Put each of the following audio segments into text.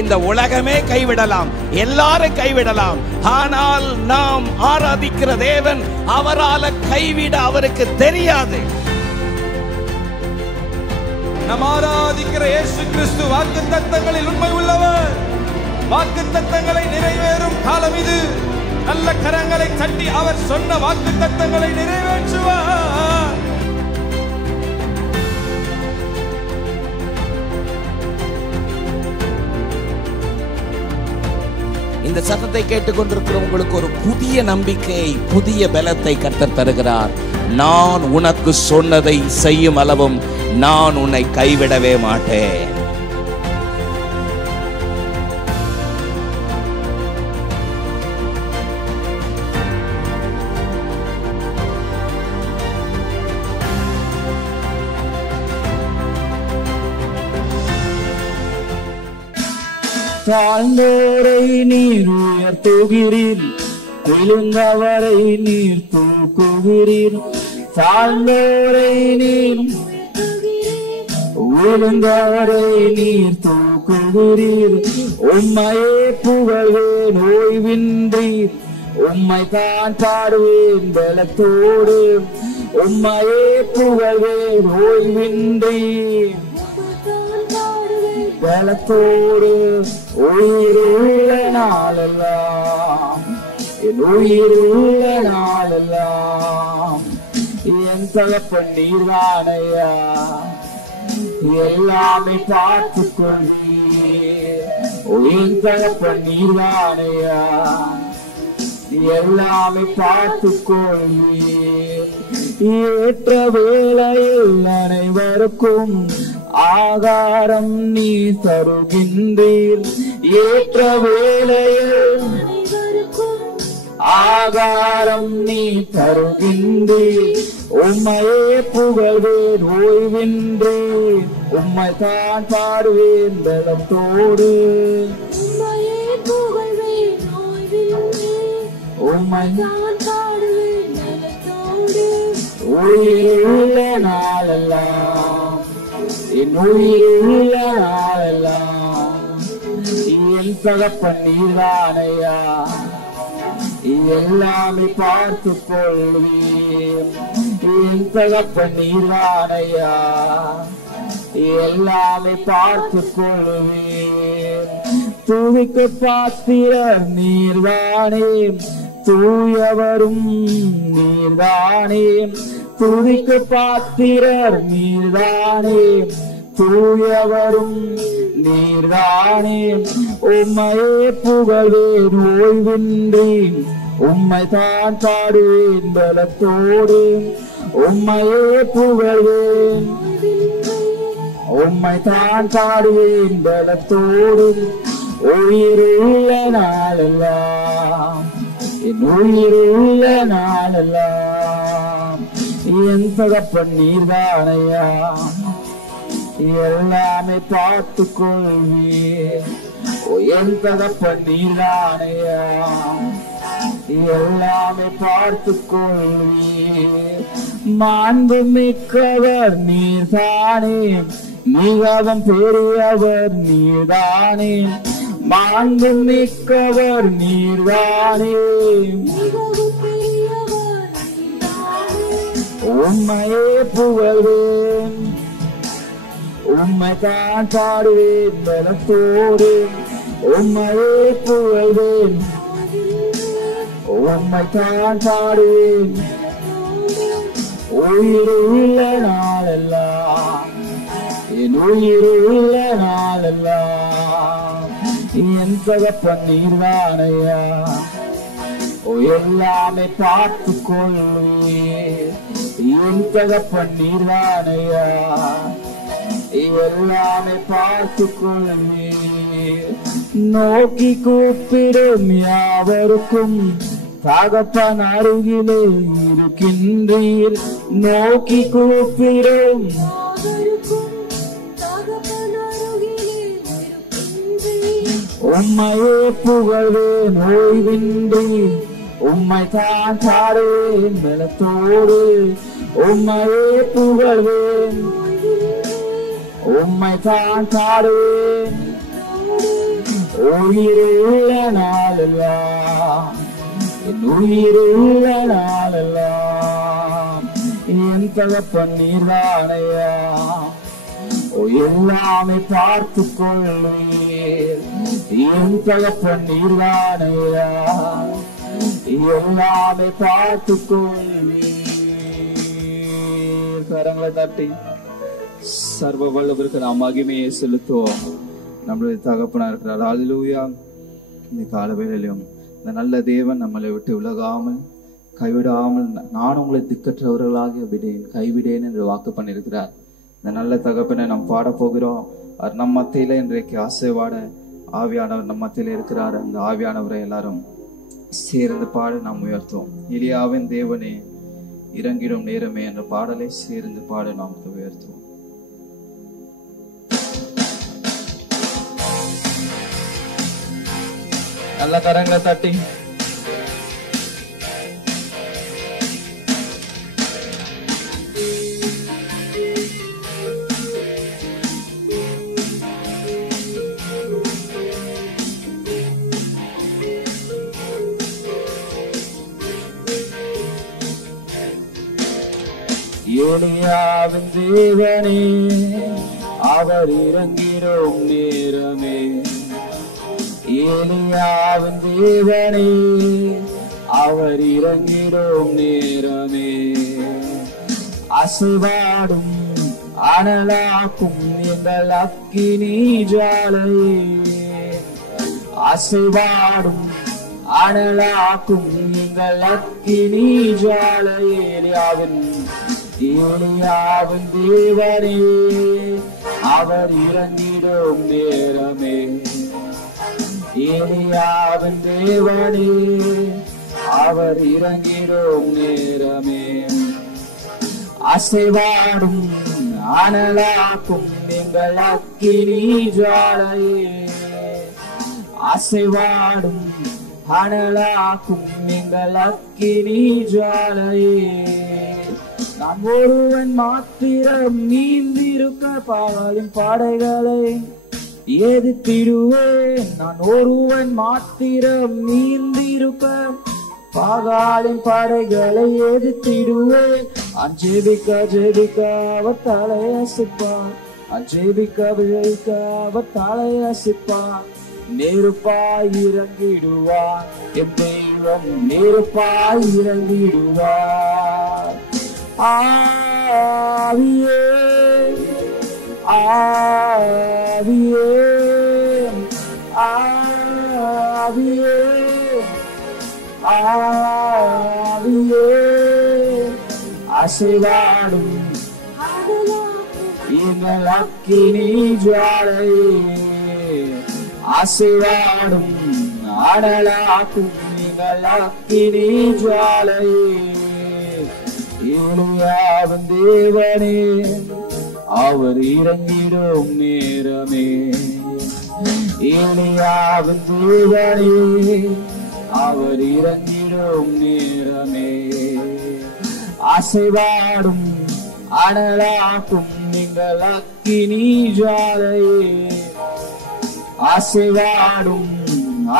இந்த உலகமே கைவிடலாம், எல்லாரும் கைவிடலாம். ஆனால் நாம் ஆராதிக்கிற தேவன், அவரால் கைவிட அவருக்கு தெரியாது. நாம் ஆராதிக்கிற இயேசு கிறிஸ்து வாக்குத்தத்தங்களில் உண்மை உள்ளவர். வாக்குத்தத்தங்களை நிறைவேறும் காலம் இது. நல்ல கரங்களை தட்டி அவர் சொன்ன வாக்குத்தத்தங்களை நிறைவேற்றுவார். இந்த சத்தத்தை கேட்டுக்கொண்டிருக்கிற உங்களுக்கு ஒரு புதிய நம்பிக்கை, புதிய பலத்தை கர்த்தர் தருகிறார். நான் உனக்கு சொன்னதை செய்யும் அளவும் நான் உன்னை கைவிடவே மாட்டேன். தாழ்ந்தோரை நீர் உயர்த்துகிறீர், விழுந்தவரை நீர் தூக்குகிறீர். தாழ்ந்தோரை நீர் விழுந்தவரை நீர் தூக்குகிறீர். உம்மையே புகழ்வேன் ஓய்வின்றி, உம்மை தான் பாடுவேன் பலத்தோடு. உம்மையே புகழ்வேன் ஓய்வின்றி, பலத்தோடு. உயிருள்ள நாளெல்லாம், என் உயிருள்ள நாளெல்லாம் என் தகப்பன் நீர்தானையா. எல்லாமே பார்த்துக் கொள்வீர், என் தகப்பன் நீர்தானையா. எல்லாமே பார்த்துக் கொள்வீர். ஏற்ற வேளையில் அனைவருக்கும் ஆகாரம் நீ தருகின்றீர். ஏற்ற வேளையில் ஆகாரம் நீ தருகின்றீர். உம்மையே புகழ்வேன் ஓய்வின்றி, உம்மை தான் பாடுவேன் பலத்தோடு. உம்மை தான் பாடுவேன் பலத்தோடு. உயிருள்ள நாளெல்லாம், என் உயிருள்ள நாளெல்லாம் என் தகப்பன் நீர்தானையா. எல்லாமே பார்த்துக் கொள்வீர், என் தகப்பன் நீர்தானையா. எல்லாமே பார்த்துக் கொள்வீர். துதிக்கு பாத்திரர் நீர்தானே, தூயவரும் நீர்தானே. துதிக்கு பாத்திரர் நீர்தானே, தூயவரும் நீர்தானே. உம்மையே புகழ்வேன் ஓய்வின்றி, உம்மை தான் பாடுவேன் பலத்தோடு. உம்மையே புகழ்வேன், உம்மை தான் பாடுவேன் பலத்தோடு. உயிருள்ள நாளெல்லாம், என் உயிருள்ள நாளெல்லாம் என் தகப்பன் நீர்தானையா. எல்லாமே பார்த்துக் கொள்வீர், என் தகப்பன் நீர்தானையா. எல்லாமே பார்த்துக் கொள்வீர். மாண்பு மிக்கவர் நீர்தானே, மிகவும் பெரியவர் நீர்தானே. மாண்பு மிக்கவர் நீர்தானே, உம்மையே புகழ்வேன், உம்மை தான் பாடுவேன் பலத்தோடு. உம்மையே புகழ்வேன், உம்மை தான் பாடுவேன். உயிருள்ள நாளெல்லாம், என் உயிருள்ள நாளெல்லாம் என் தகப்பன் நீர்தானையா. எல்லாமே பார்த்துக் கொள்வீர், என் தகப்பன் நீர்தானையா. எல்லாமே பார்த்துக் கொள்வீர். நோக்கி கூப்பிடும் யாவருக்கும் தகப்பன் அருகிலே இருக்கின்றீர். நோக்கி கூப்பிடும் உம்மையே புகழ்வேன் ஓய்வின்றி, உம்மை தான் பாடுவேன் பலத்தோடு. உம்மையே புகழ்வேன், உம்மை தான் பாடுவேன். உயிருள்ள நாளெல்லாம், என் உயிருள்ள நாளெல்லாம் என் தகப்பன் நீர்தானையா. எல்லாமே பார்த்து கொள்வீர், என் தகப்பன் நீர்தானையா. எல்லாமே பார்த்து கொள்வீர். கரங்களை தட்டி சர்வ வல்லவருக்கு நாம் மகிமையை செலுத்துவோம். நம்மளுடைய தகப்பனா இருக்கிறார். அல்லேலூயா. இந்த காலவேளையிலும் இந்த நல்ல தேவன் நம்மளை விட்டு விலகாமல் கைவிடாமல் நான் உங்களை திக்கற்றவர்களாக விடேன் கைவிடேன் என்று வாக்கு பண்ணியிருக்கிறார். இந்த நல்ல தகப்பனை நாம் பாட போகிறோம். அவர் நம் மத்தியில இன்றைக்கு ஆசைவாட ஆவியானவர் நம் மத்தியில இருக்கிறார். அந்த ஆவியானவரை எல்லாரும் சேர்ந்து பாட நாம் உயர்த்துவோம். எலியாவின் தேவனே இறங்கிடும் நேரமே என்ற பாடலை சேர்ந்து பாட நாம் உயர்த்துவோம். நல்ல கரங்களை தட்டி எலியாவின் தேவனே அவர் இறங்கிடும் நேரமே. எலியாவின் தேவனே அவர் இறங்கிடும் நேரமே. அசைவாடும் அனலாக்கும் எங்கள் அக்கினி ஜாலையே. அசைவாடும் அனலாக்கும் எங்கள் அக்கினி ஜாலையே. எலியாவின் தேவனே அவர் இறங்கிடும் நேரமே. எலியாவின் தேவனே அவர் இறங்கிடும் நேரமே. அசைவாடும் அனலாக்கும் எங்கள் அக்கினி ஜாலையே. அசைவாடும் அனலாக்கும் எங்கள் அக்கினி ஜாலையே. நான் ஒருவன் மாத்திரம் நீந்திருக்க பாகாலின் படைகளை எதிர்த்திடுவேன். நான் ஒருவன் மாத்திரம் நீந்திருக்க பாகாலின் படைகளை எதிர்த்திடுவேன். ஜெபிக்க ஜெபிக்க அவர் தலையசிப்பார். ஜெபிக்க ஜெபிக்க அவர் தலையசிப்பார். நெருப்பாய் இறங்கிடுவார் என் தெய்வம். நெருப்பாய் இறங்கிடுவார். ஆவியே ஆவியே ஆவியே ஆவியே. அசைவாடும் எங்கள் அக்கினி ஜுவாலையே. அசைவாடும் அனலாக்கும் எங்கள் அக்கினி ஜுவாலையே. எலியாவின் தேவனே அவர் இறங்கிடும் நேரமே. எலியாவின் தேவனே அவர் இறங்கிடும் நேரமே. அசைவாடும் அனலாக்கும் எங்கள் அக்கினி ஜுவாலையே. அசைவாடும்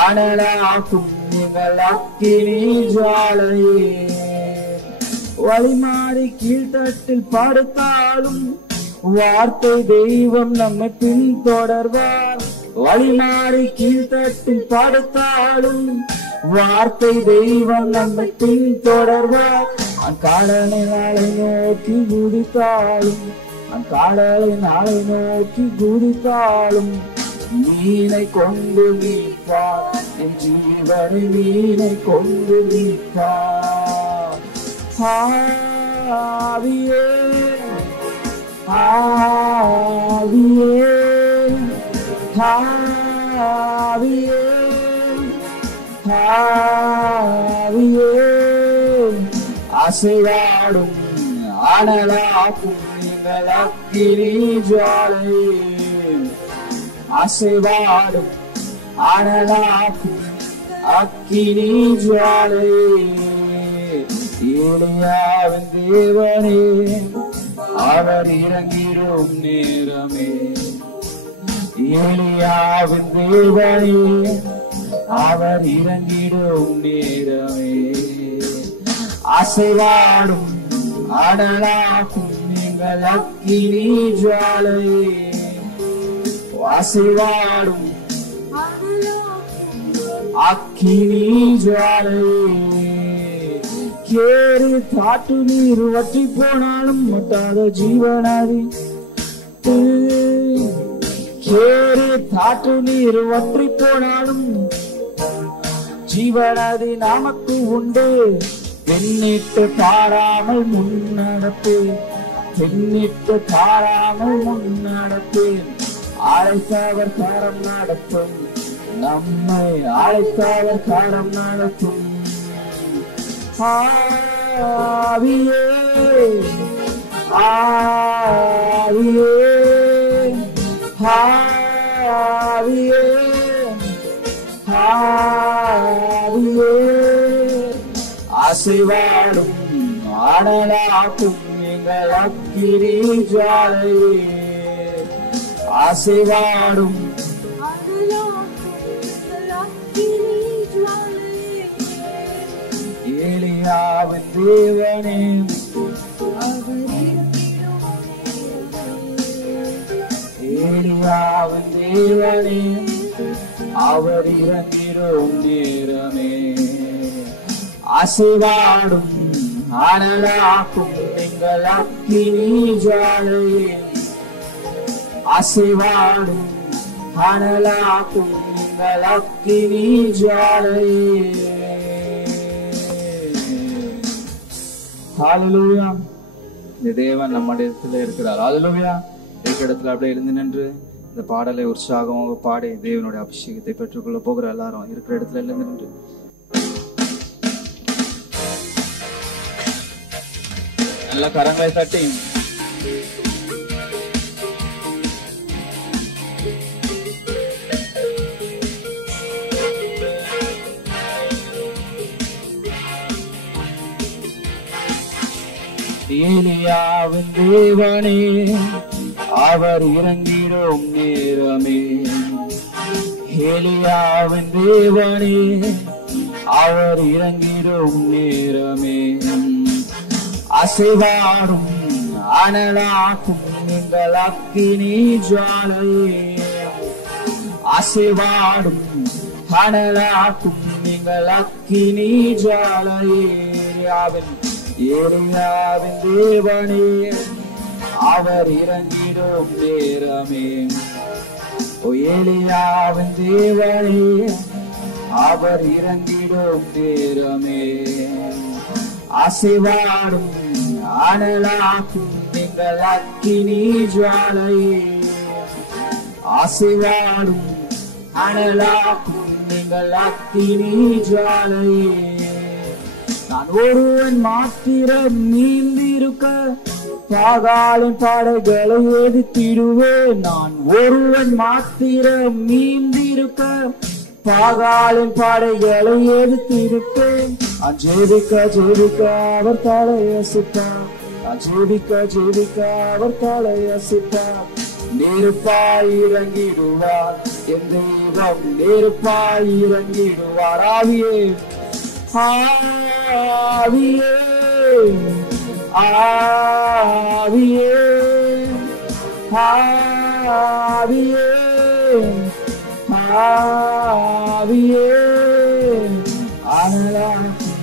அனலாக்கும் எங்கள் அக்கினி ஜுவாலையே. வழிமாறி கீழ்த்தட்டில் படுத்தாலும் வார்த்தை தெய்வம் நம்மை பின்தொடர்வார். வழிமாறி கீழ்த்தட்டில் படுத்தாலும் வார்த்தை தெய்வம் நம்மை பின்தொடர்வார். அக்காடலை நாளை நோக்கி குதித்தாலும் அக்காடலை நாளை நோக்கி குதித்தாலும் மீனை கொண்டு மீட்பார். என் ஜீவனை மீனை கொண்டு மீட்பார். ஆவியே ஆவியே ஆவியே ஆவியே. அசைவாடும் அனலாக்கும் எங்கள் அக்கினி ஜுவாலையே. அசைவாடும் அனலாக்கும் அக்கினி ஜுவாலையே. எலியாவின் தேவனே அவர் இறங்கிடும் நேரமே. எலியாவின் தேவனே அவர் இறங்கிடும் நேரமே அசைவாடும் அனலாக்கும் எங்கள் அக்கினி ஜுவாலையே அசைவாடும் அக்கினி ஜுவாலையே கேறு காட்டு நீர் வற்றி போனாலும் மட்டாத ஜீவனாதி கேறு காட்டு நீர் வற்றி போனாலும் ஜீவனாதி நமக்கு உண்டு பெண்ணிட்டு பாராமல் முன்னடப்பேன் பெண்ணிட்டு பாராமல் முன்னடப்பேன் அழைத்தவர் காரம் நடத்தும் நம்மை அழைத்தவர் காரம் நடத்தும் ஆவியே ஆவியே ஆவியே ஆவியே அசைவாடும் அனலாக்கும் எங்கள் அக்கினி ஜுவாலையே அசைவாடும் எலியாவின் தேவனே எலியாவின் தேவனே அவர் இறங்கிடும் நேரமே அசைவாடும் அனலாக்கும் எங்கள் அக்கினி ஜுவாலையே அசைவாடும் அனலாக்கும் எங்கள் அக்கினி ஜுவாலையே ஹalleluya இந்த தேவன் நம்ம இடத்துல இருக்கிறார் ஹalleluya இருக்கிற இடத்துல அப்படியே இருந்து நின்று இந்த பாடலை உற்சாகமாக பாடி தேவனுடைய அபிஷேகத்தை பெற்றுக்கொள்ள போகிற எல்லாரும் இருக்கிற இடத்துல இருந்து நின்று நல்ல கரங்களை தட்டி எலியாவின் தேவனே அவர் இறங்கிடும் நேரமே எலியாவின் தேவனே அவர் இறங்கிடும் நேரமே அசைவாடும் அனலாக்கும் எங்கள் அக்கினி ஜுவாலையே அசைவாடும் அனலாக்கும் எங்கள் அக்கினி ஜுவாலையே எலியாவின் தேவனே அவர் இறங்கிடும் நேரமே எலியாவின் தேவனே அவர் இறங்கிடும் நேரமே அசைவாடும் அனலாக்கும் எங்கள் அக்கினி ஜுவாலையே அசைவாடும் அனலாக்கும் எங்கள் அக்கினி ஜுவாலையே நான் ஒருவன் மாத்திரம் நீந்திருக்க பாகாலின் படைகளை எதிர்த்திடுவேன் நான் ஒருவன் மாத்திரம் நீந்திருக்க பாகாலின் படைகளை எதிர்த்திருப்பேன் ஜெபிக்க ஜெபிக்க அவர் தலையசித்தார் ஜெபிக்க அவர் தலையசித்தார் நெருப்பாய் இறங்கிடுவார் என் தெய்வம் நெருப்பாய் இறங்கிடுவார் ஆவியே ஆவியே ஆவியே ஆவியே ஆவியே அனலாக்கும்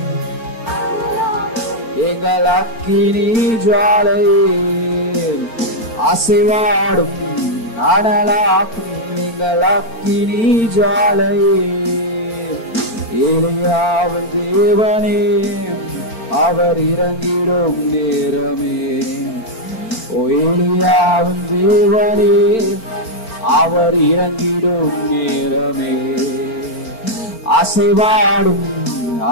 எங்கள் அக்கினி ஜுவாலையே அசைவாடும் அனலாக்கும் எங்கள் அக்கினி ஜுவாலையே எலியாவின் தேவனே அவர் இறங்கிடும் நேரமே எலியாவின் தேவனே அவர் இறங்கிடும் நேரமே அசைவாடும்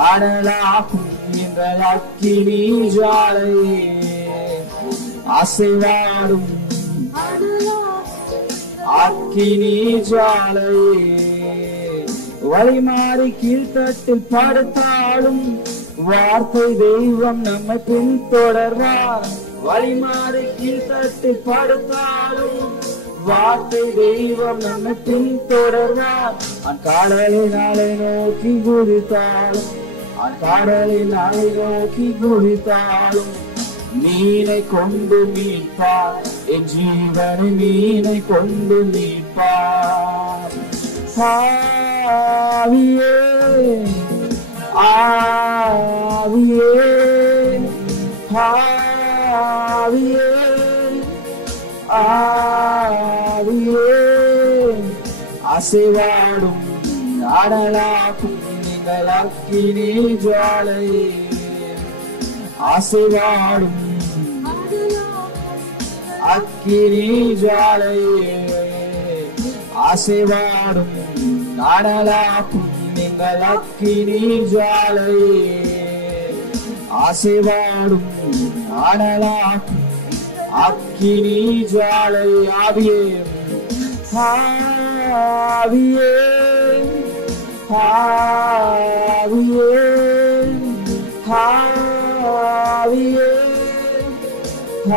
அனலாக்கும் எங்கள் அக்கினி ஜுவாலையே அசைவாடும் அக்கினி ஜுவாலையே வழி மாறி கீழ்த்தட்டில் படுத்தாலும் வார்த்தை தெய்வம் நம்மை பின்தொடர்வார் வழி மாறி கீழ்த்தட்டில் படுத்தாலும் வார்த்தை தெய்வம் நம்மை பின்தொடர்வார். கடலினாலே நோக்கி குதித்தாலும் கடலினாலே நோக்கி குதித்தாலும் மீனை கொண்டு மீட்பார். என் ஜீவனை மீனை கொண்டு மீட்பார். ஆவியே ஆவியே ஆவியே ஆவியே அசைவாடும் அடலாக்கும் நீங்கள் அக்கினி ஜுவாலையே. அசைவாடும் அக்கினி ஜுவாலையே. அசைவாடும் அடலாக்கும் நீங்கள் அக்கினி ஜுவாலையே. அசைவாடும் அடலாக்கும் அக்கினி ஜுவாலை. ஆவியே ஆவியே ஆவியே ஆவியே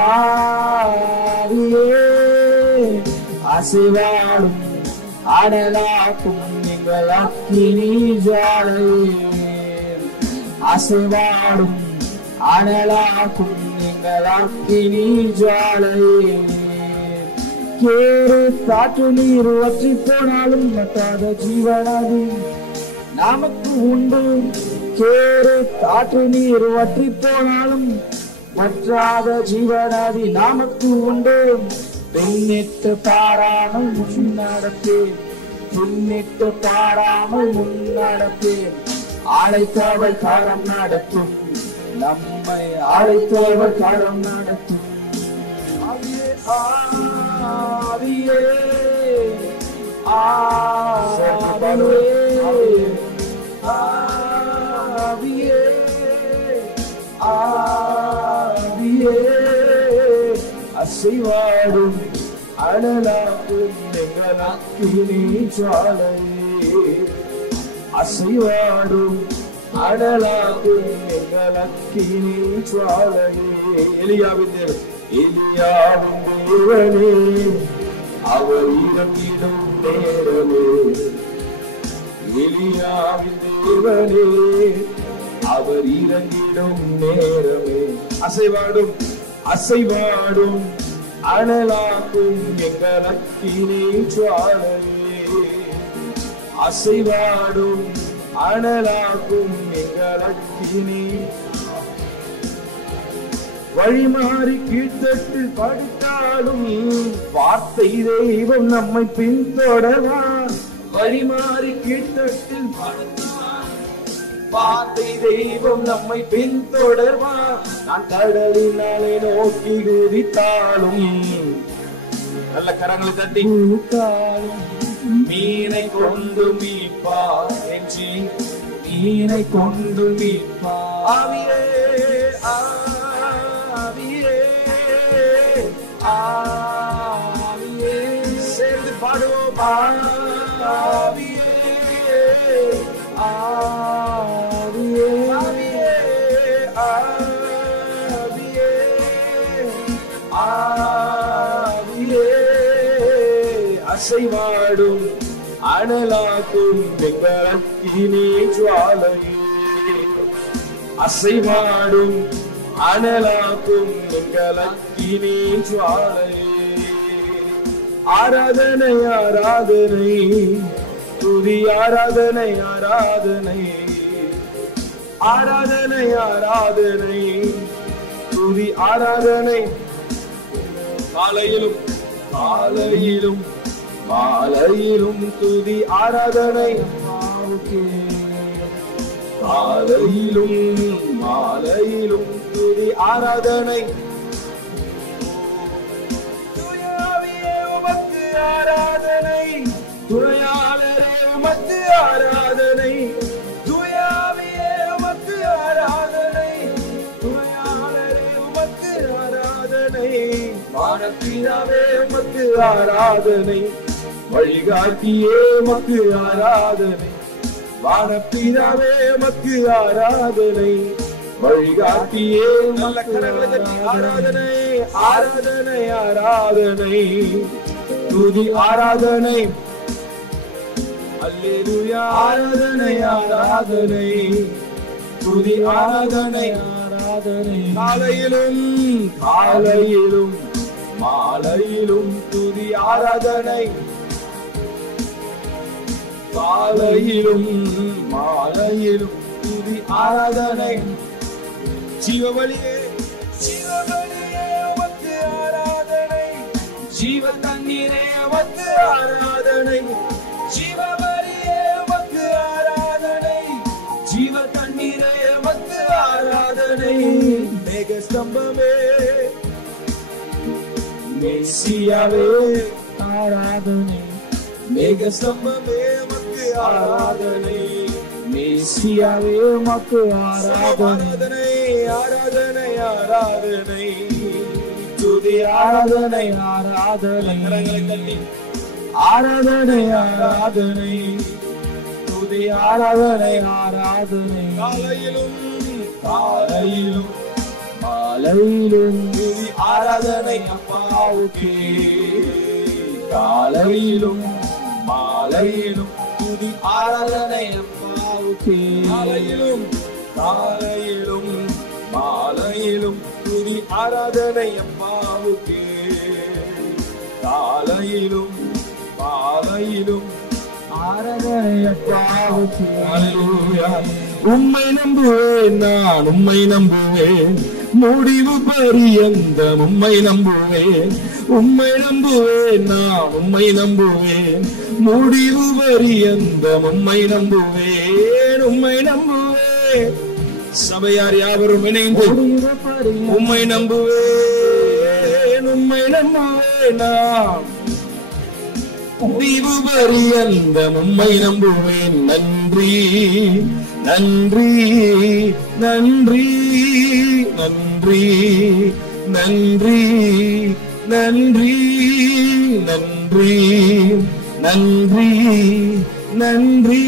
ஆவியே அசைவாடும் அடலாக்கும் நீங்கள் அக்கினி ஜுவாலையே. அசைவாடும் அனலாக்கும் நீங்கள் அக்கினி ஜுவாலையே. கேறு காற்று நீர் வற்றி போனாலும் மட்டாத ஜீவனாதி நமக்கு உண்டு. கேறு காற்று நீர் வற்றி போனாலும் வற்றாத ஜீவனாதி நமக்கு உண்டு. பின்னிட்டு பாராமல் முன்னடப்பேன். பின்னிட்டு பாராமல் முன்னடப்பேன். அழைத்தவர் காரம் நடத்தும். நம்மை அழைத்தவர் காரம் நடத்தும். ஆவியே ஆவியே ஆவியே ஆவியே அசைவாடும் அனலாக்கும் எங்கள் அக்கினி ஜுவாலையே. அசைவாடும் அனலாக்கும் எங்கள் அக்கினி ஜுவாலையே. எலியாவின் தேவன் எலியாவின் தேவனே அவர் இறங்கிடும் நேரமே. எலியாவின் தேவனே அவர் இறங்கிடும் நேரமே. அசைவாடும் அசைவாடும் அனலாக்கும் எங்கள் அக்கினி ஜுவாலையே. அசைவாடும் அனலாக்கும் எங்கள் அக்கினி. வழிமாறி கீழ்த்தட்டில் படித்தாலும் வார்த்தை தெய்வம் நம்மை பின்தொடர்வார். வழிமாறி கீழ்த்தட்டில் வார்த்தை தெய்வம் நம்மை பின்தொடர்வார். நான் கடலினாலே நோக்கி குதித்தாலும் நல்ல கரங்களை தட்டி குதித்தாலும் மீனை கொண்டு மீட்பார். என்று மீனை கொண்டு மீட்பார். ஆவியே ஆவியே ஆவியே சேர்ந்து பாடுவோம். ஆவியே ஆவியே ஆவியே ஆவியே ஆவியே அசைவாடும் அனலாக்கும் எங்கள் அக்கினி ஜுவாலையே. அசைவாடும் அனலாக்கும் எங்கள் அக்கினி ஜுவாலையே. ஆராதனை ஆராதனை துதி ஆராதனை ஆராதனை ஆராதனை ஆராதனை துதி ஆராதனை. காலையிலும் காலையிலும் மாலையிலும் துதி ஆராதனை. காலையிலும் மாலையிலும் துதி ஆராதனை. துயாவியே உமக்கு ஆராதனை. துயாளரே உமக்கு ஆராதனை. துயாவியே உமக்கு ஆராதனை. துயாளரே உமக்கு ஆராதனை. வானப்பிதாவே உமக்கு ஆராதனை. வழிகாட்டியே உமக்கு ஆராதனை. வானப்பிதாவே உமக்கு ஆராதனை. வழிகாட்டியே நல்ல கரங்களை தட்டி ஆராதனை ஆராதனை ஆராதனை துதி ஆராதனை. அல்லேலூயா ஆராதனை ஆராதனை துதி ஆராதனை ஆராதனை. காலையிலும் காலையிலும் மாலையிலும் துதி ஆராதனை. காலையிலும் மாலையிலும் துதி ஆராதனை. ஜீவபலியே ஜீவபலியே உமக்கு ஆராதனை. ஜீவ தண்ணீரே உமக்கு ஆராதனை. ஜீவபலியே உமக்கு ஆராதனை. ஜீவ தண்ணீரே உமக்கு ஆராதனை. மேக ஸ்தம்பமே மெசியாவே ஆராதனை. மேக ஸ்தம்பமே உமக்கு ஆராதனை. மெசியாவே உமக்கு ஆராதனை. ஆராதனை ஆராதனை துதி ஆராதனை ஆராதனை. கரங்களை தட்டி ஆராதனை ஆராதனை துதி ஆராதனை ஆராதனை. காலையிலும் காலையிலும் மாலையிலும் துதி ஆராதனை அப்பாவுக்கே. காலையிலும் மாலையிலும் துதி ஆராதனை அப்பாவுக்கே. காலையிலும் காலையிலும் மாலையிலும் துதி ஆராதனை அப்பாவுக்கே. காலையிலும் மாலையிலும் ஆராதனை அப்பாவுக்கே. அல்லேலூயா. உம்மை நம்புவேன் நான் உம்மை நம்புவேன். முடிவு பரியந்தம் உம்மை நம்புவேன். உம்மை நம்புவேன் நான் உம்மை நம்புவேன். முடிவு பரியந்தம் உம்மை நம்புவேன். உம்மை நம்புவேன். சபையார் யாவரும் இணைந்து உம்மை நம்புவேன். உம்மை நம்புவேன் நான் முடிவு பரியந்தம் உம்மை நம்புவேன். நன்றி நன்றி நன்றி நன்றி நன்றி நன்றி நன்றி நன்றி நன்றி.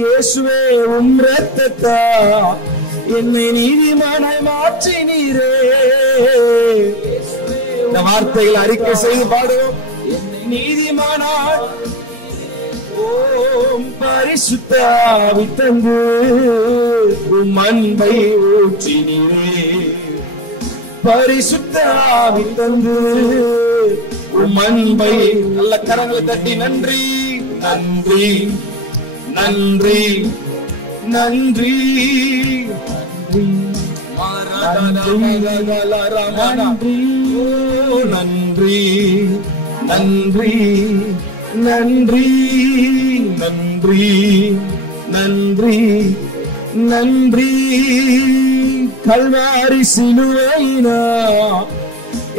இயேசுவே உம் இரத்தத்தா என்னை நீதிமானாய் மாற்றினீரே. இந்த வார்த்தைகள் அறிக்கை செய்து பாடுவோம். என்னை நீதிமானாய் ஓம் பரிசுத்த ஆவி தந்து உம் அன்பை ஊற்றினீரே. பரிசுத்த ஆவி தந்து உம் அன்பை. நல்ல கரங்களை தட்டி நன்றி நன்றி நன்றி நன்றி நன்றி நன்றி நன்றி நன்றி நன்றி நன்றி. கல்வாரி சிலுவையினா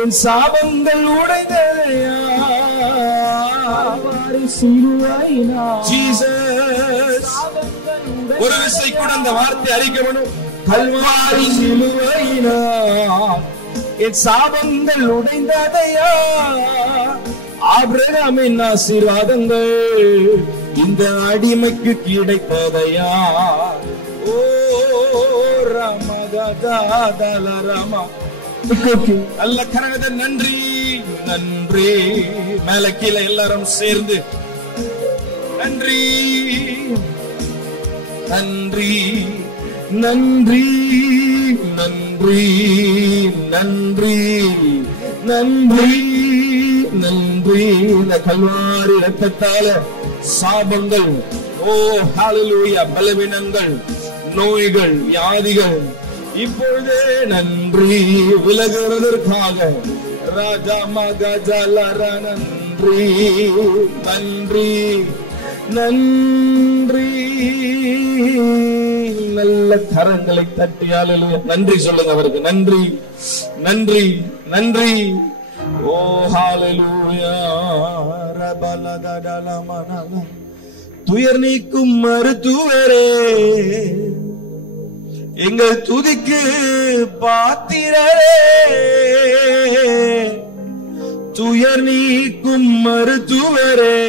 என் சாபங்கள் உடைந்ததையா. சிலுவையினா ஜீசஸ். ஒரு விசை கூட அந்த வார்த்தை அறிக்கணும். கல்வாரி சிலுவையினா என் சாபங்கள் உடைந்ததையா. ஆபிரகாமின் ஆசீர்வாதங்கள் இந்த அடிமைக்கு கிடைத்ததையா. ஓ ராமதாதல ராமா. நல்ல கரகத நன்றி நன்றி. மேல கீழே எல்லாரும் சேர்ந்து நன்றி நன்றி நன்றி நன்றி நன்றி நன்றி நன்றி. இந்த கல்வாரி இரத்தத்தால சாபங்கள் ஓ ஹல்லேலூயா பலவீனங்கள் நோய்கள் வியாதிகள் இப்பொழுதே நன்றி விலகுவதற்காக ராஜா மகஜலர நன்றி நன்றி நன்றி. நல்ல கரங்களை தட்டி ஹல்லேலூயா நன்றி சொல்லுங்க அவருக்கு. நன்றி நன்றி நன்றி. ஓ ஹல்லேலூயா. ரபலகடலமனல துயர் நீக்கும் மருத்துவரே எங்கள் துதிக்கு பாத்திரரே. துயர் நீக்கும் மருத்துவரே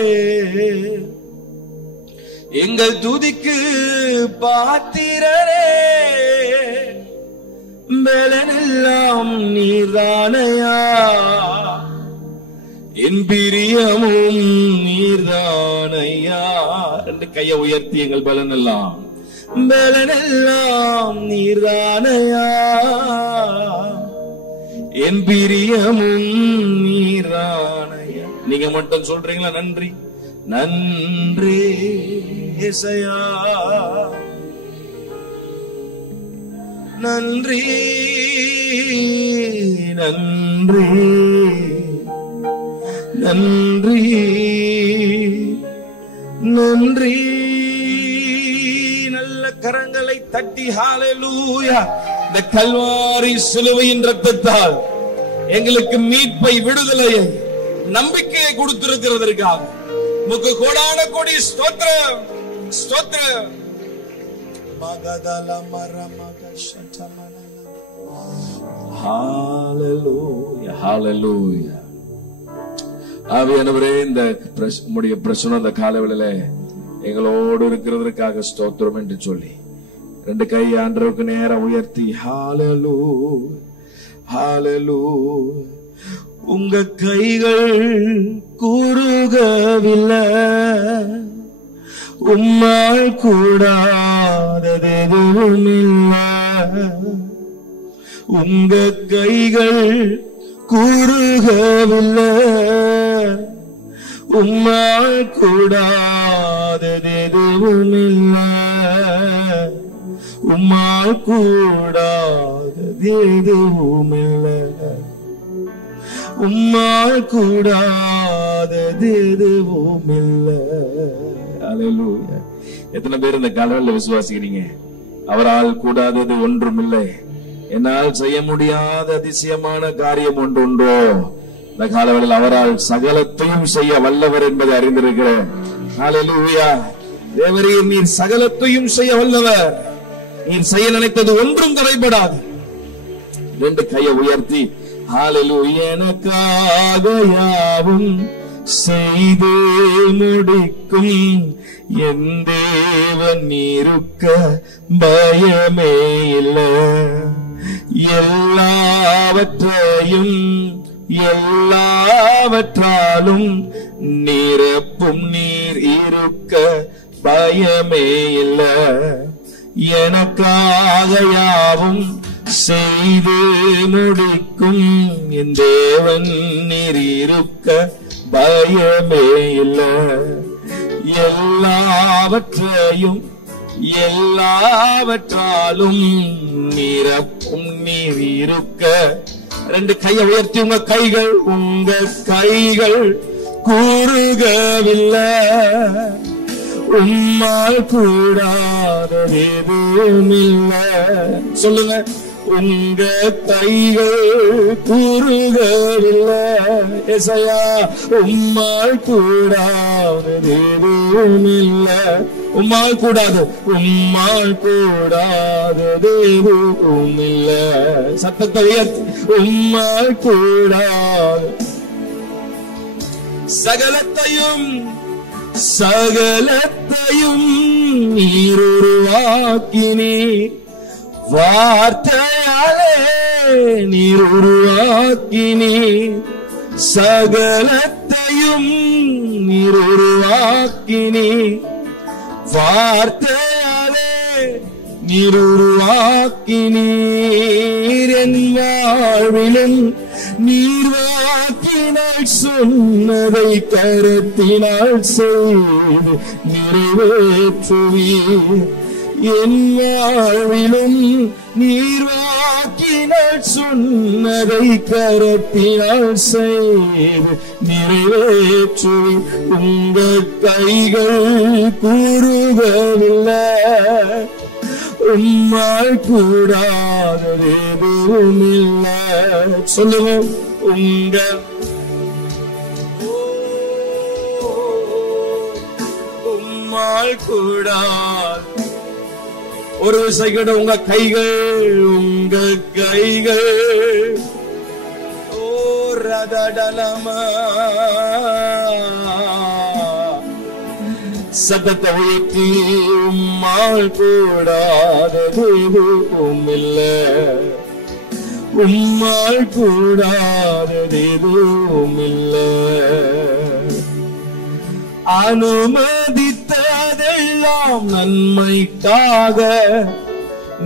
எங்கள் துதிக்கு பாத்திரரே. பலனெல்லாம் நீர்தானையா. என் என் பிரியமும் நீர்தானையா. ரெண்டு கையை உயர்த்தி எங்கள் பலனெல்லாம் நீர்தானையா. என் பிரியமும் நீர்தானையா. நீங்க மட்டும் சொல்றீங்களா? நன்றி நன்றி இயேசையா, நன்றி நன்றி நன்றி நன்றி. நல்ல கரங்களை தட்டி ஹல்லேலூயா. இந்த கல்வாரி சிலுவையின் இரத்தத்தால் எங்களுக்கு மீட்பை, விடுதலையை, நம்பிக்கையை கொடுத்திருக்கிறதற்காக உமக்கு கோடான கோடி ஸ்தோத்திரம் ஸ்தோத்திரம். ஹல்லேலூயா ஹல்லேலூயா. ஆவியானவரே, இந்த உம்முடைய பிரசன்னம் இந்த காலைவேளையில எங்களோடு இருக்கிறதற்காக ஸ்தோத்திரம் என்று சொல்லி ரெண்டு கை ஆண்டவருக்கு நேரம் உயர்த்தி ஹல்லேலூயா ஹல்லேலூயா. உங்க கைகள் குறுகவில்லை, உம்மால் கூடாதது எதுவும் இல்லை. உங்க கைகள் குறுகவில்லை, உம்மால் கூடாதது எதுவும் இல்லை. உம்மால் கூடாதது எதுவும் இல்லை. உம்மால் கூடாதது எதுவும் இல்லை. ஹல்லேலூயா. எத்தனை பேர் இந்த காலையில விசுவாசிக்கிறீங்க? அவரால் கூடாதது ஒன்றும் இல்லை. என்னால் செய்ய முடியாத அதிசயமான காரியம் ஒன்று உண்டோ? இந்த காலவெளியில் அவரால் சகலத்தையும் செய்ய வல்லவர் என்பதை அறிந்திருக்கிறேன். ஹல்லேலூயா. தேவரே, நீர் சகலத்தையும் செய்ய வல்லவர். நீர் செய்ய நினைத்தது ஒன்றும் தடைபடாது. ரெண்டு கையை உயர்த்தி ஹல்லேலூயா. எனக்காக யாவும் செய்து முடிக்கும் என் தேவன் இருக்க பயமே இல்லை. எல்லாவற்றையும் எல்லாவற்றாலும் நிரப்பும் நீர் இருக்க பயமே இல்லை. எனக்காக யாவும் செய்து முடிக்கும் என் தேவன் நீர் இருக்க பயமே இல்லை. எல்லாவற்றையும் எல்லாவற்றாலும் நிரப்பும் நீர் இருக்க. ரெண்டு கையை உயர்த்தி உங்க கைகள் கூறுகவில்லை, உம்மால் கூடாதது எதுவும் இல்லை. சொல்லுங்க, உங்க கைகள் கூறுகவில்லை ஏசையா, உம்மால் கூடாதது எதுவும் இல்லை. உம்மால் கூடாது, உம்மால் கூடாதது எதுவும் இல்லை. சத்தத்தை உயர்த்தி உம்மால் கூடாது சகலத்தையும் சகலத்தையும் நீர் உருவாக்கினீர். வார்த்தையாலே நீர் உருவாக்கினீர். சகலத்தையும் நீர் உருவாக்கினீர். வார்த்தையாலே நீர் உருவாக்கினீர். என் வாழ்விலும் நீர் வாக்கினால் சொன்னதை கரத்தினால் செய்து நிறைவேற்றுவீர். என் வாழ்விலும் நீர் வாக்கினால் சொன்னதை கரத்தினால் செய்து நிறைவேற்றுவீர். உங்கள் கைகள் கூறுகவில்லை, உம்மால் கூடாதது எதுவும் இல்லை. சொல்லுவோம், உம்மால் கூடாது. ஒரு விசைக்கிட்ட உங்க கைகள் ஓ ரதடலமா. சத்தத்தை உயர்த்தி உம்மால் கூடாதது எதுவும் இல்லை. உம்மால் கூடாததெதுவும் இல்லை. அனுமதித்ததெல்லாம் நன்மைக்காக,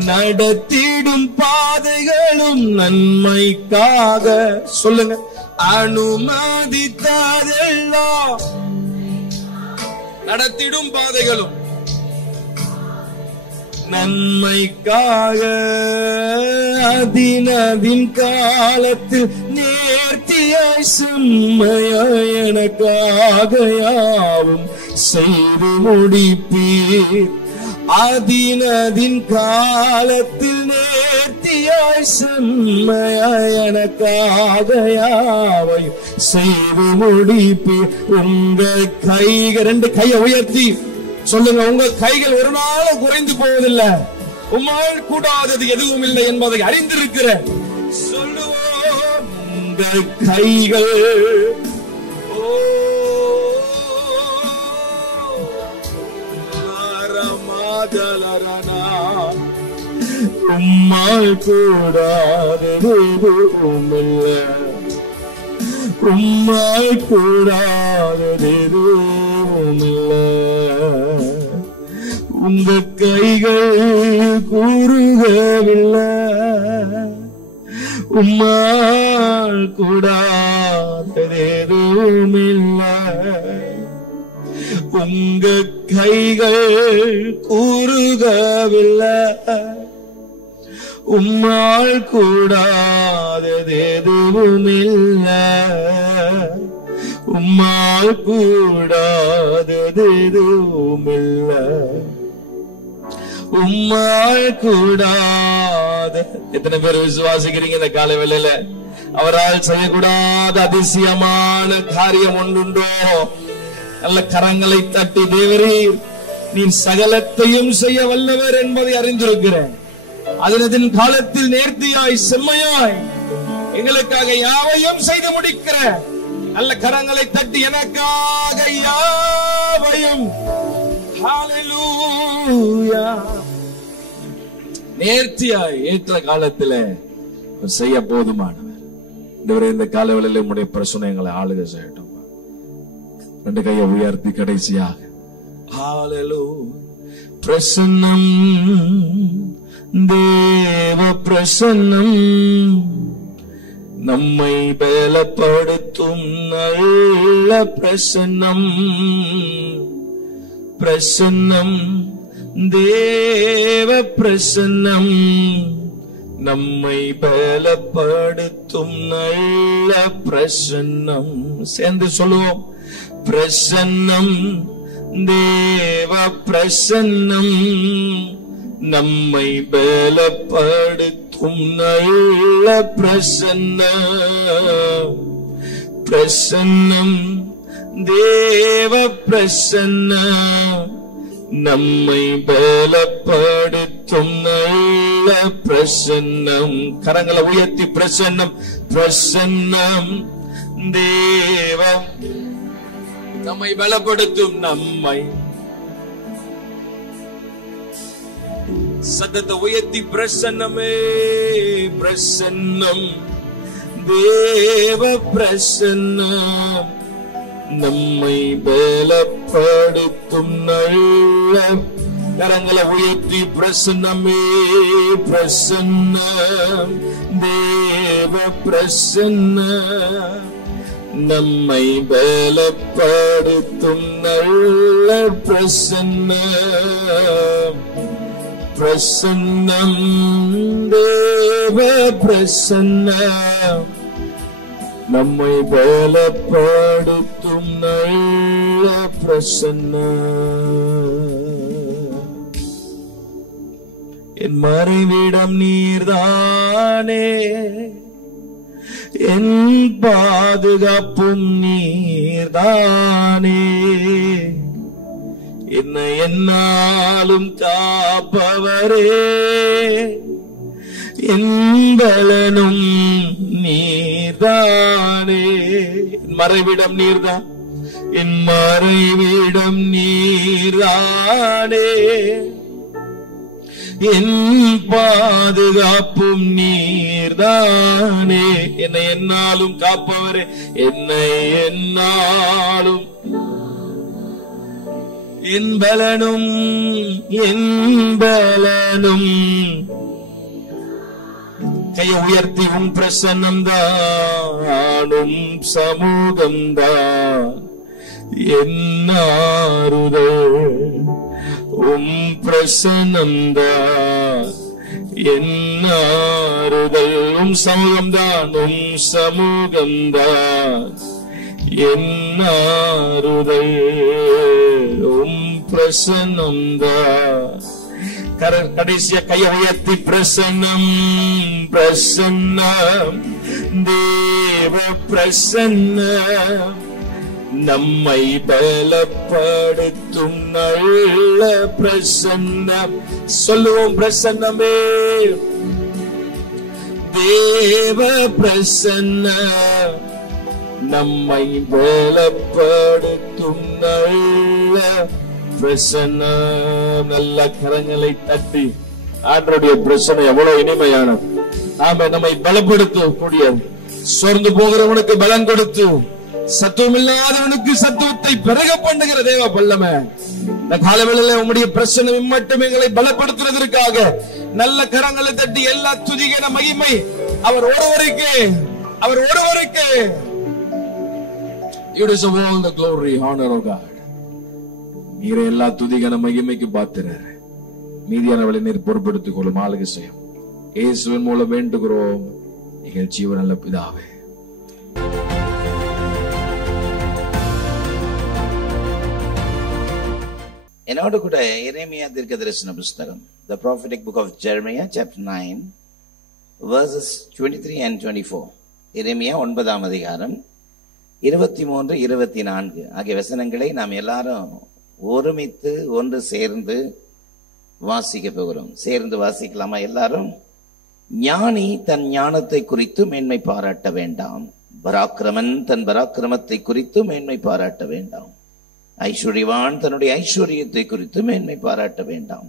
நடத்திடும் பாதைகளும் நன்மைக்காக. சொல்லுங்க, அனுமதித்ததெல்லாம் நடத்திடும் பாதைகளும் நன்மைக்காக, அதினதின் காலத்தில் நேர்த்தியாய் செம்மையாய் எனக்காக யாவும் செய்து முடிப்பீர். அதினதின் காலத்தில் நேர்த்தியாய் செம்மையாய் எனக்காக யாவை செய்து முடிப்பீர். உங்க கைகள், ரெண்டு கையை உயர்த்தி சொல்லுங்க, உங்க கைகள் ஒரு நாளும் குறைந்து போவதில்லை. உம்மால் கூடாதது எதுவும் இல்லை என்பதை அறிந்திருக்கிற சொல்லுவோம். உங்க கைகள் உம்மால் கூடாதது எதுவும் இல்லை. உம்மால் கூடாதது எதுவும் இல்லை. உங்க கைகள் கூறுகவில்லை. உம்மால் கூடாதது எதுவும் இல்லை. உங்க கைகள் கூறுகவில்லை. உம்மால் கூடாதது எதுவும் இல்லை. உம்மால் கூடாதது எதுவும் இல்லை. உம்மால் கூடாத. எத்தனை பேர் விசுவாசிக்கிறீங்க இந்த காலை வேளையில அவரால் செய்யக்கூடாத அதிசயமான காரியம் ஒன்றுண்டோ? நல்ல கரங்களை தட்டி, தேவரே நீ சகலத்தையும் செய்ய வல்லவர் என்பதை அறிந்திருக்கிறேன். அதனதின் காலத்தில் நேர்த்தியாய் செம்மையாய் எங்களுக்காக யாவையும் செய்து முடிக்கிற நல்ல கரங்களை தட்டி, எனக்காக யாவையும் ஹல்லேலூயா நேர்த்தியாய் ஏற்ற காலத்தில் செய்ய போதுமானவர். இந்த காலவெளியில் உம்முடைய பிரச்சனை எங்களை ஆளுக செய்யட்டும். ரெண்டு கையை உயர்த்தி கடைசியாக ஹல்லேலூயா. பிரசன்னம், தேவ பிரசன்னம் நம்மை பலப்படுத்தும் நல்ல பிரசன்னம். பிரசன்னம், தேவ பிரசன்னம் நம்மை பலப்படுத்தும் நல்ல பிரசன்னம். சேர்ந்து சொல்லுவோம், பிரசன்னம், தேவ பிரசன்னம் நம்மை பலப்படுத்தும் நல்ல பிரசன்னம். பிரசன்னம், தேவ பிரசன்னம் நம்மை பலப்படுத்தும் நல்ல பிரசன்னம். கரங்களை உயர்த்தி, பிரசன்னம், பிரசன்னம், தேவ நம்மை பலப்படுத்தும், நம்மை சத்தத்தை உயர்த்தி, பிரசன்னமே, பிரசன்னம், தேவ பிரசன்னம் நம்மை பலப்படுத்தும் நல்ல. கரங்களை உயர்த்தி, பிரசன்னமே, பிரசன்னம், தேவ பிரசன்னம் நம்மை பலப்படுத்தும் நல்ல பிரசன்னம். பிரசன்னம், தேவ பிரசன்னம் நம்மை பலப்படுத்தும் நல்ல பிரசன்னம். என் மறைவிடம் நீர்தானே, என் பாதுகாப்பும் நீர்தானே, என்னை என்னாலும் காப்பவரே, என் பலனும் நீர்தானே. என் மறைவிடம் நீர்தான், என் மறைவிடம் நீர்தானே, என் பாதுகாப்பும் நீர்தானே. என்னை என்னாலும் காப்பவரே, என்னை என்னாலும் என் பலனும் கையை உயர்த்தி உன் பிரசன்னம்தானும் சமூகம்தான் என்னாருதல். உம் பிரசன்னம்தான் என்னாருதல். உம் சமூகம்தான் என்னாருதல். உம் பிரசன்னம்தான். கடைசியா கையை உயர்த்தி பிரசன்னம் தேவ பிரசன்னம் நம்மை பலப்படுத்தும் நல்ல பிரசன்னம். சொல்லுவோம், பிரசன்னமே தேவ பிரசன்னம் நம்மை பலப்படுத்தும் நல்ல பிரசன்னம். நல்ல கரங்களை தட்டி ஆண்டவருடைய பிரசன்னம் எவ்வளவு இனிமையானது. ஆமா, நம்மை பலப்படுத்தக்கூடியது. சோர்ந்து போகிறவனுக்கு பலம் கொடுத்து சத்துவம் இல்லாதவனுக்கு சத்துவத்தை பெருக பண்ணுகிற தேவ வல்லமை. இந்த காலவேளையில உம்முடைய பிரசன்னம் மட்டும் எங்களை பலப்படுத்துவதற்காக நல்ல கரங்களை தட்டி எல்லா துதிகர மகிமை அவர் ஒருவருக்கே. It is all the glory, honor of God. நீரே எல்லா துதிகர மகிமைக்கு பாத்திரர். மீதியானவளை நீர் பொறுப்படுத்திக் கொள்ளும் ஆளுகை செய்யும். இயேசுவின் மூலம் வேண்டுகிறோம் எங்கள் ஜீவன் நல்ல பிதாவே. என்னோடு கூட எரேமியா தீர்க்கதரிசன புஸ்தகம், the prophetic book of Jeremiah chapter 9 verses 23 and 24. எரேமியா 9ஆம் அதிகாரம் 23, 24 ஆகிய வசனங்களை நாம் எல்லாரும் ஒருமித்து ஒன்று சேர்ந்து வாசிக்க போகிறோம். சேர்ந்து வாசிக்கலாமா எல்லாரும்? ஞானி தன் ஞானத்தை குறித்து மேன்மை பாராட்ட வேண்டாம், பராக்கிரமன் தன் பராக்கிரமத்தை குறித்து மேன்மை பாராட்ட வேண்டாம், ஐஸ்வர்யவான் தன்னுடைய ஐஸ்வர்யத்தை குறித்து மேன்மை பாராட்ட வேண்டாம்.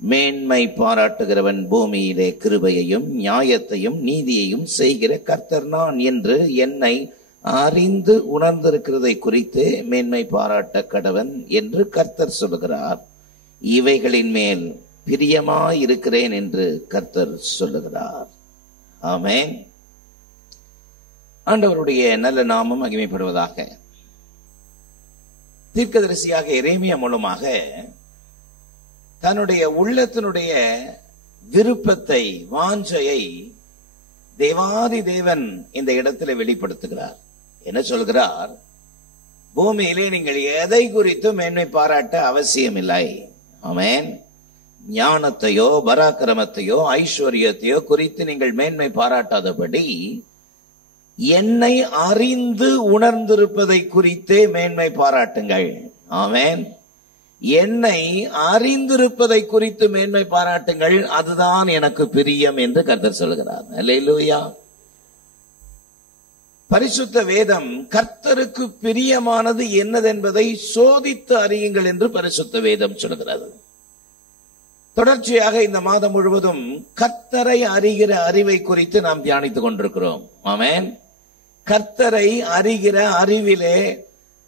மேன்மை பாராட்டுகிறவன் பூமியிலே கிருபையையும் நியாயத்தையும் நீதியையும் செய்கிற கர்த்தர் நான் என்று என்னை அறிந்து உணர்ந்திருக்கிறதை குறித்து மேன்மை பாராட்ட கடவன் என்று கர்த்தர் சொல்லுகிறார். இவைகளின் மேல் பிரியமாயிருக்கிறேன் என்று கர்த்தர் சொல்லுகிறார். ஆமென். ஆண்டவருடைய நல்ல நாமம் மகிமைப்படுவதாக. தீர்க்கதரிசியாக எரேமியா மூலமாக தன்னுடைய உள்ளத்தினுடைய விருப்பத்தை, வாஞ்சையை தேவாதி தேவன் இந்த இடத்துல வெளிப்படுத்துகிறார். என்ன சொல்கிறார்? பூமியிலே நீங்கள் எதை குறித்து மேன்மை பாராட்ட அவசியம் இல்லை. ஆமென். ஞானத்தையோ பராக்கிரமத்தையோ ஐஸ்வர்யத்தையோ குறித்து நீங்கள் மேன்மை பாராட்டாதபடி என்னை அறிந்து உணர்ந்திருப்பதை குறித்தே மேன்மை பாராட்டுங்கள். ஆமென். என்னை அறிந்திருப்பதை குறித்து மேன்மை பாராட்டுங்கள், அதுதான் எனக்கு பிரியம் என்று கர்த்தர் சொல்கிறார். அல்லேலூயா. பரிசுத்த வேதம் கர்த்தருக்கு பிரியமானது என்னதென்பதை சோதித்து அறியுங்கள் என்று பரிசுத்த வேதம் சொல்கிறது. தொடர்ச்சியாக இந்த மாதம் முழுவதும் கர்த்தரை அறிகிற அறிவை குறித்து நாம் தியானித்துக் கொண்டிருக்கிறோம். ஆமென். கர்த்தரை அறிகிற அறிவிலே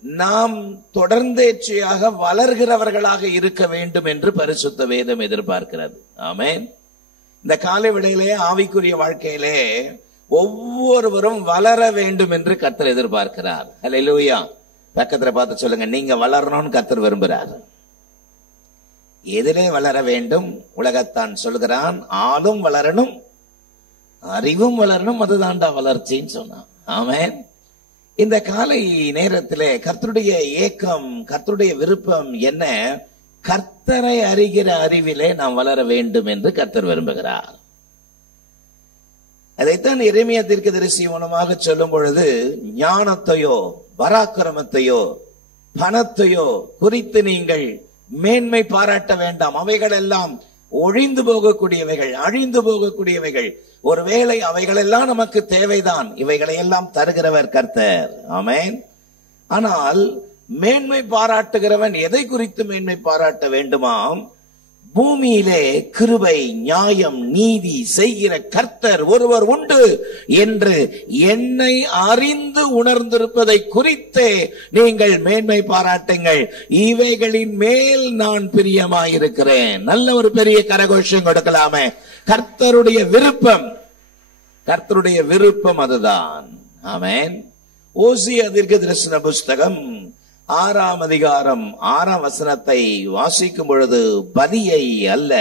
நாம் தொடர்ந்தேச்சையாக வளர்கிறவர்களாக இருக்க வேண்டும் என்று பரிசுத்த வேதம் எதிர்பார்க்கிறது. ஆமென். இந்த காலை வேளையிலே ஆவிக்குரிய வாழ்க்கையிலே ஒவ்வொருவரும் வளர வேண்டும் என்று கர்த்தர் எதிர்பார்க்கிறார். அல்லேலூயா. பக்கத்துல பார்த்து சொல்லுங்க, நீங்க வளரணும்னு கர்த்தர் விரும்புகிறார். எதிலே வளர வேண்டும்? உலகத்தான் சொல்கிறான், ஆளும் வளரணும், அறிவும் வளரணும், அதுதான்டா வளர்ச்சின்னு சொன்னான். ஆமென். இந்த காலை நேரத்திலே கர்த்தருடைய ஏக்கம், கர்த்தருடைய விருப்பம் என்ன? கர்த்தரை அறிகிற அறிவிலே நாம் வளர வேண்டும் என்று கர்த்தர் விரும்புகிறார். அதைத்தான் எரேமியா தீர்க்கதரிசி மூலமாக சொல்லும் பொழுது, ஞானத்தையோ பராக்கிரமத்தையோ பணத்தையோ குறித்து நீங்கள் மேன்மை பாராட்ட வேண்டாம். அவைகள் எல்லாம் ஒழிந்து போகக்கூடியவைகள், அழிந்து போகக்கூடியவைகள். ஒருவேளை அவைகளெல்லாம் நமக்கு தேவைதான், இவைகளை எல்லாம் தருகிறவர் கர்த்தர். ஆமென். ஆனால் மேன்மை பாராட்டுகிறவன் எதை குறித்து மேன்மை பாராட்ட வேண்டுமாம்? பூமியிலே கிருபை, நியாயம், நீதி செய்கிற கர்த்தர் ஒருவர் உண்டு என்று என்னை அறிந்து உணர்ந்திருப்பதை குறித்தே நீங்கள் மேன்மை பாராட்டுங்கள். இவைகளின் மேல் நான் பிரியமாயிருக்கிறேன். நல்ல ஒரு பெரிய கரகோஷம் கொடுக்கலாமே. கர்த்தருடைய விருப்பம் அதுதான். ஆமென். ஓசியா தீர்க்கதரிசன புஸ்தகம் 6ஆம் அதிகாரம் 6ஆம் வசனத்தை வாசிக்கும் பொழுது, பலியை அல்ல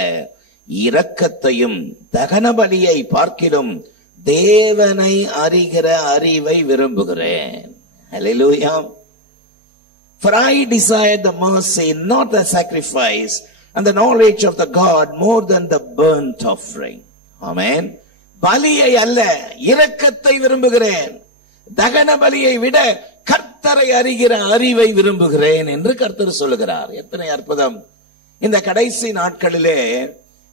இரக்கத்தையும் தகன பலியை பார்க்கிலும் தேவனை அறிகிற அறிவை விரும்புகிறேன். ஹல்லேலூயா. For I desire the mercy, not the sacrifice, and the knowledge of the God more than the burnt offering. Amen. பலியை அல்ல இரக்கத்தை விரும்புகிறேன், தகன பலியை விட கர்த்தரை அறிகிற அறிவை விரும்புகிறேன் என்று கர்த்தர் சொல்லுகிறார். எத்தனை அற்புதம்! இந்த கடைசி நாட்களிலே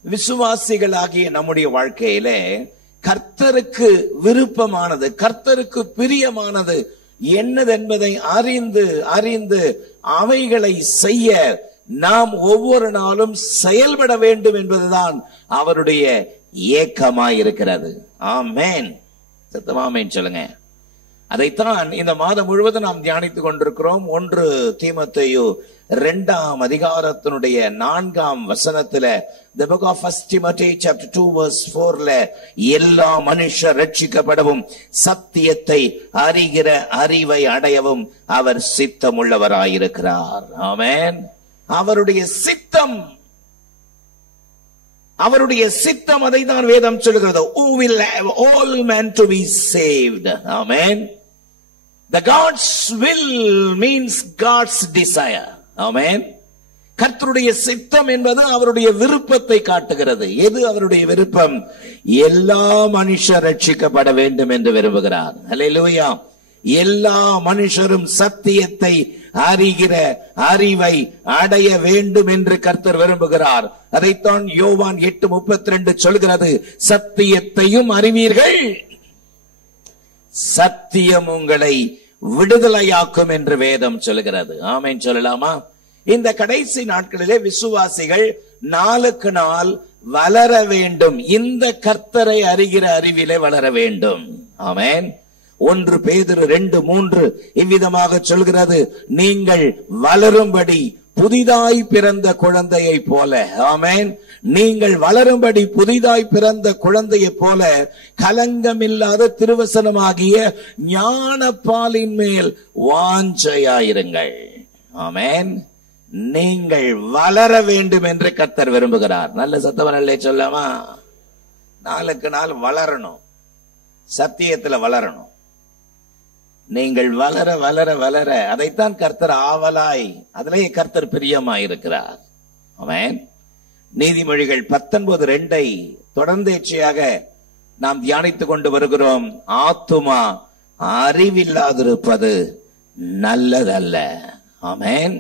விசுவாசிகளாகிய நம்முடைய வாழ்க்கையிலே கர்த்தருக்கு விருப்பமானது, கர்த்தருக்கு பிரியமானது என்னதென்பதை அறிந்து அவைகளை செய்ய நாம் ஒவ்வொரு நாளும் செயல்பட வேண்டும் என்பதுதான் அவருடைய ஏக்கமாயிருக்கிறது. ஆமென். சத்தமாமேன் சொல்லுங்க. அதைத்தான் இந்த மாதம் முழுவதும் நாம் தியானித்துக் கொண்டிருக்கிறோம். 1 தீமோத்தேயு 2ஆம் அதிகாரத்தினுடைய 4ஆம் வசனத்துல, the book of 1 Timothy chapter 2 verse 4ல, எல்லா மனுஷர் ரட்சிக்கப்படவும் சத்தியத்தை அறிகிற அறிவை அடையவும் அவர் சித்தமுள்ளவராயிருக்கிறார். ஆமென். அவருடைய சித்தம் அதை தான் வேதம் சொல்கிறது. Who will have all men to be saved. Amen. The God's will means God's desire. Amen. கர்த்தருடைய சித்தம் என்பது அவருடைய விருப்பத்தை காட்டுகிறது. எது அவருடைய விருப்பம்? எல்லா மனுஷர் ரட்சிக்கப்பட வேண்டும் என்று விரும்புகிறார். ஹல்லேலூயா. எல்லா மனுஷரும் சத்தியத்தை அறிகிற அறிவை அடைய வேண்டும் என்று கர்த்தர் விரும்புகிறார். அதைத்தான் யோவான் 8:32 சொல்கிறது, சத்தியத்தையும் அறிவீர்கள், சத்தியம் உங்களை விடுதலையாக்கும் என்று வேதம் சொல்கிறது. ஆமென் சொல்லலாமா? இந்த கடைசி நாட்களிலே விசுவாசிகள் நாளுக்கு நாள் வளர வேண்டும். இந்த கர்த்தரை அறிகிற அறிவிலே வளர வேண்டும். ஆமென். 1 பேதுரு 2:3 இவ்விதமாக சொல்கிறது, நீங்கள் வளரும்படி புதிதாய் பிறந்த குழந்தையை போல. ஆமென். நீங்கள் வளரும்படி புதிதாய் பிறந்த குழந்தையை போல கலங்கமில்லாத திருவசனமாகிய ஞானப்பாலின் மேல் வாஞ்சையாயிருங்கள். ஆமென். நீங்கள் வளர வேண்டும் என்று கர்த்தர் விரும்புகிறார். நல்ல சத்தவரல்லே சொல்லாமா? நாளுக்கு நாள் வளரணும், சத்தியத்துல வளரணும். நீங்கள் வளர வளர வளர அதைத்தான் கர்த்தர் ஆவலாய், அதிலே கர்த்தர் பிரியமாயிருக்கிறார். ஆமென். நீதிமொழிகள் 19:2 தொடர்ந்தேச்சையாக நாம் தியானித்துக் கொண்டு வருகிறோம். ஆத்துமா அறிவில்லாதிருப்பது நல்லதல்ல. ஆமென்.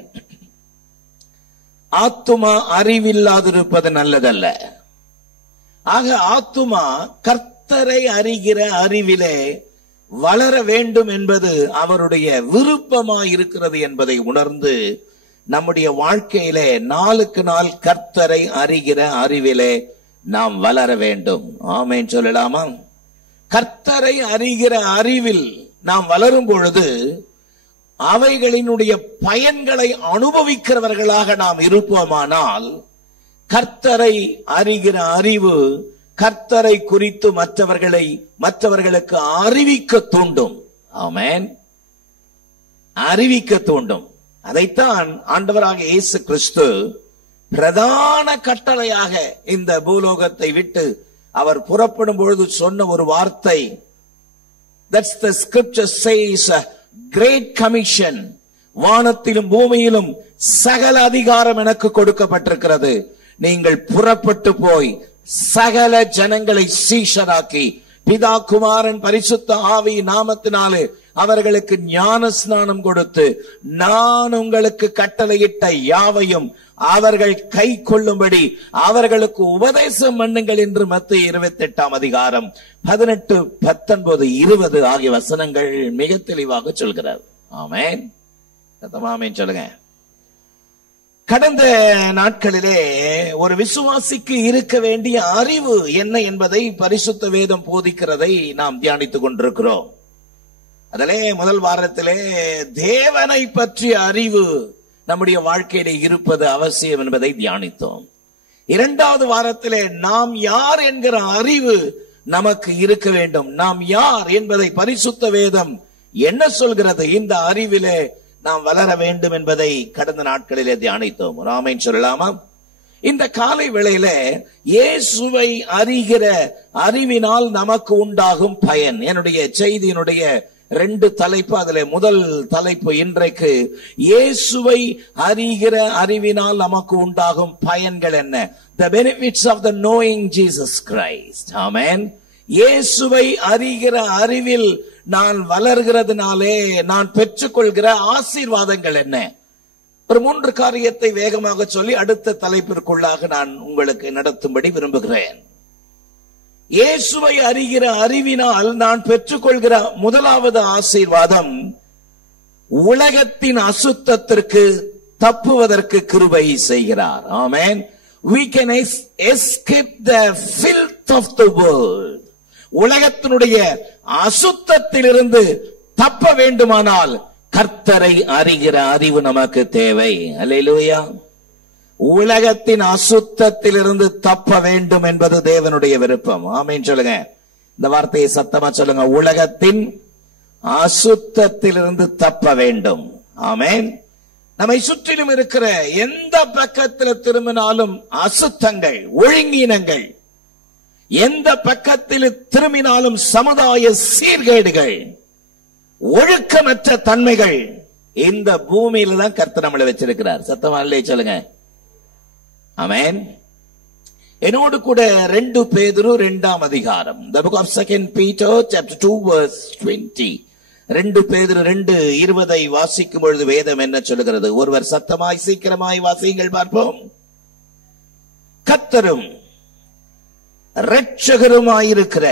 ஆத்துமா அறிவில்லாதிருப்பது நல்லதல்ல. ஆக ஆத்துமா கர்த்தரை அறிகிற அறிவிலே வளர வேண்டும் என்பது அவருடைய விருப்பமாயிருக்கிறது என்பதை உணர்ந்து நம்முடைய வாழ்க்கையிலே நாளுக்கு நாள் கர்த்தரை அறிகிற அறிவிலே நாம் வளர வேண்டும். ஆமென் சொல்லலாமா? கர்த்தரை அறிகிற அறிவில் நாம் வளரும் பொழுது அவைகளினுடைய பயன்களை அனுபவிக்கிறவர்களாக நாம் இருப்போமானால், கர்த்தரை அறிகிற அறிவு கர்த்தரை குறித்து மற்றவர்களுக்கு அறிவிக்க தூண்டும். ஆமென். அறிவிக்க தூண்டும். அதைத்தான் ஆண்டவராக இயேசு கிறிஸ்து பிரதான கட்டளையாக இந்த பூலோகத்தை விட்டு அவர் புறப்படும் பொழுது சொன்ன ஒரு வார்த்தை. That's the scripture says, great commission. வானத்திலும் பூமியிலும் சகல அதிகாரம் எனக்கு கொடுக்கப்பட்டிருக்கிறது. நீங்கள் புறப்பட்டு போய் சகல ஜனங்களை சீஷராக்கி பிதா குமாரன் பரிசுத்த ஆவி நாமத்தினாலே அவர்களுக்கு ஞான ஸ்நானம் கொடுத்து நான் உங்களுக்கு கட்டளையிட்ட யாவையும் அவர்கள் கை கொள்ளும்படி அவர்களுக்கு உபதேசம் பண்ணுங்கள் என்று மத்தேயு 28ஆம் அதிகாரம் 18, 19, 20 ஆகிய வசனங்கள் மிக தெளிவாக சொல்கிறார். ஆமென். ஆமென் சொல்லுங்க. கடந்த நாட்களிலே ஒரு விசுவாசிக்கு இருக்க வேண்டிய அறிவு என்ன என்பதை பரிசுத்த வேதம் போதிக்கிறதை நாம் தியானித்துக் கொண்டிருக்கிறோம். அதிலே முதல் வாரத்திலே தேவனை பற்றிய அறிவு நம்முடைய வாழ்க்கையிலே இருப்பது அவசியம் என்பதை தியானித்தோம். இரண்டாவது வாரத்திலே நாம் யார் என்கிற அறிவு நமக்கு இருக்க வேண்டும். நாம் யார் என்பதை பரிசுத்த வேதம் என்ன சொல்கிறது, இந்த அறிவிலே நாம் வளர வேண்டும் என்பதை கடந்த நாட்களிலே தியானித்தோம். ஆமென் சொல்லலாமா? இந்த காலை வேளையில இயேசுவை அறிகிற அறிவினால் நமக்கு உண்டாகும் பயன். என்னுடைய செய்தியினுடைய 2 தலைப்பு. அதுல முதல் தலைப்பு இன்றைக்கு இயேசுவை அறிகிற அறிவினால் நமக்கு உண்டாகும் பயன்கள் என்ன? The benefits of the knowing Jesus Christ. Amen. இயேசுவை அறிகிற அறிவில் நான் வளர்கிறதுனாலே நான் பெற்றுக்கொள்கிற ஆசீர்வாதங்கள் என்ன? ஒரு 3 காரியத்தை வேகமாக சொல்லி அடுத்த தலைப்பிற்குள்ளாக நான் உங்களுக்கு நடத்தும்படி விரும்புகிறேன். இயேசுவை அறிகிற அறிவினால் நான் பெற்றுக்கொள்கிற முதலாவது ஆசீர்வாதம், உலகத்தின் அசுத்தத்திற்கு தப்புவதற்கு கிருபை செய்கிறார். ஆமென். We can escape the filth of the world. உலகத்தினுடைய அசுத்தத்திலிருந்து தப்ப வேண்டுமானால் கர்த்தரை அறிகிற அறிவு நமக்கு தேவை. அல்லேலூயா. உலகத்தின் அசுத்தத்திலிருந்து தப்ப வேண்டும் என்பது தேவனுடைய விருப்பம். ஆமென் சொல்லுங்க. இந்த வார்த்தையை சத்தமா சொல்லுங்க. உலகத்தின் அசுத்தத்திலிருந்து தப்ப வேண்டும். ஆமென். நம்மை சுற்றிலும் இருக்கிற எந்த பக்கத்தில் திரும்பினாலும் அசுத்தங்கள், ஒழுங்கீனங்கள், எந்த பக்கத்தில் திரும்பினாலும் சமுதாய சீர்கேடுகள், ஒழுக்கமற்ற தன்மைகள் இந்த பூமியில தான் கர்த்தர் நம்மளை வச்சிருக்கிறார். சத்தமா இல்லையே சொல்லுங்க. ஆமென். என்னோடு கூட 2 பேதுரு 2ஆம் அதிகாரம், the book of 2 Peter chapter 2 verse 20. 2 பேதுரு 2:20 வாசிக்கும் பொழுது வேதம் என்ன சொல்லுகிறது? ஒருவர் சத்தமாய் சீக்கிரமாய் வாசியுங்கள் பார்ப்போம். கர்த்தரும் இரட்சகருமாயிருக்கிற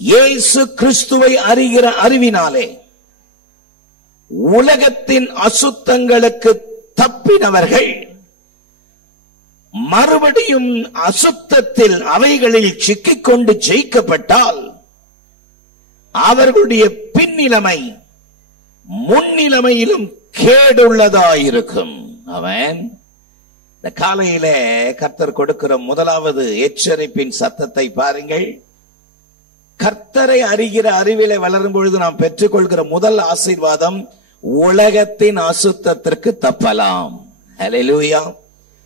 இயேசு கிறிஸ்துவை அறிகிற அறிவினாலே உலகத்தின் அசுத்தங்களுக்கு தப்பினவர்கள் மறுபடியும் அசுத்தத்தில் அவைகளில் சிக்கிக்கொண்டு ஜெயிக்கப்பட்டால் அவர்களுடைய பின்னிலைமை முன்னிலைமையிலும் கேடுள்ளதாயிருக்கும். அவன் இந்த காலையில கர்த்தர் கொடுக்கிற முதலாவது எச்சரிப்பின் சத்தத்தை பாருங்கள். கர்த்தரை அறிகிற அறிவிலே வளரும் பொழுது நாம் பெற்றுக்கொள்கிற முதல் ஆசீர்வாதம், உலகத்தின் அசுத்தத்திற்கு தப்பலாம். ஹல்லேலூயா.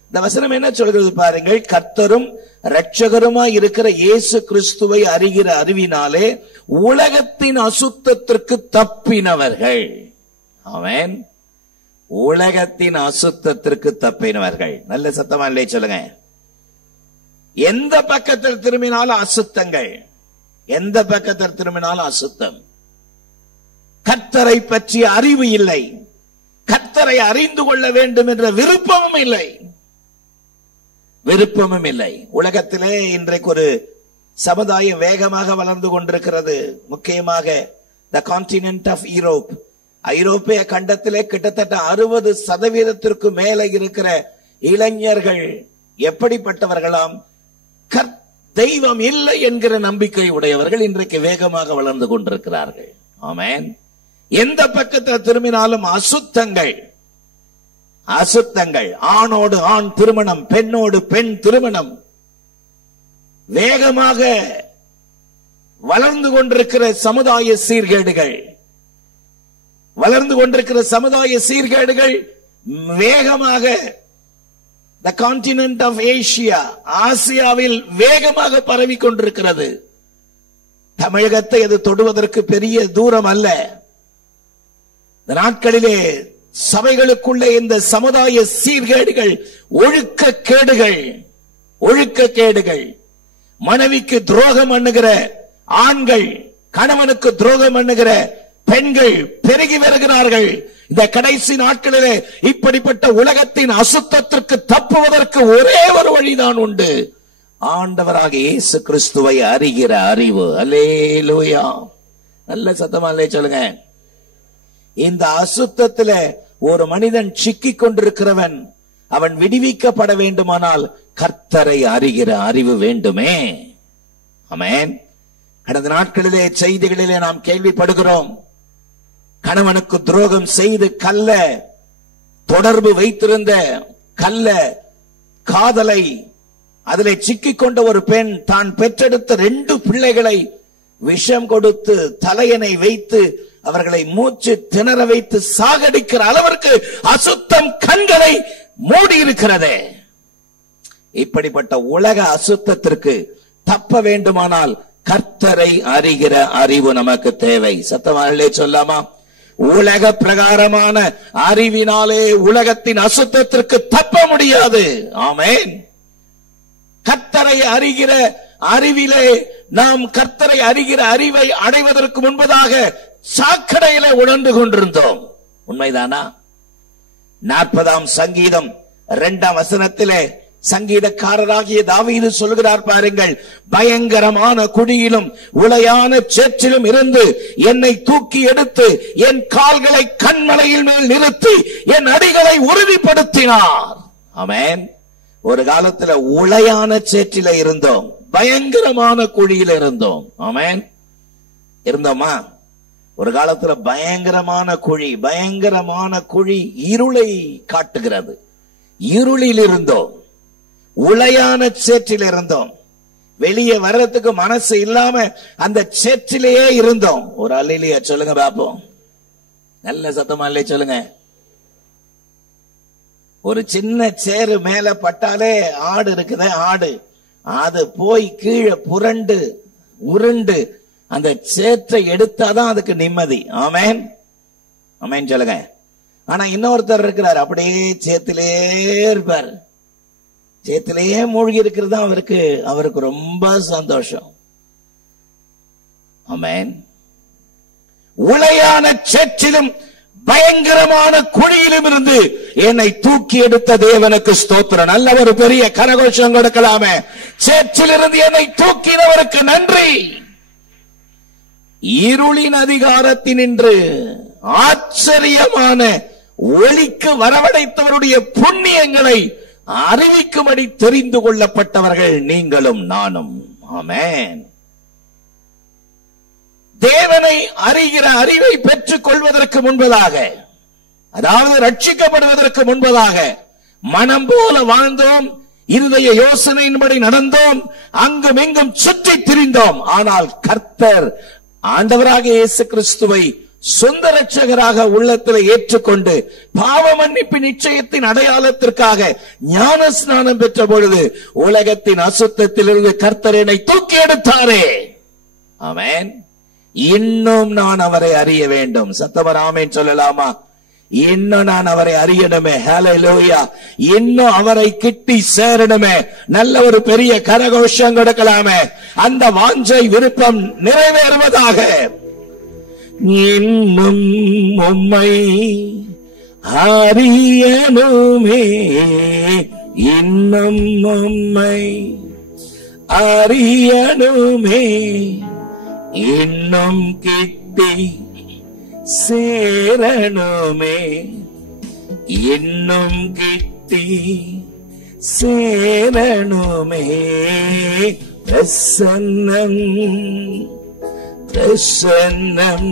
இந்த வசனம் என்ன சொல்கிறது பாருங்கள். கர்த்தரும் இரட்சகருமாய் இருக்கிற இயேசு கிறிஸ்துவை அறிகிற அறிவினாலே உலகத்தின் அசுத்தத்திற்கு தப்பினவர்கள். ஆமென். உலகத்தின் அசுத்தத்திற்கு தப்பினவர்கள். நல்ல சத்தமா இல்லையே சொல்லுங்க. எந்த பக்கத்தில் திரும்பினாலும் அசுத்தங்கள், எந்த பக்கத்தில் திரும்பினாலும் அசுத்தம். கர்த்தரை பற்றிய அறிவு இல்லை, கர்த்தரை அறிந்து கொள்ள வேண்டும் என்ற விருப்பமும் இல்லை, விருப்பமும் இல்லை. உலகத்திலே இன்றைக்கு ஒரு சமுதாயம் வேகமாக வளர்ந்து கொண்டிருக்கிறது. முக்கியமாக the continent of Europe, ஐரோப்பிய கண்டத்திலே கிட்டத்தட்ட 60% மேலே இருக்கிற இளைஞர்கள் எப்படிப்பட்டவர்களாம்? தெய்வம் இல்லை என்கிற நம்பிக்கை உடையவர்கள் இன்றைக்கு வேகமாக வளர்ந்து கொண்டிருக்கிறார்கள். ஆமென். எந்த பக்கத்தில் திரும்பினாலும் அசுத்தங்கள், அசுத்தங்கள். ஆணோடு ஆண் திருமணம், பெண்ணோடு பெண் திருமணம், வேகமாக வளர்ந்து கொண்டிருக்கிற சமுதாய சீர்கேடுகள், வளர்ந்து கொண்டிருக்கிற சமுதாய சீர்கேடுகள் வேகமாக the continent of Asia, ஆசியாவில் வேகமாக பரவி கொண்டிருக்கிறது. தமிழகத்தை அது தொடுவதற்கு பெரிய தூரம் அல்ல. இந்த நாட்களிலே சபைகளுக்குள்ளே இந்த சமுதாய சீர்கேடுகள், ஒழுக்கக்கேடுகள், ஒழுக்கக்கேடுகள், மனைவிக்கு துரோகம் பண்ணுகிற ஆண்கள், கணவனுக்கு துரோகம் பண்ணுகிற பெண்கள் பெருகி வருகிறார்கள். இந்த கடைசி நாட்களிலே இப்படிப்பட்ட உலகத்தின் அசுத்தத்திற்கு தப்புவதற்கு ஒரே ஒரு வழிதான் உண்டு, ஆண்டவராக இயேசு கிறிஸ்துவை அறிகிற அறிவு. அல்லேலூயா. நல்ல சத்தமா இல்லையே சொல்லுங்க. இந்த அசுத்தத்திலே ஒரு மனிதன் சிக்கிக் கொண்டிருக்கிறவன் அவன் விடுவிக்கப்பட வேண்டுமானால் கர்த்தரை அறிகிற அறிவு வேண்டுமே. ஆமென். கடந்த நாட்களிலே செய்திகளிலே நாம் கேள்விப்படுகிறோம், கணவனுக்கு துரோகம் செய்து கள்ள தொடர்பு வைத்திருந்த கள்ள காதலை அதிலே சிக்கிக் கொண்ட ஒரு பெண் தான் பெற்றெடுத்த 2 பிள்ளைகளை விஷம் கொடுத்து தலையணை வைத்து அவர்களை மூச்சு திணற வைத்து சாகடிக்கிற அளவிற்கு அசுத்தம் கண்களை மூடி இருக்கிறது. இப்படிப்பட்ட உலக அசுத்தத்திற்கு தப்ப வேண்டுமானால் கர்த்தரை அறிகிற அறிவு நமக்கு தேவை. சத்தமாலே சொல்லாமா? உலக பிரகாரமான அறிவினாலே உலகத்தின் அசுத்தத்திற்கு தப்ப முடியாது. ஆமென். கர்த்தரை அறிகிற அறிவிலே நாம் கர்த்தரை அறிகிற அறிவை அடைவதற்கு முன்பதாக சாக்கடையிலே உணர்ந்து கொண்டிருந்தோம். உண்மைதானா? 40ஆம் சங்கீதம் 2ஆம் வசனத்திலே சங்கீதக்காரராகிய தாவீது சொல்கிறார் பாருங்கள், பயங்கரமான குழியிலும் உளையான சேற்றிலும் இருந்து என்னை தூக்கி எடுத்து என் கால்களை கண்மலையில் மேல் நிறுத்தி என் அடிகளை உறுதிப்படுத்தினார். ஆமென். ஒரு காலத்துல உளையான சேற்றில இருந்தோம், பயங்கரமான குழியில இருந்தோம். ஆமென். இருந்தோமா? ஒரு காலத்துல பயங்கரமான குழி இருளை காட்டுகிறது. இருளில் இருந்தோம், உளையான சேற்றில் இருந்தோம், வெளியே வர்றதுக்கு மனசு இல்லாம அந்த சேற்றிலேயே இருந்தோம். ஒரு அல்லேலூயா சொல்லுங்க பாப்போம். நல்ல சத்தமா இல்லையே சொல்லுங்க. ஒரு சின்ன சேரு மேல பட்டாலே ஆடு இருக்குதே, ஆடு அது போய் கீழே புரண்டு உருண்டு அந்த சேற்றை எடுத்தாதான் அதுக்கு நிம்மதி. ஆமென். ஆமென் சொல்லுங்க. ஆனா இன்னொருத்தர் இருக்கிறார், அப்படியே சேத்திலே இருப்பார், சேத்திலேயே மூழ்கி இருக்கிறது அவருக்கு ரொம்ப சந்தோஷம். ஆமென். உளையான சேற்றிலும் பயங்கரமான குழியிலும் இருந்து என்னை தூக்கி எடுத்த தேவனுக்கு ஸ்தோத்திரம். நல்ல ஒரு பெரிய கரகோஷம் கொடுக்கலாமே. சேற்றிலிருந்து என்னை தூக்கினவருக்கு நன்றி. இருளின் அதிகாரத்தினின்று ஆச்சரியமான ஒளிக்கு வரவழைத்தவருடைய புண்ணியங்களை அறிவிக்கும்படி தெரிந்து கொள்ளப்பட்டவர்கள் நீங்களும் நானும். ஆமென். தேவனை அறிகிற அறிவை பெற்றுக் கொள்வதற்கு முன்பதாக, அதாவது ரட்சிக்கப்படுவதற்கு முன்பதாக மனம் போல வாழ்ந்தோம், இருதய யோசனையின்படி நடந்தோம், அங்கும் எங்கும் சுற்றி திரிந்தோம். ஆனால் கர்த்தர் ஆண்டவராக இயேசு கிறிஸ்துவை சொந்த இரட்சகராக உள்ளத்தில் ஏற்றுக்கொண்டு பாவ மன்னிப்பு நிச்சயத்தின் அடையாளத்திற்காக ஞான ஸ்நானம் பெற்ற பொழுது உலகத்தின் அசுத்தத்திலிருந்து கர்த்தர் என்னை தூக்கி எடுத்தாரே. ஆமென். இன்னும் நான் அவரை அறிய வேண்டும். சத்தவர் ஆமென் சொல்லலாமா? இன்னும் நான் அவரை அறியணுமே. ஹல்லேலூயா. இன்னும் அவரை கிட்டி சேரணுமே. நல்ல ஒரு பெரிய கரகோஷம் கொடுக்கலாமே. அந்த வாஞ்சை விருப்பம் நிறைவேறுவதாக. இன்னும் உம்மை அறியணுமே, இன்னும் உம்மை அறியணுமே, இன்னும் கிட்டி சேரணுமே, இன்னும் கிட்டி சேரணுமே. பிரசன்னம் பிரசன்னம்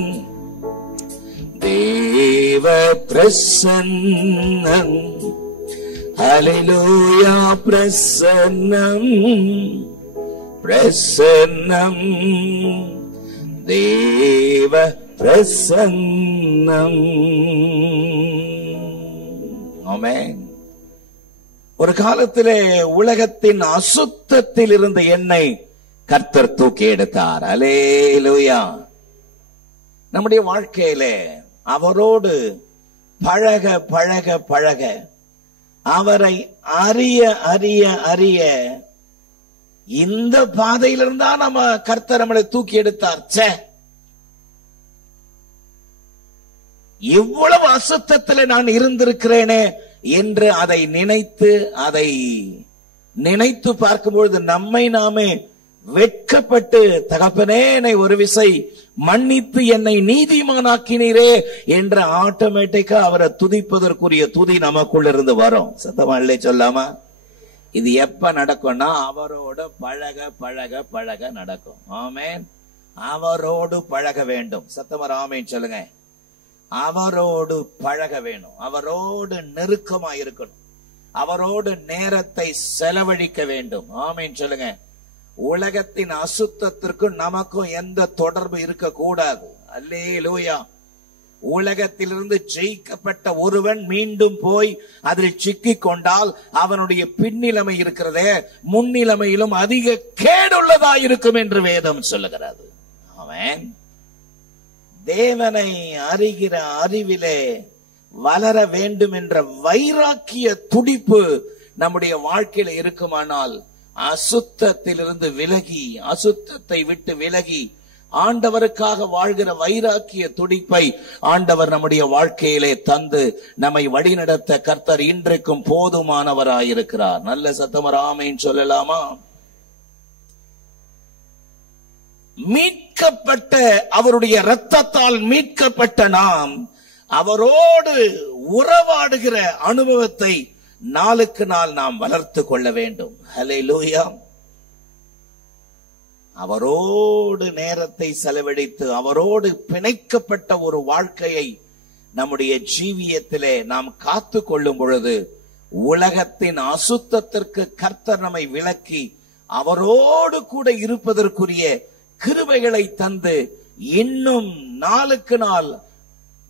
தேவ பிரசன்னம். ஹல்லேலூயா. பிரசன்னம் பிரசன்னம் தேவ பிரசன்னம். ஆமென். ஒரு காலத்திலே உலகத்தின் அசுத்தத்தில் இருந்த என்னை கர்த்தர் தூக்கி எடுத்தார். அல்லேலூயா. நம்முடைய வாழ்க்கையிலே அவரோடு பழக பழக பழக, அவரை அறிய அறிய அறிய, இந்த பாதையிலிருந்தா நம்ம கர்த்தர் நம்மளை தூக்கி எடுத்தார். இவ்வளவு அசுத்தத்தில் நான் இருந்திருக்கிறேனே என்று அதை நினைத்து பார்க்கும்பொழுது நம்மை நாமே வெட்கப்பட்டு, தகப்பனே என்னை ஒரு விசை மன்னித்து என்னை நீதிமானாக்கினீரே என்ற ஆட்டோமேட்டிக்கா அவரை துதிப்பதற்குரிய துதி நமக்குள்ள இருந்து வரும். சத்தமா இல்லை சொல்லாமா? இது எப்ப நடக்கும்னா அவரோட பழக பழக பழக நடக்கும். ஆமென். அவரோடு பழக வேண்டும். சத்தமா ஆமென் சொல்லுங்க. அவரோடு பழக வேணும். அவரோடு நெருக்கமா இருக்கணும். அவரோடு நேரத்தை செலவழிக்க வேண்டும். ஆமென் சொல்லுங்க. உலகத்தின் அசுத்தத்திற்கும் நமக்கும் எந்த தொடர்பு இருக்க கூடாது. அல்லேலூயா. உலகத்திலிருந்து ஜெயிக்கப்பட்ட ஒருவன் மீண்டும் போய் அதில் சிக்கிக் கொண்டால் அவனுடைய பின்னிலைமை இருக்கிறதே முன்னிலைமையிலும் அதிக கேடுள்ளதா இருக்கும் என்று வேதம் சொல்லுகிறது. ஆமென். தேவனை அறிகிற அறிவிலே வளர வேண்டும் என்ற வைராக்கிய துடிப்பு நம்முடைய வாழ்க்கையில இருக்குமானால் அசுத்தத்திலிருந்து விலகி, அசுத்தத்தை விட்டு விலகி ஆண்டவருக்காக வாழ்கிற வைராக்கிய துடிப்பை ஆண்டவர் நம்முடைய வாழ்க்கையிலே தந்து நம்மை வழிநடத்த கர்த்தர் இன்றைக்கும் போதுமானவராயிருக்கிறார். நல்ல சத்தமர் ஆமென் சொல்லலாமா? மீட்கப்பட்ட, அவருடைய இரத்தத்தால் மீட்கப்பட்ட நாம் அவரோடு உறவாடுகிற அனுபவத்தை நாளுக்கு நாள் நாம் வளர்த்து கொள்ள வேண்டும். ஹல்லேலூயா. அவரோடு நேரத்தை செலவழித்து அவரோடு பிணைக்கப்பட்ட ஒரு வாழ்க்கையை நம்முடைய ஜீவியத்திலே நாம் காத்து கொள்ளும் பொழுது உலகத்தின் அசுத்தத்திற்கு கர்த்தர் நம்மை விலக்கி அவரோடு கூட இருப்பதற்குரிய கிருபைகளை தந்து இன்னும் நாளுக்கு நாள்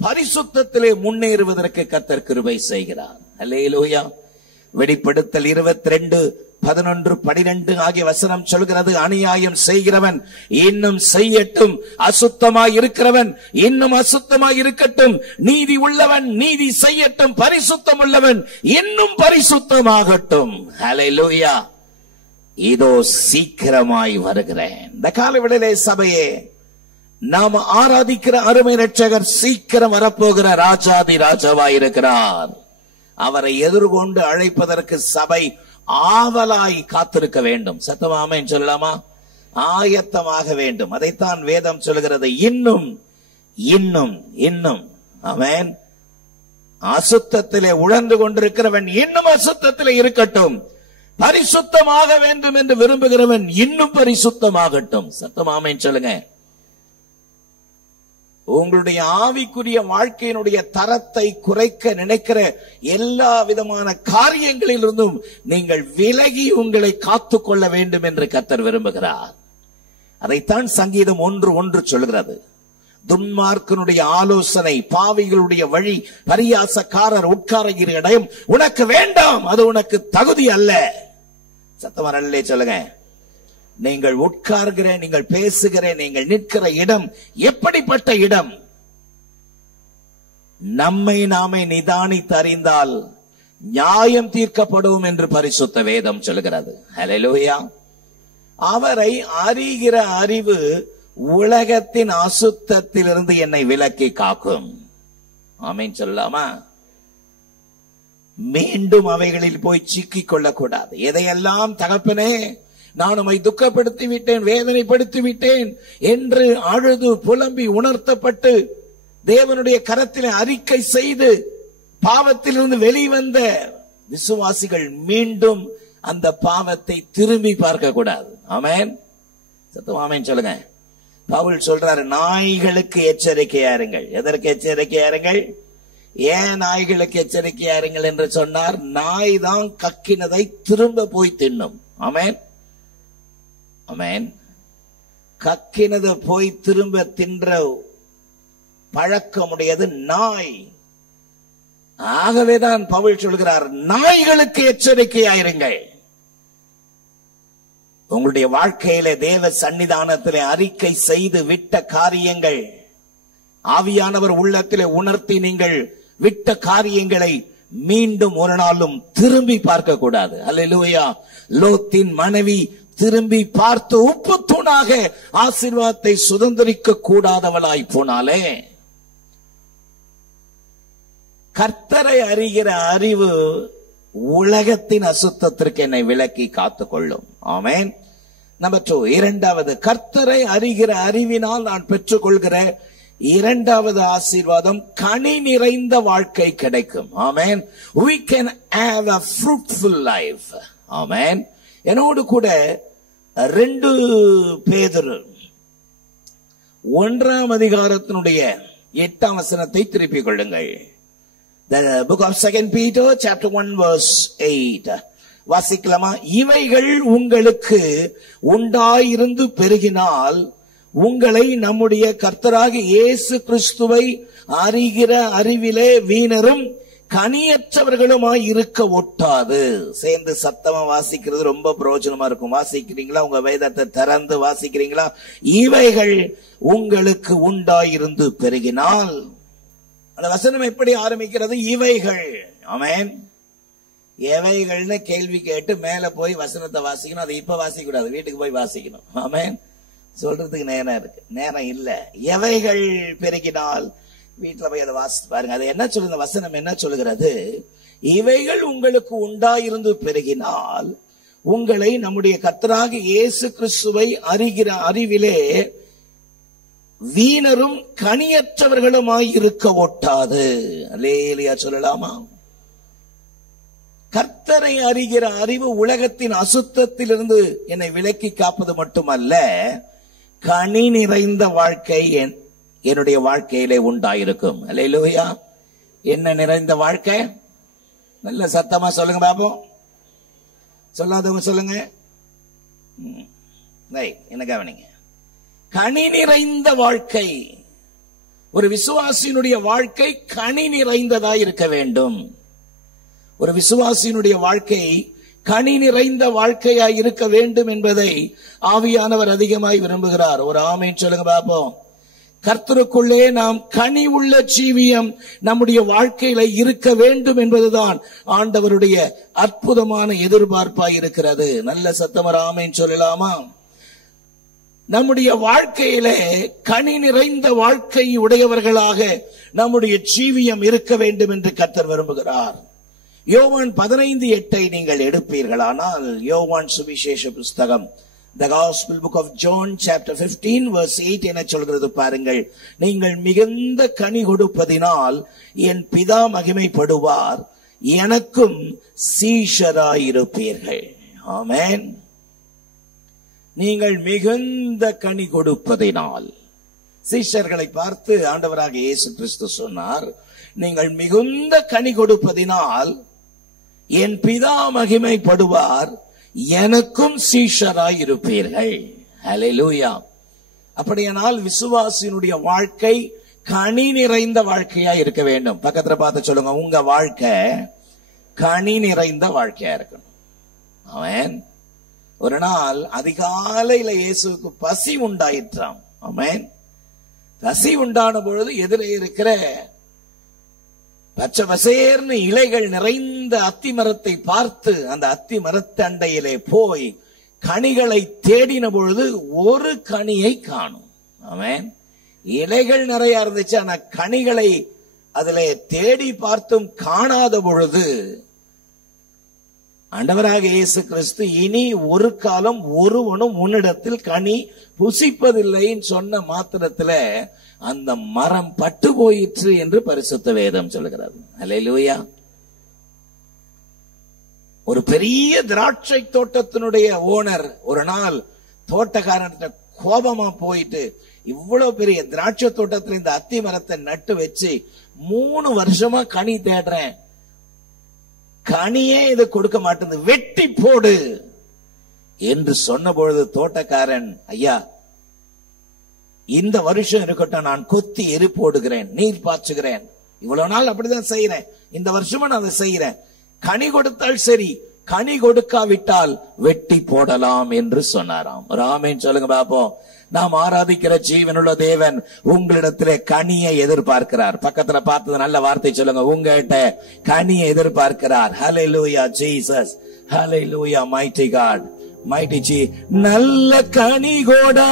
பரிசுத்தத்திலே முன்னேறுவதற்கு கர்த்தர் கிருபை செய்கிறார். அல்லேலூயா. வெளிப்படுத்தல் 22:11-12 ஆகிய வசனம் சொல்கிறது, அநியாயம் செய்கிறவன் இன்னும் செய்யட்டும், அசுத்தமாய் இருக்கிறவன் இன்னும் அசுத்தமாய் இருக்கட்டும், நீதி உள்ளவன் நீதி செய்யட்டும், பரிசுத்தம் உள்ளவன் இன்னும் பரிசுத்தமாகட்டும். ஹல்லேலூயா. இதோ சீக்கிரமாய் வருகிறேன். இந்த காலவெளியிலே சபையே, நாம் ஆராதிக்கிற அருமை இரட்சகர் சீக்கிரம் வரப்போகிற ராஜாதி ராஜாவாய் இருக்கிறார். அவரை எதிர்கொண்டு அழைப்பதற்கு சபை ஆவலாய் காத்திருக்க வேண்டும். சத்தமா ஆமென் சொல்லலாமா? ஆயத்தமாக வேண்டும். அதைத்தான் வேதம் சொல்கிறது. இன்னும் இன்னும் இன்னும். ஆமென். அசுத்தத்திலே உழந்து கொண்டிருக்கிறவன் இன்னும் அசுத்தத்திலே இருக்கட்டும், பரிசுத்தமாக வேண்டும் என்று விரும்புகிறவன் இன்னும் பரிசுத்தமாகட்டும். சத்தமா ஆமென் சொல்லுங்க. உங்களுடைய ஆவிக்குரிய வாழ்க்கையினுடைய தரத்தை குறைக்க நினைக்கிற எல்லா விதமான காரியங்களிலிருந்தும் நீங்கள் விலகி உங்களை காத்துக் கொள்ள வேண்டும் என்று கர்த்தர் விரும்புகிறார். அதைத்தான் சங்கீதம் 1:1 சொல்கிறது. துன்மார்க்கனுடைய ஆலோசனை, பாவிகளுடைய வழி, பரியாசக்காரர் உட்காருகிற இடம் உனக்கு வேண்டாம், அது உனக்கு தகுதி அல்ல. சத்தமா அல்லே சொல்லுங்க. நீங்கள் உட்கார்கிற, நீங்கள் பேசுகிற, நீங்கள் நிற்கிற இடம் எப்படிப்பட்ட இடம்? நம்மை நாமே நிதானித்து அறிந்தால் நியாயம் தீர்க்கப்படும் என்று பரிசுத்த வேதம் சொல்கிறது. ஹல்லேலூயா. அவரை அறிகிற அறிவு உலகத்தின் அசுத்தத்திலிருந்து என்னை விலக்கி காக்கும். ஆமென் சொல்லலாமா? மீண்டும் அவைகளில் போய் சிக்கிக் கொள்ளக்கூடாது. எதையெல்லாம் தகப்பனே நான் உம்மை துக்கப்படுத்தி விட்டேன், வேதனைப்படுத்தி விட்டேன் என்று அழுது புலம்பி உணர்த்தப்பட்டு தேவனுடைய கரத்திலே அறிக்கை செய்து பாவத்திலிருந்து வெளிவந்த விசுவாசிகள் மீண்டும் அந்த பாவத்தை திரும்பி பார்க்க கூடாது. ஆமென். சத்தம் ஆமென் சொல்லுங்க. பவுல் சொல்றாரு, நாய்களுக்கு எச்சரிக்கையா இருங்கள். எதற்கு எச்சரிக்கையா இருங்கள்? ஏன் நாய்களுக்கு எச்சரிக்கையா இருங்கள் என்று சொன்னார்? நாய் தான் கக்கினதை திரும்ப போய் தின்னும். ஆமென். ஆமென். கக்கினது போய் திரும்ப தின்ற பழக்கமுடையது நாய். ஆகவேதான் பவுல் சொல்கிறார், நாய்களுக்கு எச்சரிக்கையாயிருங்கள். உங்களுடைய வாழ்க்கையில தேவ சன்னிதானத்திலே அறிக்கை செய்து விட்ட காரியங்கள், ஆவியானவர் உள்ளத்திலே உணர்த்தி நீங்கள் விட்ட காரியங்களை மீண்டும் ஒரு நாளும் திரும்பி பார்க்க கூடாது. அல்லேலூயா. லோத்தின் மனைவி திரும்பி பார்த்து உப்பு தூணாக ஆசீர்வாதத்தை சுதந்திரிக்க கூடாதவளாய் போனாலே, கர்த்தரை அறிகிற அறிவு உலகத்தின் அசுத்தத்திற்கு என்னை விலக்கி காத்துக் கொள்ளும். ஆமென். நம்பர் 2, இரண்டாவது, கர்த்தரை அறிகிற அறிவினால் நான் பெற்றுக்கொள்கிற இரண்டாவது ஆசீர்வாதம், கனி நிறைந்த வாழ்க்கை கிடைக்கும். ஆமென். We can have a fruitful life. ஆமென். என்னோடு கூட 2 பேதுரு 1ஆம் அதிகாரத்தினுடைய 8ஆம் வசனத்தை திருப்பிக் கொள்ளுங்கள். The book of 2 Peter chapter 1 verse 8. வாசிக்கலாமா? இவைகள் உங்களுக்கு உண்டாயிருந்து பெருகினால் உங்களை நம்முடைய கர்த்தராகிய இயேசு கிறிஸ்துவை அறிகிற அறிவிலே வீணரும் கனியற்றவர்களுமாய் இருக்க ஒட்டாது. சேர்ந்து சத்தமா வாசிக்கிறது ரொம்ப பிரயோஜனமா இருக்கும். வாசிக்கிறீங்களா? உங்க வேதத்தை திறந்து வாசிக்கிறீங்களா? இவைகள் உங்களுக்கு உண்டாயிருந்து பெருகினால். அந்த வசனம் எப்படி ஆரம்பிக்கிறது? இவைகள். ஆமென். எவைகள்னு கேள்வி கேட்டு மேல போய் வசனத்தை வாசிக்கணும். அது இப்ப வாசிக்க கூடாது, வீட்டுக்கு போய் வாசிக்கணும். ஆமென். சொல்றதுக்கு நேரம் இருக்கு, நேரம் இல்ல. எவைகள் பெருகினால் வீட்டுல போய் அதை வாசித்து பாருங்க. அது என்ன சொல்லுங்க, வசனம் என்ன சொல்லுகிறது? இவைகள் உங்களுக்கு உண்டாயிருந்து பெருகினால் உங்களை நம்முடைய கர்த்தராகிய இயேசு கிறிஸ்துவை அறிகிற அறிவிலே வீணரும் கனியற்றவர்களுமாய் இருக்க ஒட்டாது. அல்லேலூயா சொல்லலாமா? கர்த்தரை அறிகிற அறிவு உலகத்தின் அசுத்தத்திலிருந்து என்னை விலக்கி காப்பது மட்டுமல்ல, கனி நிறைந்த வாழ்க்கை என்னுடைய வாழ்க்கையிலே உண்டாயிருக்கும். அல்லேலூயா. என்ன நிறைந்த வாழ்க்கை? நல்ல சத்தமா சொல்லுங்க பாப்போம். சொல்லாதவங்க சொல்லுங்க. என்ன கவனிங்க. கனி நிறைந்த வாழ்க்கை. ஒரு விசுவாசியினுடைய வாழ்க்கை கனி நிறைந்ததா இருக்க வேண்டும். ஒரு விசுவாசியினுடைய வாழ்க்கை கனி நிறைந்த வாழ்க்கையா இருக்க வேண்டும் என்பதை ஆவியானவர் அதிகமாய் விரும்புகிறார். ஒரு ஆமென் சொல்லுங்க பாப்போம். கர்த்தருக்குள்ளே நாம் கனி உள்ள ஜீவியம் நம்முடைய வாழ்க்கையில இருக்க வேண்டும் என்பதுதான் ஆண்டவருடைய அற்புதமான எதிர்பார்ப்பாய் இருக்கிறது. நல்ல சத்தமர் ஆமென் சொல்லலாமா? நம்முடைய வாழ்க்கையிலே கனி நிறைந்த வாழ்க்கை உடையவர்களாக நம்முடைய ஜீவியம் இருக்க வேண்டும் என்று கர்த்தர் விரும்புகிறார். யோவான் 15:8 நீங்கள் எடுப்பீர்களானால், யோவான் சுவிசேஷ புஸ்தகம், The Gospel Book of John chapter 15 verse 8 என்ன சொல்கிறது பாருங்கள். நீங்கள் மிகுந்த கனி கொடுப்பதினால் என் பிதா மகிமைப்படுவார், எனக்கும் சீஷராயிருப்பீர்கள். ஆமென். நீங்கள் மிகுந்த கனி கொடுப்பதினால். சீஷர்களை பார்த்து ஆண்டவராக இயேசு கிறிஸ்து சொன்னார், நீங்கள் மிகுந்த கனி கொடுப்பதினால் என் பிதா மகிமைப்படுவார், எனக்கும் சீஷராய் இருப்பீர்கள். ஹல்லேலூயா. அப்படியானால் விசுவாசியினுடைய வாழ்க்கை கனி நிறைந்த வாழ்க்கையா இருக்க வேண்டும். பக்கத்துல பார்த்து சொல்லுங்க, உங்க வாழ்க்கை கனி நிறைந்த வாழ்க்கையா இருக்கணும். ஆமென். ஒரு நாள் அதிகாலையில இயேசுவுக்கு பசி உண்டாயிற்றாம். ஆமென். பசி உண்டான பொழுது எதிரே இருக்கிற பச்சை பசேர்னு இலைகள் நிறைந்த அத்தி மரத்தை பார்த்து அந்த அத்தி மரத்தண்டையிலே போய் கனிகளை தேடின பொழுது ஒரு கனியை காணும். ஆமென். இலைகள் நிறைய இருந்துச்சு, ஆனா கனிகளை அதிலே தேடி பார்த்தும் காணாத பொழுது ஆண்டவராக இயேசு கிறிஸ்து, இனி ஒரு காலம் ஒருவனும் உன்னிடத்தில் கனி புசிப்பதில்லைன்னு சொன்ன மாத்திரத்துல அந்த மரம் பட்டு போயிற்று என்று பரிசுத்த வேதம் சொல்லுகிறது. அல்லேலூயா. ஒரு பெரிய திராட்சை தோட்டத்தினுடைய ஓனர் ஒரு நாள் தோட்டக்காரன் கோபமா போயிட்டு, இவ்வளவு பெரிய திராட்சை தோட்டத்துல இந்த அத்தி மரத்தை நட்டு வச்சு 3 வருஷமா கனி தேடுறேன், கனியே இது கொடுக்க மாட்டேங்குது, வெட்டி போடு என்று சொன்ன பொழுது தோட்டக்காரன், ஐயா இந்த வருஷம் இருக்கட்டும், நான் கொத்தி எரி போடுகிறேன், நீர் பாய்ச்சுகிறேன், இவ்வளவு நாள் அப்படிதான் செய்யறேன், இந்த வருஷமா நான் அதை செய்யறேன், கனி கொடுத்தால் சரி, கனி கொடுக்காவிட்டால் வெட்டி போடலாம் என்று சொன்னாராம். ஆமென் சொல்லுங்க பாப்போம். நாம் ஆராதிக்கிற ஜீவனுள்ள தேவன் உங்களிடத்திலே கனியை எதிர்பார்க்கிறார். பக்கத்துல பார்த்தது நல்ல வார்த்தை சொல்லுங்க, உங்ககிட்ட கனியை எதிர்பார்க்கிறார். ஹல்லேலூயா ஜீசஸ், ஹல்லேலூயா mighty God, mighty G. நல்ல கனி கோடா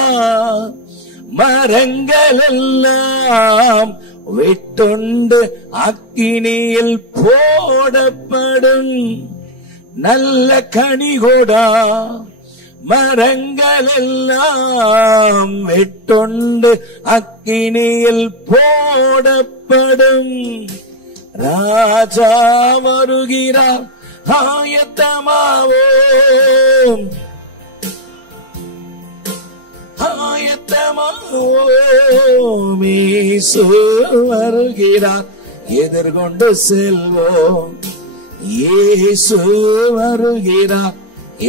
மரங்கள் எல்லாம் வெட்டுண்டு அக்கினியில் போடப்படும். நல்ல கனி கோடா மரங்கள் எல்லாம் வெட்டுண்டு அக்கினியில் போடப்படும். ராஜா வருகிறார், ஆயத்தமாவோம், ஆயத்தமாவோம். இயேசு வருகிறார், எதிர்கொண்டு செல்வோம். இயேசு வருகிறார்,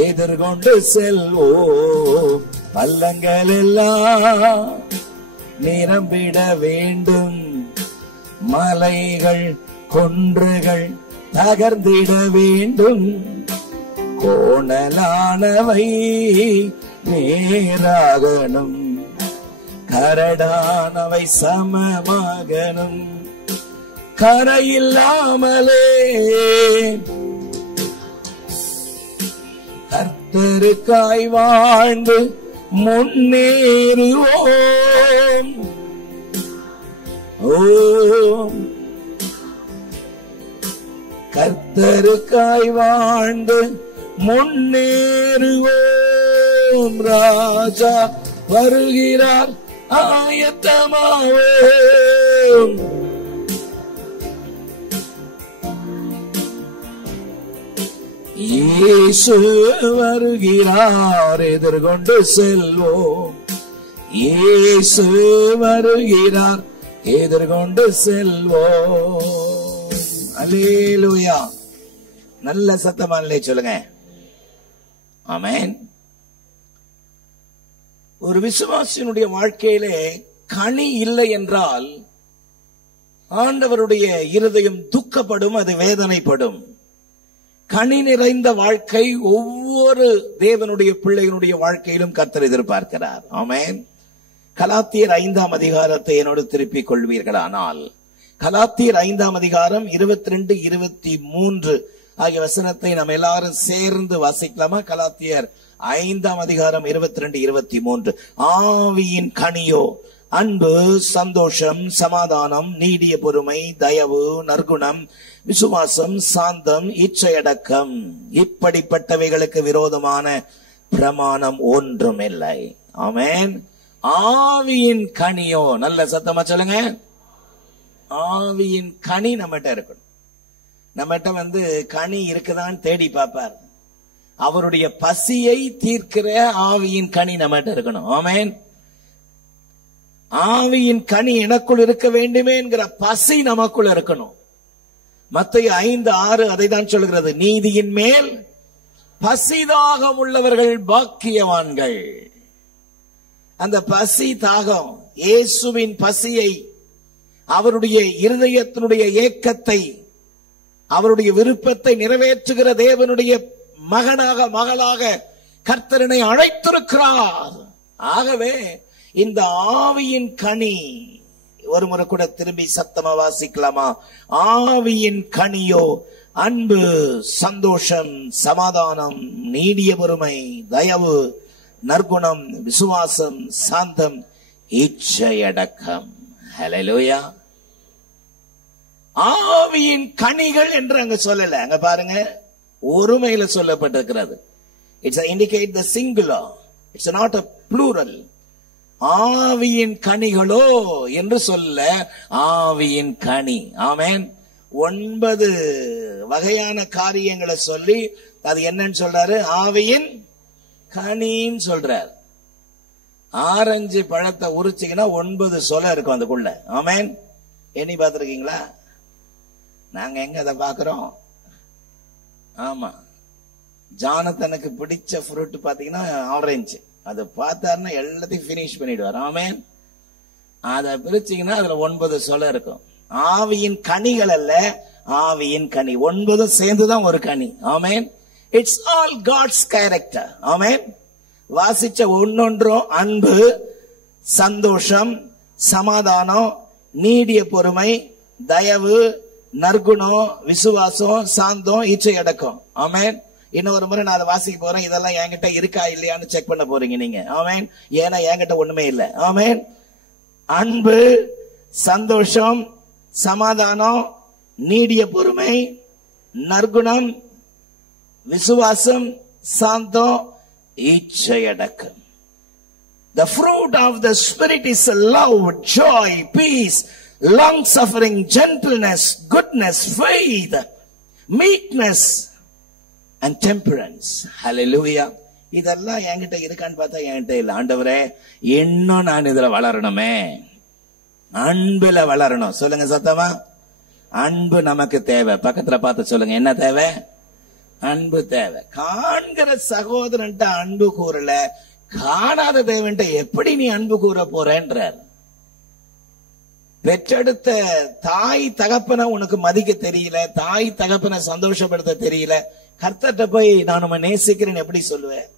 எதிர்கொண்டு செல்வோம். பள்ளங்கள் எல்லாம் நிரம்பிட வேண்டும், மலைகள் குன்றுகள் தகர்ந்திட வேண்டும். கோணலானவை நேராகணும், கரடானவை சமமாகணும். கரையில்லாமலே கர்த்தருக்காய் வாழ்ந்து முன்னேறுவோம். ஓம் கர்த்தருக்காய் வாழ்ந்து முன்னேறுவோம். ராஜா வருகிறார், ஆயத்தமாவோம். இயேசு வருகிறார், எதிர்கொண்டு செல்வோம். இயேசு வருகிறார், எதிர்கொண்டு செல்வோம். அல்லேலூயா. நல்ல சத்தமானே சொல்லுங்க. ஆமென். ஒரு விசுவாசியினுடைய வாழ்க்கையிலே கனி இல்லை என்றால் ஆண்டவருடைய இருதயம் துக்கப்படும், அது வேதனைப்படும். கனி நிறைந்த வாழ்க்கை ஒவ்வொரு தேவனுடைய பிள்ளைகளுடைய வாழ்க்கையிலும் கர்த்தர் எதிர்பார்க்கிறார். ஆமென். கலாத்தியர் 5ஆம் அதிகாரத்தை என்னோடு திருப்பிக் கொள்வீர்களானால், கலாத்தியர் 5ஆம் அதிகாரம் 22, 23 ஆகிய வசனத்தை நாம் எல்லாரும் சேர்ந்து வாசிக்கலாமா? கலாத்தியர் 5ஆம் அதிகாரம் 22, 23. ஆவியின் கனியோ அன்பு, சந்தோஷம், சமாதானம், நீடிய பொறுமை, தயவு, நற்குணம், விசுவாசம், சாந்தம், இச்சையடக்கம். இப்படிப்பட்டவைகளுக்கு விரோதமான பிரமாணம் ஒன்றும் இல்லை. ஆமென். ஆவியின் கனியோ, நல்ல சத்தமா சொல்லுங்க. ஆவியின் கனி நம்மகிட்ட இருக்கணும். நம்மகிட்ட கனி இருக்குதான்னு தேடி பார்ப்பார். அவருடைய பசியை தீர்க்கிற ஆவியின் கனி நம்மகிட்ட இருக்கணும். ஆமென். ஆவியின் கனி எனக்குள் இருக்க வேண்டுமே என்கிற பசி நமக்குள் இருக்கணும். மத்தேயு 5:6 அதை தான் சொல்கிறது. நீதியின் மேல் பசிதாகம் உள்ளவர்கள் பாக்கியவான்கள். அந்த பசி தாகம், இயேசுவின் பசியை, அவருடைய இருதயத்தினுடைய ஏக்கத்தை, அவருடைய விருப்பத்தை நிறைவேற்றுகிற தேவனுடைய மகனாக மகளாக கர்த்தரனை அழைத்திருக்கிறார். ஆகவே இந்த ஆவியின் கனி, ஒரு முறை கூட திரும்பி சத்தமா வாசிக்கலாமா? ஆவியின் கனியோ அன்பு, சந்தோஷம், சமாதானம், நீடிய பொறுமை, தயவு, நற்குணம், விசுவாசம், சாந்தம், இச்சையடக்கம். ஹல்லேலூயா. ஆவியின் கனிகள் என்று அங்க சொல்லல, அங்க பாருங்க ஒருமையில சொல்லப்பட்டிருக்கிறது. It's indicate the singular, it's not a plural. ஆவியின் கனிகளோ என்று சொல்ல, ஆவியின் கனி. ஆமென். 9 வகையான காரியங்களை சொல்லி அது என்னன்னு சொல்றாரு? ஆவியின் கனின்னு சொல்றார். ஆரஞ்சு பழத்தை உரிச்சிங்கன்னா 9 சொலை இருக்கும் அதுக்குள்ள. ஆமென். எண்ணி பார்த்திருக்கீங்களா? நாங்க எங்க அதை பாக்குறோம்? ஆமா, ஜானத்தனுக்கு பிடிச்ச ஃப்ரூட் பாத்தீங்கன்னா ஆரஞ்சு. அதை பார்த்தாருன்னா எல்லாத்தையும் பினிஷ் பண்ணிடுவார். ஆமென். அதை பிரிச்சீங்கன்னா அதுல 9 சொலை இருக்கும். ஆவியின் கனிகள் அல்ல, ஆவியின் கனி 9 சேர்ந்துதான் ஒரு கனி. Amen. It's all God's character. Amen. வாசிச்ச ஒன்னொன்றும் அன்பு, சந்தோஷம், சமாதானம், நீடிய பொறுமை, தயவு, நற்குணம், விசுவாசம், சாந்தம், இச்சை அடக்கம். ஆமென். இன்னொரு முறை நான் அதை வாசிக்க போறேன். இதெல்லாம் என்கிட்ட இருக்கா இல்லையான்னு செக் பண்ண போறீங்க நீங்க. ஆமென். ஏன்னா என்கிட்ட ஒண்ணுமே இல்லை. ஆமென். அன்பு, சந்தோஷம், சமாதானம், நீடிய பொறுமை, நற்குணம், விசுவாசம், சாந்தம், இச்சையடக்கம். The fruit of the Spirit is love, joy, peace, long-suffering, gentleness, goodness, faith, meekness and temperance. Hallelujah. இதெல்லாம் என்கிட்ட இருக்கான்னு பார்த்தா என்கிட்ட இல்ல. ஆண்டவரே, இன்னும் நான் இதுல வளரணுமே, அன்புல வளரணும். சொல்லுங்க சத்தமா. அன்பு நமக்கு தேவை. பக்கத்துல பார்த்து சொல்லுங்க, என்ன தேவை? அன்பு தேவை. காண்கிற சகோதரன்ட்ட அன்பு கூறல, காணாத தேவன்ட்ட எப்படி நீ அன்பு கூற போறேன்றார். பெற்றெடுத்த தாய் தகப்பனை உனக்கு மதிக்க தெரியல, தாய் தகப்பனை சந்தோஷப்படுத்த தெரியல, கர்த்தர்ட்ட போய் நான் உன்னை நேசிக்கிறேன் எப்படி சொல்லுவேன்?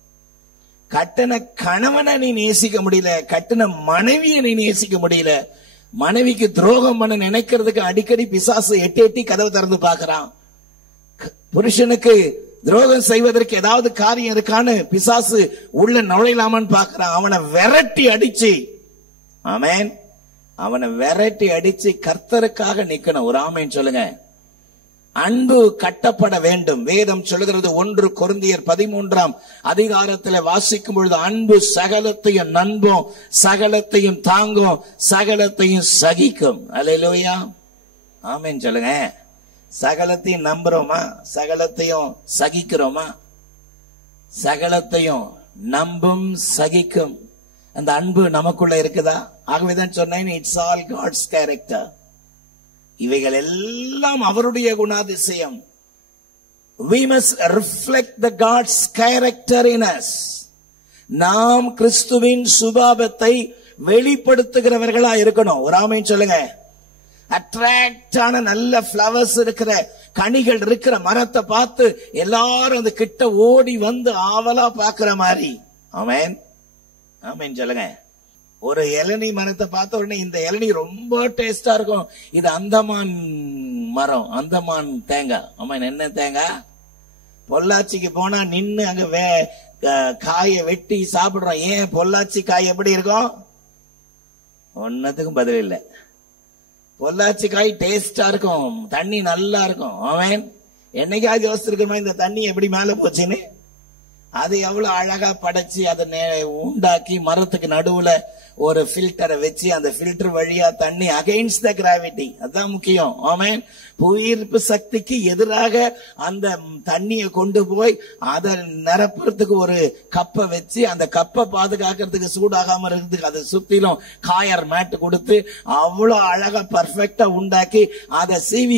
கட்டின கணவனை நீ நேசிக்க முடியல, கட்டின மனைவியை நீ நேசிக்க முடியல. மனைவிக்கு துரோகம் பண்ண நினைக்கிறதுக்கு அடிக்கடி பிசாசு எட்டி எட்டி கதவு திறந்து பாக்குறான். புருஷனுக்கு துரோகம் செய்வதற்கு ஏதாவது காரியம் இருக்கான்னு பிசாசு உள்ள நுழையலாமான்னு பாக்குறான். அவனை விரட்டி அடிச்சு, ஆமென், அவனை விரட்டி அடிச்சு கர்த்தருக்காக நிக்கணும். ஒரு ஆமென் சொல்லுங்க. அன்பு கட்டப்பட வேண்டும். வேதம் சொல்லுகிறது 1 கொரிந்தியர் 13ஆம் அதிகாரத்தில் வாசிக்கும் பொழுது, அன்பு சகலத்தையும் நம்பும், சகலத்தையும் தாங்கும், சகலத்தையும் சகிக்கும். அல்லேலூயா. ஆமென் சொல்லுங்க. சகலத்தையும் நம்புறோமா? சகலத்தையும் சகிக்கிறோமா? சகலத்தையும் நம்பும், சகிக்கும். அந்த அன்பு நமக்குள்ள இருக்குதா? ஆகவேதான் சொன்னேன், இட்ஸ் ஆல் காட்ஸ் கேரக்டர். இவைகள் எல்லாம் அவருடைய குணாதிசயம். We must reflect the God's character in us. நாம் கிறிஸ்துவின் சுபாவத்தை வெளிப்படுத்துகிறவர்களா இருக்கணும். ஒரு ஆமென் சொல்லுங்க. அட்ராக்டான நல்ல ஃப்ளவர்ஸ் இருக்கிற, கனிகள் இருக்கிற மரத்தை பார்த்து எல்லாரும் அந்த கிட்ட ஓடி வந்து ஆவலா பாக்குற மாதிரி. ஆமென், ஆமென் சொல்லுங்க. ஒரு இளநீ மரத்தை பார்த்த உடனே இந்த இளநீ ரொம்ப டேஸ்டா இருக்கும், இது அந்தமான் மரம், அந்தமான் தேங்காய். ஆமாம், என்ன தேங்காய்? பொள்ளாச்சிக்கு போனா நின்னு அங்க காயை வெட்டி சாப்பிடுறோம். ஏன் பொள்ளாச்சி காய் எப்படி இருக்கும்? ஒன்னதுக்கும் பதில் இல்லை. பொள்ளாச்சி காய் டேஸ்டா இருக்கும், தண்ணி நல்லா இருக்கும். ஆமென். என்னைக்காவது யோசிச்சிருக்கோமா இந்த தண்ணி எப்படி மேல போச்சுன்னு? அது எவ்வளவு அழகா படைச்சு அதை உண்டாக்கி மரத்துக்கு நடுவுல ஒரு ஃபில்டரை வச்சு அந்த ஃபில்டர் வழியா தண்ணி அகைன்ஸ்ட் த கிராவிட்டி, அதுதான் முக்கியம். ஆமென். புவியீர்ப்பு சக்திக்கு எதிராக அந்த தண்ணியை கொண்டு போய் அதை நிரப்புறதுக்கு ஒரு கப்பை வச்சு அந்த கப்பை பாதுகாக்கிறதுக்கு, சூடாகாம இருக்கிறதுக்கு அதை சுத்திலும் காயர் மேட் கொடுத்து அவ்வளவு அழகா பர்ஃபெக்டா உண்டாக்கி அதை சீவி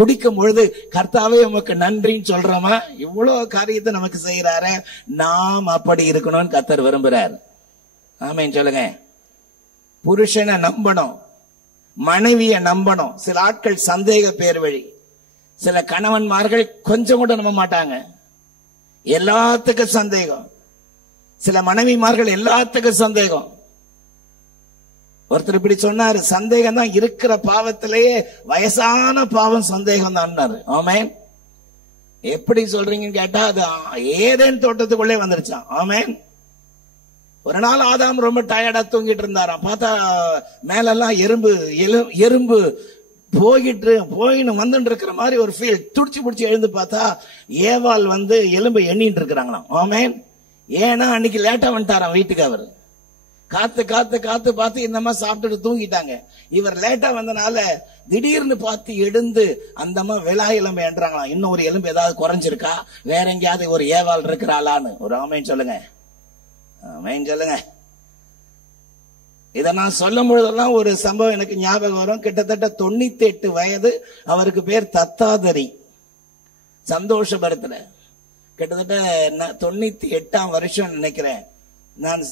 குடிக்கும் பொழுது கர்த்தாவே உமக்கு நன்றின்னு சொல்றோமா? இவ்வளவு காரியத்தை நமக்கு செய்யறாரு. நாம் அப்படி இருக்கணும்னு கர்த்தர் விரும்புறார். ஆமென் சொல்லுங்க. புருஷனை நம்பணும், மனைவியை நம்பணும். சில ஆட்கள் சந்தேக பேர் வழி, சில கணவன்மார்கள் கொஞ்சம் கூட நம்ப மாட்டாங்க, எல்லாத்துக்கும் சந்தேகம். சில மனைவிமார்கள் எல்லாத்துக்கும் சந்தேகம். ஒருத்தர் இப்படி சொன்னாரு, சந்தேகம் தான் இருக்கிற பாவத்திலேயே வயசான பாவம் சந்தேகம் தான். ஆமென். எப்படி சொல்றீங்கன்னு கேட்டா அது ஏதேன் தோட்டத்துக்குள்ளே வந்துருச்சான். ஆமென். ஒரு நாள் ஆதாம் ரொம்ப டயர்டா தூங்கிட்டு இருந்தாராம். பார்த்தா மேலெல்லாம் எறும்பு போயின்னு வந்துட்டு இருக்கிற மாதிரி ஒரு ஃபீல். துடிச்சு பிடிச்சி எழுந்து பார்த்தா ஏவாள் எலும்பை எண்ணிட்டு இருக்கிறாங்களாம். ஆமென். ஏன்னா அன்னைக்கு லேட்டா வந்துட்டாராம் வீட்டுக்கு. அவர் காத்து காத்து காத்து பார்த்து இந்த மாதிரி சாப்பிட்டுட்டு தூங்கிட்டாங்க. இவர் லேட்டா வந்தனால திடீர்னு பார்த்து எழுந்து அந்த அம்மா விலா எலும்பு என்றாங்களாம். இன்னும் ஒரு எலும்பு ஏதாவது குறைஞ்சிருக்கா, வேற எங்கேயாவது ஒரு ஏவாள் இருக்கிறாளான்னு. ஒரு ஆமென் சொல்லுங்க. ஆமென் சொல்லுங்க. இத நான் சொல்லும் பொழுதெல்லாம் ஒரு சம்பவம் எனக்கு ஞாபகம் வரும். கிட்டத்தட்ட 98 வயது. அவருக்கு பேர் தத்தாதரி. சந்தோஷபுரத்துல கிட்டத்தட்ட 98ஆம் வருஷம் நினைக்கிறேன். நான்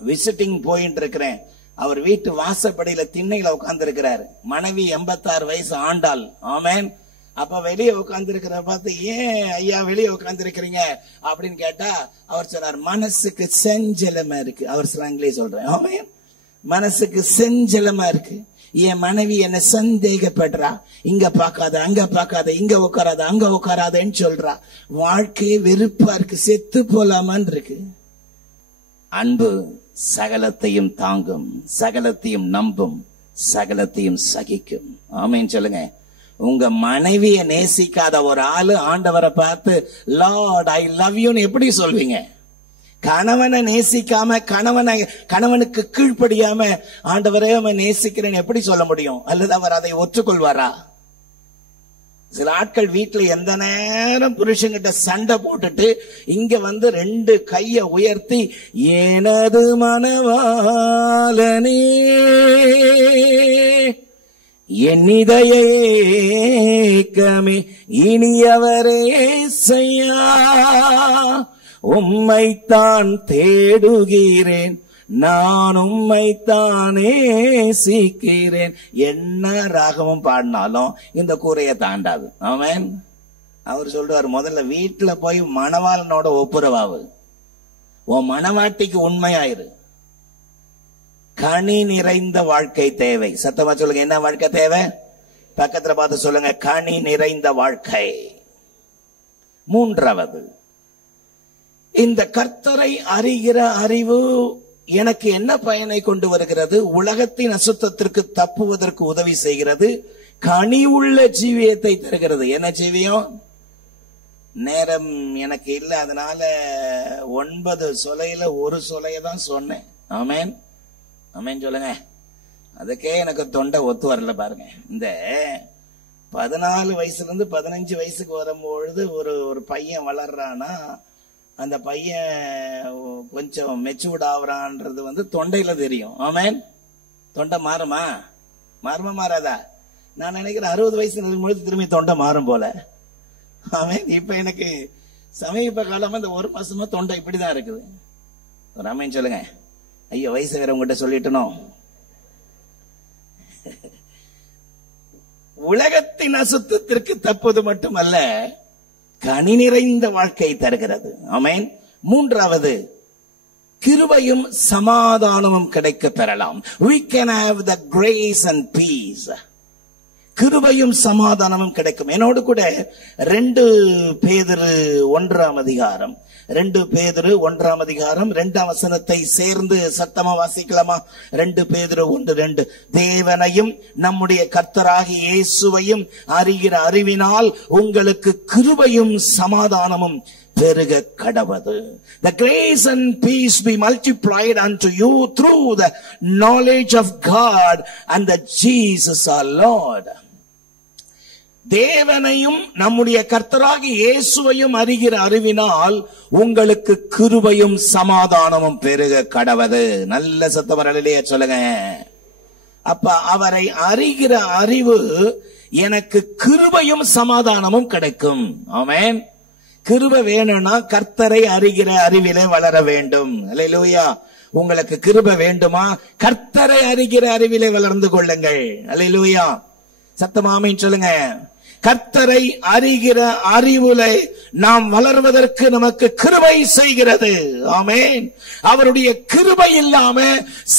விசிட்டிங் போயிட்டு இருக்கிறேன். அவர் வீட்டு வாசப்படியில திண்ணையில உட்கார்ந்து இருக்கிறாரு. மனைவி 86 வயசு ஆண்டாள். ஆமென். அப்ப வெளியே உட்கார்ந்து இருக்கிற பார்த்து, ஏன் ஐயா வெளியே உட்கார்ந்து இருக்கிறீங்க அப்படின்னு கேட்டா அவர் சொன்னார், மனசுக்கு செஞ்சலமா இருக்கு. அவர் ஸ்லாங்கிலே சொல்றேன். ஆமென். மனசுக்கு செஞ்சலமா இருக்கு. என் மனைவி என்ன சந்தேகப்படுறா, இங்க பாக்காத, அங்க பாக்காத, இங்க உட்காராத, அங்க உட்காராதன்னு சொல்றா. வாழ்க்கையே வெறுப்பா இருக்கு, செத்து போலாமான் இருக்கு. அன்பு சகலத்தையும் தாங்கும், சகலத்தையும் நம்பும், சகலத்தையும் சகிக்கும். ஆமென் சொல்லுங்க. உங்க மனைவியை நேசிக்காத ஒரு ஆளு ஆண்டவரை பார்த்து லார்ட் ஐ லவ் யூன்னு எப்படி சொல்வீங்க? கணவனை நேசிக்காம கணவனுக்கு கீழ்ப்படியாம ஆண்டவரே அவன் நேசிக்கிறேன்னு எப்படி சொல்ல முடியும்? அல்லது அவர் அதை ஒற்றுக்கொள்வாரா? சில ஆட்கள் வீட்டுல எந்த நேரம் புருஷன்கிட்ட சண்டை போட்டுட்டு இங்க வந்து 2 கைய உயர்த்தி எனது மனவாளனே என் இதயமே இனியவரே செய்யா உம்மைத்தான் தேடுகிறேன் நான் உம்மைத்தானே சீக்கிறேன். என்ன ராகமும் பாடினாலும் இந்த கூரையை தாண்டாது. ஆமென். அவர் சொல்றாரு, முதல்ல வீட்டுல போய் மணவாளனோட ஒப்புரவாவு, உன் மணவாட்டிக்கு உண்மையாயிரு. கனி நிறைந்த வாழ்க்கை தேவை. சத்தமா சொல்லுங்க, என்ன வாழ்க்கை தேவை? பக்கத்துல பார்த்து சொல்லுங்க, கனி நிறைந்த வாழ்க்கை. 3வது, இந்த கர்த்தரை அறிகிற அறிவு எனக்கு என்ன பயனை கொண்டு வருகிறது? உலகத்தின் அசுத்தத்திற்கு தப்புவதற்கு உதவி செய்கிறது. கனி உள்ள ஜீவியத்தை தருகிறது. என்ன ஜீவியம்? நேரம் எனக்கு இல்ல, அதனால 9 சொலையில 1 சொலையை தான் சொன்னேன். ஆமென் ஆமென் சொல்லுங்க. அதுக்கே எனக்கு தொண்டை ஒத்து வரல பாருங்க. இந்த 14 வயசுல இருந்து 15 வயசுக்கு வரும்பொழுது ஒரு பையன் வளர்றானா, அந்த பையன் கொஞ்சம் மெச்சூர்ட் ஆகுறான்றது வந்து தொண்டையில தெரியும். ஆமென். தொண்டை மாறுமா மாறாதா? நான் நினைக்கிறேன் 60 வயசு பொழுது திரும்பி தொண்டை மாறும் போல. ஆமென். இப்ப எனக்கு சமீப காலமா இந்த 1 மாசமா தொண்டை இப்படிதான் இருக்குது. ஒரு ஆமென் சொல்லுங்க. ஐயோ, வயசு வேற உங்ககிட்ட சொல்லிட்டனும். உலகத்தின் அசுத்தத்திற்கு தப்புவது மட்டுமல்ல, கனி நிறைந்த வாழ்க்கை தருகிறது. ஆமென். 3வது, கிருபையும் சமாதானமும் கிடைக்க பெறலாம். We can have the grace and peace. கிருபையும் சமாதானமும் கிடைக்கும். என்னோடு கூட 2 பேதுரு 1ஆம் அதிகாரம் 2 பேதுரு 1ஆம் அதிகாரம் 2ஆம் வசனத்தை சேர்ந்து சத்தமா வாசிக்கலாமா? 2 பேதுரு 1:2. தேவனையும் நம்முடைய கர்த்தராகிய இயேசுவையும் அறிகிற அறிவினால் உங்களுக்கு கிருபையும் சமாதானமும் பெருக கடவது. The grace and peace be multiplied unto you through the knowledge of God and the Jesus our Lord. தேவனையும் நம்முடைய கர்த்தராகிய இயேசுவையும் அறிகிற அறிவினால் உங்களுக்கு கிருபையும் சமாதானமும் பெருக கடவது. நல்ல சத்தம் அல்லேலூயா சொல்லுங்க. அப்ப அவரை அறிகிற அறிவு எனக்கு கிருபையும் சமாதானமும் கிடைக்கும். ஆமென். கிருபை வேணும்னா கர்த்தரை அறிகிற அறிவிலே வளர வேண்டும். அல்லேலூயா. உங்களுக்கு கிருபை வேண்டுமா? கர்த்தரை அறிகிற அறிவிலே வளர்ந்து கொள்ளுங்கள். அல்லேலூயா. சத்தமா ஆமென் சொல்லுங்க. கர்த்தரை அறிகிற அறிவுலை நாம் வளர்வதற்கு நமக்கு கிருபை செய்கிறது. ஆமென். அவருடைய கிருபை இல்லாம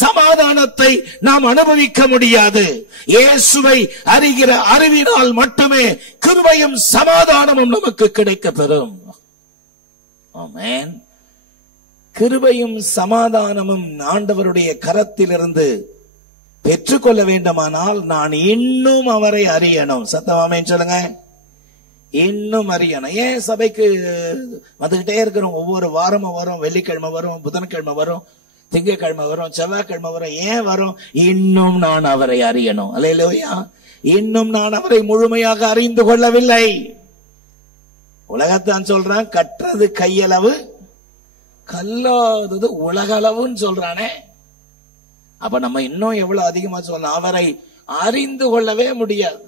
சமாதானத்தை நாம் அனுபவிக்க முடியாது. இயேசுவை அறிகிற அறிவினால் மட்டுமே கிருபையும் சமாதானமும் நமக்கு கிடைக்க பெறும். ஆமென். கிருபையும் சமாதானமும் ஆண்டவருடைய கரத்திலிருந்து பெற்றுக்கொள்ள வேண்டுமானால் நான் இன்னும் அவரை அறியணும். சத்தமாமே சொல்லுங்க. இன்னும் அறியணும். ஏன் சபைக்கு வந்துகிட்டே இருக்கிறோம்? ஒவ்வொரு வாரமும் வரும், வெள்ளிக்கிழமை வரும், புதன்கிழமை வரும், திங்கட்கிழமை வரும், செவ்வாய்க்கிழமை வரும். ஏன் வரும்? இன்னும் நான் அவரை அறியணும். அல்லேலூயா. இன்னும் நான் அவரை முழுமையாக அறிந்து கொள்ளவில்லை. உலகத்தான் சொல்றான், கற்றது கையளவு கல்லாதது உலகளவுன்னு சொல்றானே. அப்ப நம்ம இன்னும் எவ்வளவு அதிகமா சொல்லலாம்? அவரை அறிந்து கொள்ளவே முடியாது.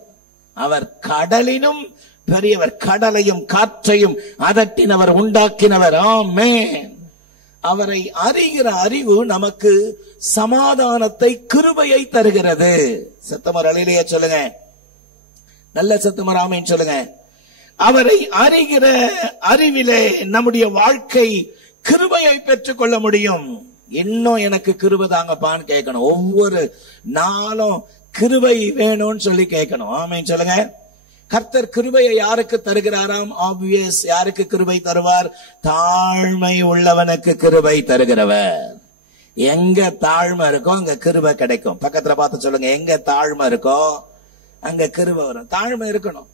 அவர் கடலினும் பெரியவர், கடலையும் காற்றையும் அதட்டினவர், உண்டாக்கினவர். ஆமென். அவரை அறிகிற அறிவு நமக்கு சமாதானத்தை, கிருபையை தருகிறது. சத்தமர் அல்லேலூயா சொல்லுங்க. நல்ல சத்தமர் ஆமென் சொல்லுங்க. அவரை அறிகிற அறிவிலே நம்முடைய வாழ்க்கை கிருபையை பெற்றுக் கொள்ள முடியும். இன்னும் எனக்கு கிருபை தாங்கப்பான்னு கேட்கணும். ஒவ்வொரு நாளும் கிருபை வேணும்னு சொல்லி கேட்கணும். ஆமென் சொல்லுங்க. கர்த்தர் கிருபையை யாருக்கு தருகிறாராம்? ஆப்வியஸ். யாருக்கு கிருபை தருவார்? தாழ்மை உள்ளவனுக்கு கிருபை தருகிறவர். எங்க தாழ்மை இருக்கோ அங்க கிருபை கிடைக்கும். பக்கத்துல பார்த்து சொல்லுங்க, எங்க தாழ்மை இருக்கோ அங்க கிருபை வரும். தாழ்மை இருக்கணும்,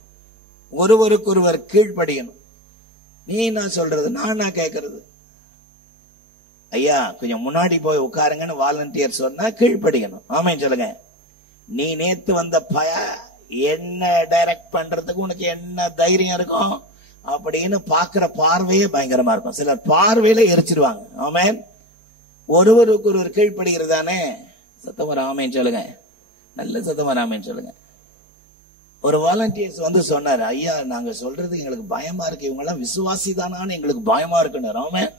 ஒருவருக்கு ஒருவர் கீழ்ப்படியணும். நீ என்ன சொல்றது, நான் கேட்கறது. ஐயா கொஞ்சம் முன்னாடி போய் உட்காருங்கன்னு வாலண்டியர் சொன்னா கீழ்ப்படிக்கணும். ஆமென் சொல்லுங்க. நீ நேத்து வந்த என்ன டைரக்ட் பண்றதுக்கு உனக்கு என்ன தைரியம் இருக்கும் அப்படின்னு பாக்குற பார்வையே பயங்கரமா இருக்கும். சிலர் பார்வையில எரிச்சிருவாங்க. ஆமென். ஒருவருக்கு ஒருவர் கீழ்ப்படுகிறதானே. சத்தமா ஆமென் சொல்லுங்க. நல்ல சத்தமா ஆமென் சொல்லுங்க. ஒரு வாலண்டியர்ஸ் வந்து சொன்னாரு, ஐயா நாங்க சொல்றது எங்களுக்கு பயமா இருக்கு, இவங்க எல்லாம் விசுவாசி தானான்னு எங்களுக்கு பயமா இருக்குன்னு. ஆமென்.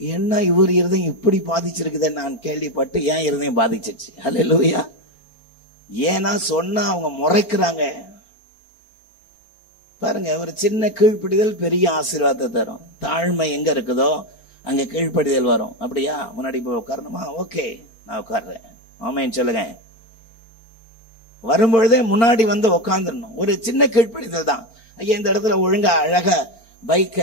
என்ன இவர் இருதயம் இப்படி பாதிச்சிருக்குதுன்னு நான் கேள்விப்பட்டு என் இருதயம் பாதிச்சிருச்சு. அல்லேலூயா. ஏன்னா சொன்னா அவங்க முறைக்கிறாங்க பாருங்க. ஒரு சின்ன கீழ்ப்படிதல் பெரிய ஆசீர்வாதத்தை தரும். தாழ்மை எங்க இருக்குதோ அங்க கீழ்ப்படிதல் வரும். அப்படியா, முன்னாடி போய் உட்காரணுமா? ஓகே நான் உட்கார்றேன். ஆமென் சொல்லுங்க. வரும்பொழுதே முன்னாடி வந்து உட்கார்ந்துடணும். ஒரு சின்ன கீழ்ப்படிதல் தான். ஐயா இந்த இடத்துல ஒழுங்கா அழகா பைக்க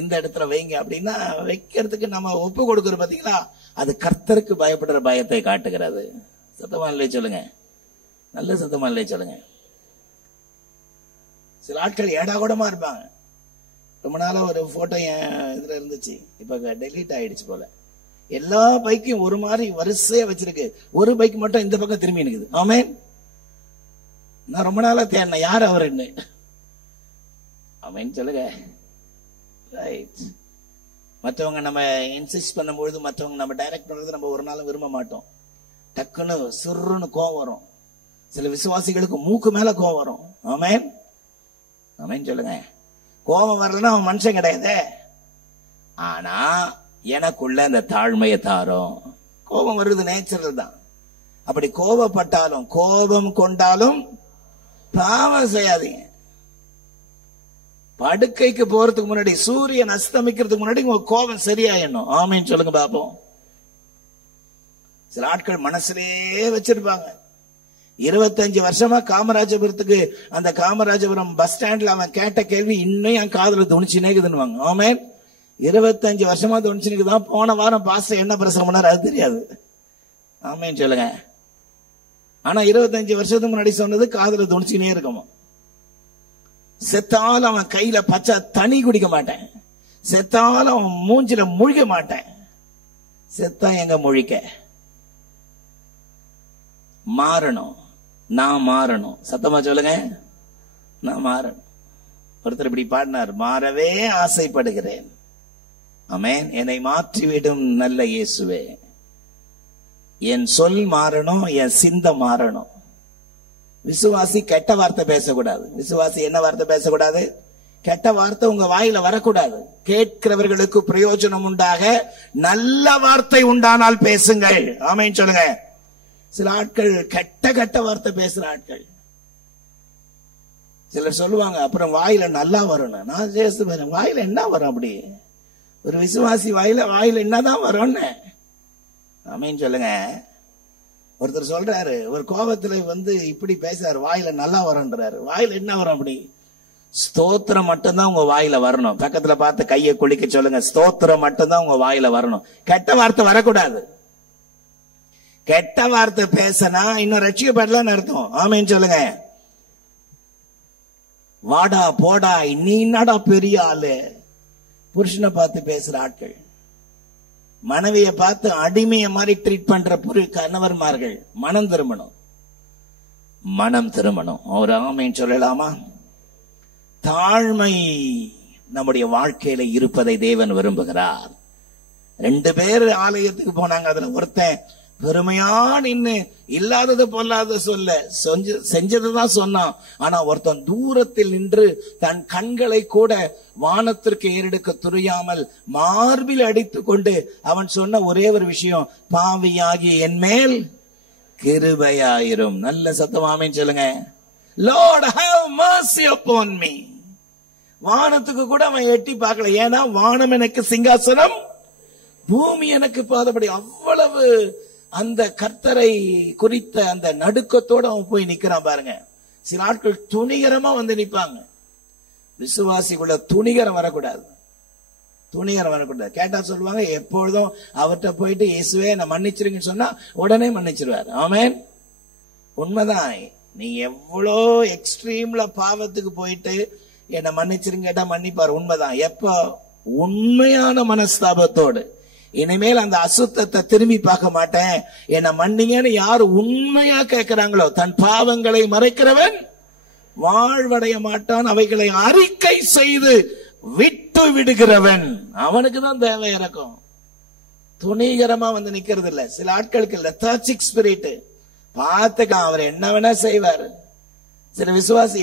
இந்த இடத்துல வைங்க அப்படின்னா வைக்கிறதுக்கு நம்ம ஒப்பு கொடுக்கறது பாத்தீங்களா, அது கர்த்தருக்கு பயப்படுற பயத்தை காட்டுகிறது. சத்தமா இல்லையே சொல்லுங்க. நல்ல சத்தமா இல்லையே சொல்லுங்க. சில ஆட்கள் ஏடா கூடமா இருப்பாங்க. ரொம்ப நாளா ஒரு போட்டோ என் இதுல இருந்துச்சு, இப்ப டெலீட் ஆயிடுச்சு போல. எல்லா பைக்கையும் ஒரு மாதிரி வரிசையா வச்சிருக்கு, ஒரு பைக் மட்டும் இந்த பக்கம் திரும்பி நிக்குது. ஆமென். நான் ரொம்ப நாளா தேடினேன் யார் அவருன்னு. ஆமென் சொல்லுங்க. ரைட். மற்றவங்க நம்ம இன்சிஸ்ட் பண்ணும்பொழுது, மற்றவங்க நம்ம டைரக்ட் பண்றது நம்ம ஒரு நாளும் விரும்ப மாட்டோம். டக்குன்னு சுருன்னு கோவம் வரும். சில விசுவாசிகளுக்கு மூக்கு மேல கோவம் வரும். ஆமென். ஆமென் சொல்லுங்க. கோபம் வரலன்னா அவன் மனுஷன் கிடையாது. ஆனா எனக்குள்ள அந்த தாழ்மையை தாரும். கோபம் வருது நேச்சுரல் தான். அப்படி கோபப்பட்டாலும் கோபம் கொண்டாலும் பாவம் செய்யாதீங்க. படுக்கைக்கு போறதுக்கு முன்னாடி, சூரியன் அஸ்தமிக்கிறதுக்கு முன்னாடி உங்க கோபம் சரியாயிடணும். ஆமென் சொல்லுங்க பாப்போம். சில ஆட்கள் மனசுலயே வச்சிருப்பாங்க. 25 வருஷமா காமராஜபுரத்துக்கு, அந்த காமராஜபுரம் பஸ் ஸ்டாண்ட்ல அவன் கேட்ட கேள்வி இன்னும் என் காதுல துணிச்சுனேக்குதுன்னு. ஆமென். 25 வருஷமா துணிச்சுனுக்குதான். போன வாரம் பாஸ்டர் என்ன பிரசங்கம் பண்ணாரு அது தெரியாது. ஆமென் சொல்லுங்க. ஆனா 25 வருஷத்துக்கு முன்னாடி சொன்னது காதுல துணிச்சுனே இருக்குமா. செத்தாலும் அவன் கையில பச்சை தண்ணி குடிக்க மாட்டேன், செத்தாலும் அவன் மூஞ்சில முழிக்க மாட்டேன். செத்தா எங்க முழிக்க? மாறணும். நான் மாறணும். சத்தமா சொல்லுங்க. நான் மாறணும். ஒருத்தர் இப்படி பாடினார், மாறவே ஆசைப்படுகிறேன். ஆமென். என்னை மாற்றிவிடும் நல்ல இயேசுவே. என் சொல் மாறணும், என் சிந்தை மாறணும். விசுவாசி கெட்ட வார்த்தை பேசக்கூடாது. விசுவாசி என்ன வார்த்தை பேசக்கூடாது? கெட்ட வார்த்தை உங்க வாயில வரக்கூடாது. கேட்கிறவர்களுக்கு பிரயோஜனம் உண்டாக நல்ல வார்த்தை உண்டானால் பேசுங்கள். ஆமென் சொல்லுங்க. சில ஆட்கள் கெட்ட கெட்ட வார்த்தை பேசுற ஆட்கள். சிலர் சொல்லுவாங்க அப்புறம் வாயில நல்லா வரணும். நான் பேசுவேன், வாயில என்ன வரும்? அப்படி ஒரு விசுவாசி வாயில என்னதான் வரும்னு. ஆமென் சொல்லுங்க. ஒருத்தர் சொல்றாரு, ஒரு கோபத்துல வந்து இப்படி பேசுறாரு, வாயில நல்லா வரும்ன்றாரு. வாயில என்ன வரும்? அப்படி ஸ்தோத்திரம் மட்டும்தான் உங்க வாயில வரணும். பக்கத்துல பார்த்து கையை குளிக்க சொல்லுங்க, ஸ்தோத்திரம் மட்டும்தான் உங்க வாயில வரணும். கெட்ட வார்த்தை வரக்கூடாது. கெட்ட வார்த்தை பேசினா இன்னும் ரட்சிக்கப்படலன்னு அர்த்தம். ஆமென் சொல்லுங்க. வாடா போடா, நீ என்னடா பெரிய ஆளு. புருஷனை பார்த்து பேசுற ஆட்கள், மனைவியை பார்த்து அடிமைய மாதிரி ட்ரீட் பண்ற கணவர்மார்கள் மனம் திரும்பணும். மனம் திரும்பணும். ஒரு ஆமென் சொல்லலாமா? தாழ்மை நம்முடைய வாழ்க்கையில இருப்பதை தேவன் விரும்புகிறார். 2 பேர் ஆலயத்துக்கு போனாங்க. அதுல ஒருத்தன் பெருமையா நின்னு இல்லாதது பொல்லாத சொல்ல செஞ்சதுதான் சொன்னான். ஆனா ஒருத்தன் தூரத்தில் நின்று தன் கண்களை கூட வானத்திற்கு ஏறெடுக்க துரியாமல் மார்பில் அடித்துக் கொண்டு அவன் சொன்ன ஒரே ஒரு விஷயம், பாவியாகி என் மேல் கிருபையாயிரும். நல்ல சத்தமாமே சொல்லுங்க. Lord have mercy upon me. வானத்துக்கு கூட அவன் எட்டி பார்க்கல. ஏன்னா வானம் எனக்கு சிங்காசனம், பூமி எனக்கு பாதபடி. அவ்வளவு அந்த கர்த்தரை குறித்த அந்த நடுக்கத்தோட அவன் போய் நிக்கிறான் பாருங்க. சில ஆட்கள் துணிகரமா வந்து நிப்பாங்க. விசுவாசிக்குள்ள துணிகரம் வரக்கூடாது. துணிகரம் வரக்கூடாது. கேட்டா சொல்லுவாங்க, எப்பொழுதும் அவர்கிட்ட போயிட்டு இயேசுவே நான் மன்னிச்சிருங்கன்னு சொன்னா உடனே மன்னிச்சிருவார். ஆமென். உண்மைதான். நீ எவ்வளோ எக்ஸ்ட்ரீம்ல பாவத்துக்கு போயிட்டு என்னை மன்னிச்சிருங்க கேட்டா மன்னிப்பார், உண்மைதான். எப்ப உண்மையான மனஸ்தாபத்தோடு இனிமேல் அந்த அசுத்தத்தை திரும்பி பார்க்க மாட்டேன், என்னை மன்னிங்கன்னு யாரு உண்மையா கேட்கிறாங்களோ, தன் பாவங்களை மறைக்கிறவன் வாழ்வடைய மாட்டான், அவைகளை அறிக்கை செய்து விட்டு விடுகிறவன் அவனுக்கு தான் தேவை இறக்கும். துணிகரமா வந்து நிக்கிறது இல்ல. சில ஆட்களுக்கு லெத்தார்ஜிக் ஸ்பிரிட், பார்த்துக்கலாம் அவர் என்ன வேணா செய்வாரு. சில விசுவாசி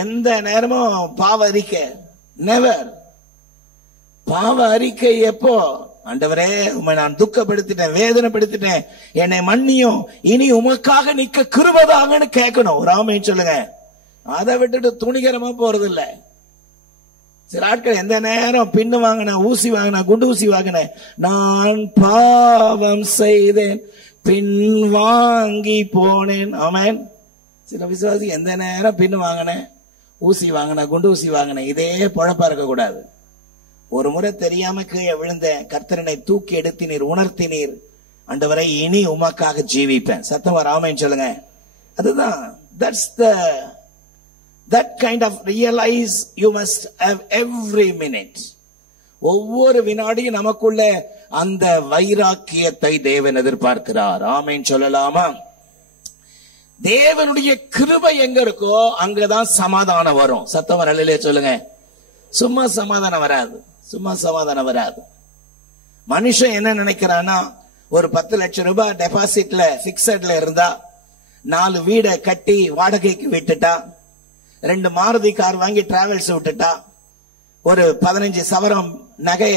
எந்த நேரமும் பாவ அறிக்கை, நெவர். பாவ அறிக்கை எப்போ? ஆண்டவரே உம்மை நான் துக்கப்படுத்திட்டேன், வேதனைப்படுத்திட்டேன், என்னை மன்னியும், இனி உமக்காக நிக்க கிருபைதாங்கன்னு கேட்கணும். ஒரு ஆமென் சொல்லுங்க. அதை விட்டுட்டு துணிகரமா போறது இல்ல. சில ஆட்கள் எந்த நேரம் பின்னு வாங்கின, ஊசி வாங்கின, குண்டு ஊசி வாங்கின, நான் பாவம் செய்தேன் பின் வாங்கி போனேன். ஆமென். சில விசுவாசி எந்த நேரம் பின்னு வாங்கின, ஊசி வாங்கின, குண்டு ஊசி வாங்கின, இதே பொழப்பா இருக்க கூடாது. ஒரு முறை தெரியாம கீழே விழுந்தேன், கர்த்தரனை தூக்கி எடுத்தினீர், உணர்த்தினீர், ஆண்டவரை இனி உமக்காக ஜீவிப்பேன். சத்தமா ஆமென் சொல்லுங்க. அதுதான், that kind of realize you must have every minute. ஒவ்வொரு வினாடியும் நமக்குள்ள அந்த வைராக்கியத்தை தேவன் எதிர்பார்க்கிறார். ஆமென் சொல்லலாமா? தேவனுடைய கிருபை எங்க இருக்கோ அங்கதான் சமாதானம் வரும். சத்தம் வரலையே சொல்லுங்க. சும்மா சமாதானம் வராது, சும்மா சமாதானம் வராது. மனுஷன் என்ன நினைக்கிறான்னா, ஒரு 10 லட்சம் ரூபாய் டெபாசிட்ல பிக்சட்ல இருந்தா, 4 வீடை கட்டி வாடகைக்கு விட்டுட்டா, 2 மாருதி கார் வாங்கி டிராவல்ஸ் விட்டுட்டா, ஒரு 15 சவரம் நகைய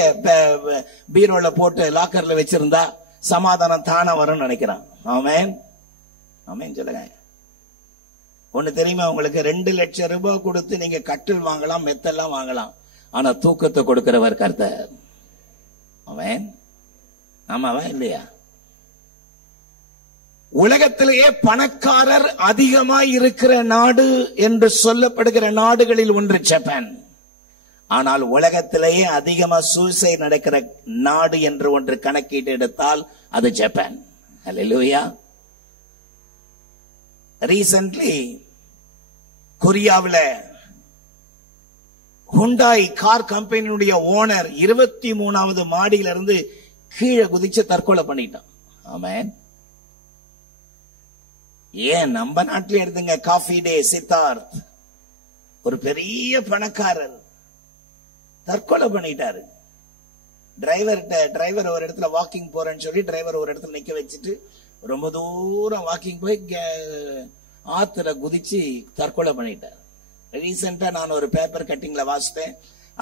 பீரோல போட்டு லாக்கர்ல வச்சிருந்தா சமாதானம் தானா வரும்னு நினைக்கிறான். ஆமென் ஆமென் சொல்லுங்க. ஒண்ணு தெரியுமா உங்களுக்கு? 2 லட்சம் ரூபாய் கொடுத்து நீங்க கட்டில் வாங்கலாம், மெத்தெல்லாம் வாங்கலாம், ஆனா தூக்கத்தை கொடுக்கிறவர் கர்த்தர். ஆமென். ஆமாவா இல்லையா? உலகத்திலேயே பணக்காரர் அதிகமாய் இருக்கிற நாடு என்று சொல்லப்படுகிற நாடுகளில் ஒன்று ஜப்பான். ஆனால் உலகத்திலேயே அதிகமா சூசைட் நடக்கிற நாடு என்று ஒன்று கணக்கீட்டு எடுத்தால் அது ஜப்பான். ஹல்லேலூயா. ரீசன்ட்லி கொரியாவில் ஹுண்டாய் கார் கம்பெனியுடைய ஓனர் 23வது மாடியிலிருந்து கீழே குதிச்சு தற்கொலை பண்ணிட்டான். ஆமென். ஏன் நம்ம நாட்டில் எடுத்துங்க, காஃபி டே சித்தார்த், ஒரு பெரிய பணக்காரர் தற்கொலை பண்ணிட்டாரு. டிரைவர் ஒரு இடத்துல வாக்கிங் போறேன்னு சொல்லி டிரைவர் ஒரு இடத்துல நிக்க வச்சுட்டு ரொம்ப தூரம் வாக்கிங் போய் ஆத்துல குதிச்சு தற்கொலை பண்ணிட்டார். ரீசெண்டா நான் ஒரு பேப்பர் கட்டிங்ல வாசித்தேன்.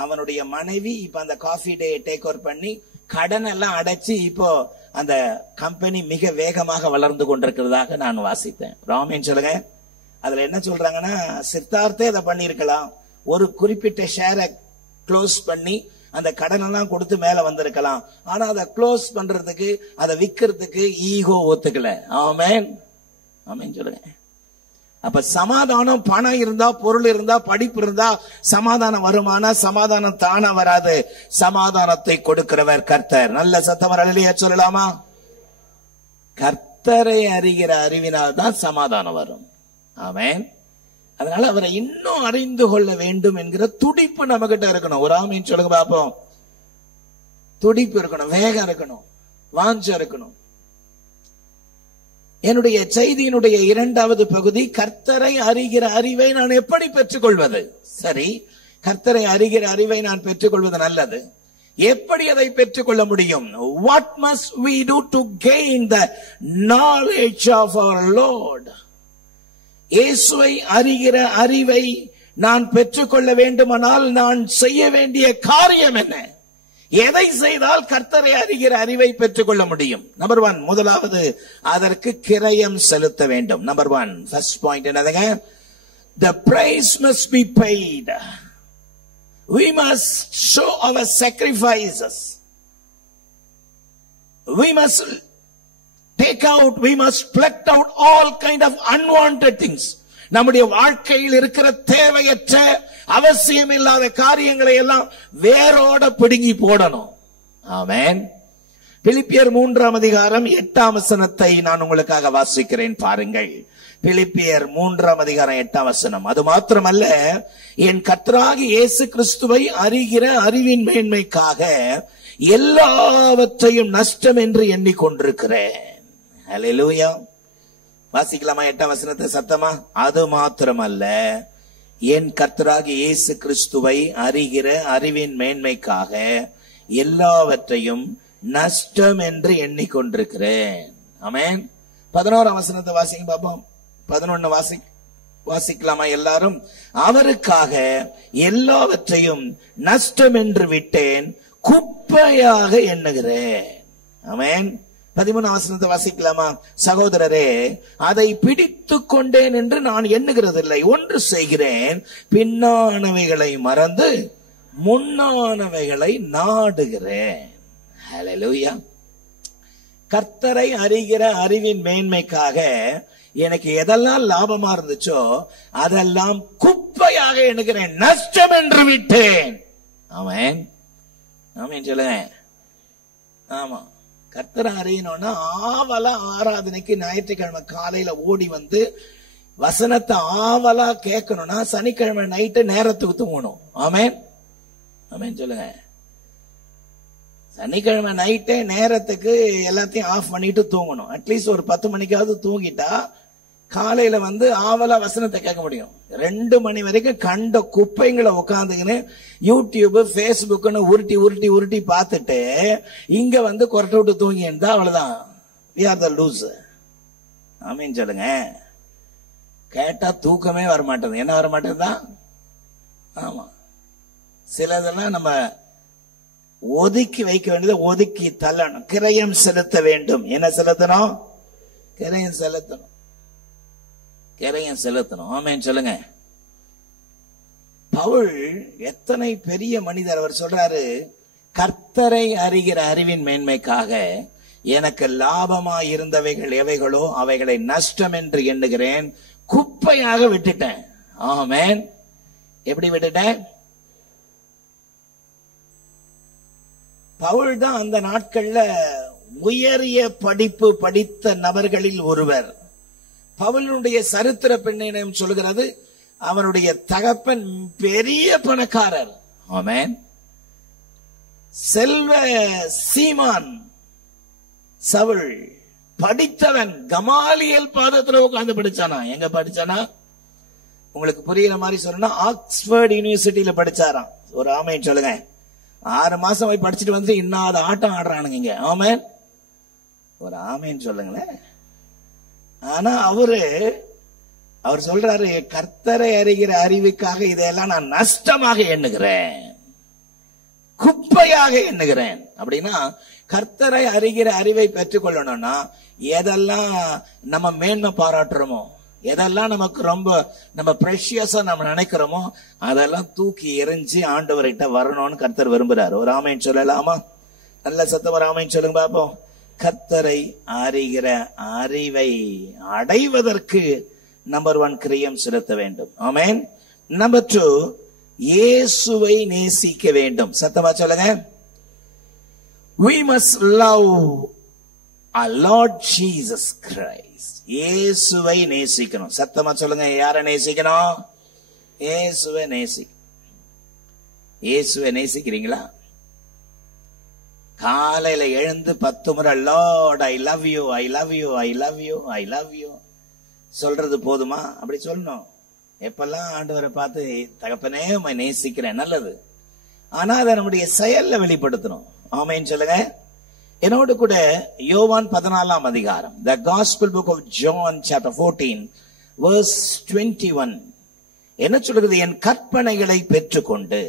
அவனுடைய மனைவி இப்ப அந்த காஃபி டே டேக் ஓவர் பண்ணி கடன் எல்லாம் அடைச்சு இப்போ அந்த கம்பெனி மிக வேகமாக வளர்ந்து கொண்டிருக்கிறதாக நான் வாசித்தேன். ராமேன் சொல்லுங்க. அதுல என்ன சொல்றாங்கன்னா, சித்தார்த்தே அதை பண்ணிருக்கலாம், ஒரு குறிப்பிட்ட ஷேரை க்ளோஸ் பண்ணி அந்த கடன் எல்லாம் கொடுத்து மேல வந்திருக்கலாம், ஆனா அதை க்ளோஸ் பண்றதுக்கு, அதை விக்கிறதுக்கு ஈகோ ஒத்துக்கல. ஆமென் ஆமென் சொல்லுங்க. அப்ப சமாதானம், பணம் இருந்தா, பொருள் இருந்தா, படிப்பு இருந்தா சமாதானம் வருமானா? சமாதானம் தானா வராது. சமாதானத்தை கொடுக்கிறவர் கர்த்தர். நல்ல சத்தம் அல்லேலூயா சொல்லலாமா? கர்த்தரை அறிகிற அறிவினால் தான் சமாதானம் வரும். ஆமென். அதனால அவரை இன்னும் அறிந்து கொள்ள வேண்டும் என்கிற துடிப்பு நம்ம கிட்ட இருக்கணும். ஒரு ஆமீன் சொல்லுங்க பாப்போம். துடிப்பு இருக்கணும், வேகம் இருக்கணும், வாஞ்சை இருக்கணும். என்னுடைய செய்தியினுடைய 2வது பகுதி, கர்த்தரை அறிகிற அறிவை நான் எப்படி பெற்றுக்கொள்வது? சரி, கர்த்தரை அறிகிற அறிவை நான் பெற்றுக்கொள்வது நல்லது. எப்படி அதை பெற்றுக்கொள்ள முடியும்? What must we do to gain the knowledge of our Lord? இயேசுவை அறிகிற அறிவை நான் பெற்றுக்கொள்ள வேண்டுமானால் நான் செய்ய வேண்டிய காரியம் என்ன? எதை செய்தால் கர்த்தரை அறிகிற அறிவை பெற்றுக்கொள்ள முடியும்? நம்பர் 1, முதலாவது அதற்கு கிரயம் செலுத்த வேண்டும். நம்பர் 1, ஃபர்ஸ்ட் பாயிண்ட் என்னதுங்க? The price must be paid. We must show our sacrifices. We must take out, we must pluck out all kind of unwanted things. நம்முடைய வாழ்க்கையில் இருக்கிற தேவையற்ற, அவசியம் இல்லாத காரியங்களை எல்லாம் வேரோட பிடுங்கி போடணும். ஆமென். பிலிப்பியர் 3ஆம் அதிகாரம் 8ஆம் வசனத்தை நான் உங்களுக்காக வாசிக்கிறேன், பாருங்கள். பிலிப்பியர் 3ஆம் அதிகாரம் 8ஆம் வசனம். அது மாத்திரமல்ல, என் கர்த்தராகிய இயேசு கிறிஸ்துவை அறிகிற அறிவின் மேன்மைக்காக எல்லாவற்றையும் நஷ்டம் என்று எண்ணிக்கொண்டிருக்கிறேன். ஹல்லேலூயா. வாசிக்கலாமா 8ஆம் வசனத்தை சத்தமா? அது மாத்திரமல்ல, என் கர்த்தராகிய இயேசு கிறிஸ்துவை அறிகிற அறிவின் மேன்மைக்காக எல்லாவற்றையும் நஷ்டம் என்று எண்ணிக்கொண்டிருக்கிறேன். ஆமென். 11ஆம் வசனத்தை வாசிங்க பாப்போம். 11 வாசிக்கலாமா எல்லாரும்? அவருக்காக எல்லாவற்றையும் நஷ்டம் என்று விட்டேன், குப்பையாக எண்ணுகிறேன். ஆமென். 13ஆம் வசனத்தை வாசிக்கலாமா? சகோதரரே, அதை பிடித்துக் கொண்டேன் என்று நான் எண்ணுகிறதில்லை, ஒன்று செய்கிறேன், பின்னானவைகளை மறந்து முன்னானவைகளை நாடுகிறேன். ஹல்லேலூயா. கர்த்தரை அறிகிற அறிவின் மேன்மைக்காக எனக்கு எதெல்லாம் லாபமா இருந்துச்சோ அதெல்லாம் குப்பையாக எண்ணுகிறேன், நஷ்டம் என்று விட்டேன். ஆமென். ஆமென் சொல்லுங்க. ஆமா, கர்த்தரை அறியணும்னா ஆவலா ஆராதனைக்கு ஞாயிற்றுக்கிழமை காலையில ஓடி வந்து வசனத்தை ஆவலா கேட்கணும்னா சனிக்கிழமை நைட்டு நேரத்துக்கு தூங்கணும். ஆமென். ஆமென் சொல்லுங்க. சனிக்கிழமை நைட்டே நேரத்துக்கு எல்லாத்தையும் ஆஃப் பண்ணிட்டு தூங்கணும். அட்லீஸ்ட் ஒரு 10 மணிக்காவது தூங்கிட்டா காலையில வந்து ஆவலா வசனத்தை கேட்க முடியும். 2 மணி வரைக்கும் கண்ட குப்பைங்களை உட்காந்துக்கின்னு யூடியூப் பேஸ்புக்னு உருட்டி உருட்டி உருட்டி பார்த்துட்டு இங்க வந்து கொரட்டை விட்டு தூங்கி இருந்தா அவ்வளவுதான், we are the loser. ஆமீன் சொல்லுங்க. கேட்டா தூக்கமே வரமாட்டேது. என்ன வரமாட்டேதா? ஆமா, சிலதெல்லாம் நம்ம ஒதுக்கி வைக்க வேண்டியதை ஒதுக்கி தள்ளணும். கிரயம் செலுத்த வேண்டும். என்ன செலுத்தணும்? கிரயம் செலுத்தணும். கிரயம் செலுத்தணும். ஆமென் சொல்லுங்க. பவுல் எத்தனை பெரிய மனிதர். அவர் சொல்றாரு, கர்த்தரை அறிகிற அறிவின் மேன்மைக்காக எனக்கு லாபமா இருந்தவைகள் எவைகளோ அவைகளை நஷ்டம் என்று எண்ணுகிறேன், குப்பையாக விட்டுட்டேன். ஆமென். எப்படி விட்டுட்டேன்? பவுல் தான் அந்த நாட்கள்ல உயரிய படிப்பு படித்த நபர்களில் ஒருவர். பவுலுடைய சரித்திர பின்னணியம் சொல்கிறது, அவனுடைய தகப்பன் பெரிய பணக்காரர். ஆமென். செல்வ சீமான் சவுல் படித்தவன். கமாலியல் பாதத்துல உட்கார்ந்து படிச்சானா? எங்க படிச்சானா? உங்களுக்கு புரியுற மாதிரி சொல்லணும்னா ஆக்ஸ்போர்ட் யூனிவர்சிட்டியில படிச்சாராம். ஒரு ஆமென் சொல்லுங்க. 6 மாசம் போய் படிச்சுட்டு வந்து இன்னாத ஆட்டம் ஆடுறானுங்க. ஆமென். ஒரு ஆமென் சொல்லுங்களேன். ஆனா அவர் சொல்றாரு, கர்த்தரை அறிகிற அறிவுக்காக இதையெல்லாம் நான் நஷ்டமாக எண்ணுகிறேன், குப்பையாக எண்ணுகிறேன். அப்படின்னா கர்த்தரை அறிகிற அறிவை பெற்றுக்கொள்ளணும்னா எதெல்லாம் நம்ம மேன்மை பாராட்டுறோமோ, எதெல்லாம் நமக்கு ரொம்ப நம்ம பிரஷியஸா நம்ம நினைக்கிறோமோ அதெல்லாம் தூக்கி எறிஞ்சு ஆண்டவர்கிட்ட வரணும்னு கர்த்தர் விரும்புறாரு. ஒரு ஆமென் சொல்லலாமா? நல்ல சத்தம் ஒரு ஆமென் சொல்லுங்க பாப்போம். கர்த்தரை அறிகிற அறிவை அடைவதற்கு நம்பர் 1 கிரியம் செலுத்த வேண்டும். ஆமென். நம்பர் 2, இயேசுவை நேசிக்க வேண்டும். சத்தமா சொல்லுங்க. We must love our Lord Jesus Christ. இயேசுவை நேசிக்கணும். சத்தமா சொல்லுங்க. யாரை நேசிக்கணும்? இயேசுவை இயேசுவை நேசிக்கிறீங்களா? காலையில எழுந்து 10 முறை Lord I love you, I love you, I love you, I love you சொல்றது போதுமா? அப்படி சொல்லணும். எப்பெல்லாம் ஆண்டவரை பார்த்து தகப்பனே உம்மை நேசிக்கிறேன், நல்லது. ஆனா அதை நம்முடைய செயல்ல வெளிப்படுத்தணும். ஆமென் சொல்லுங்க. என்னோடு கூட யோவான் 14ஆம் அதிகாரம், The Gospel Book of John chapter 14 verse 21 என்ன சொல்கிறது? என் கற்பனைகளை பெற்றுக்கொண்டு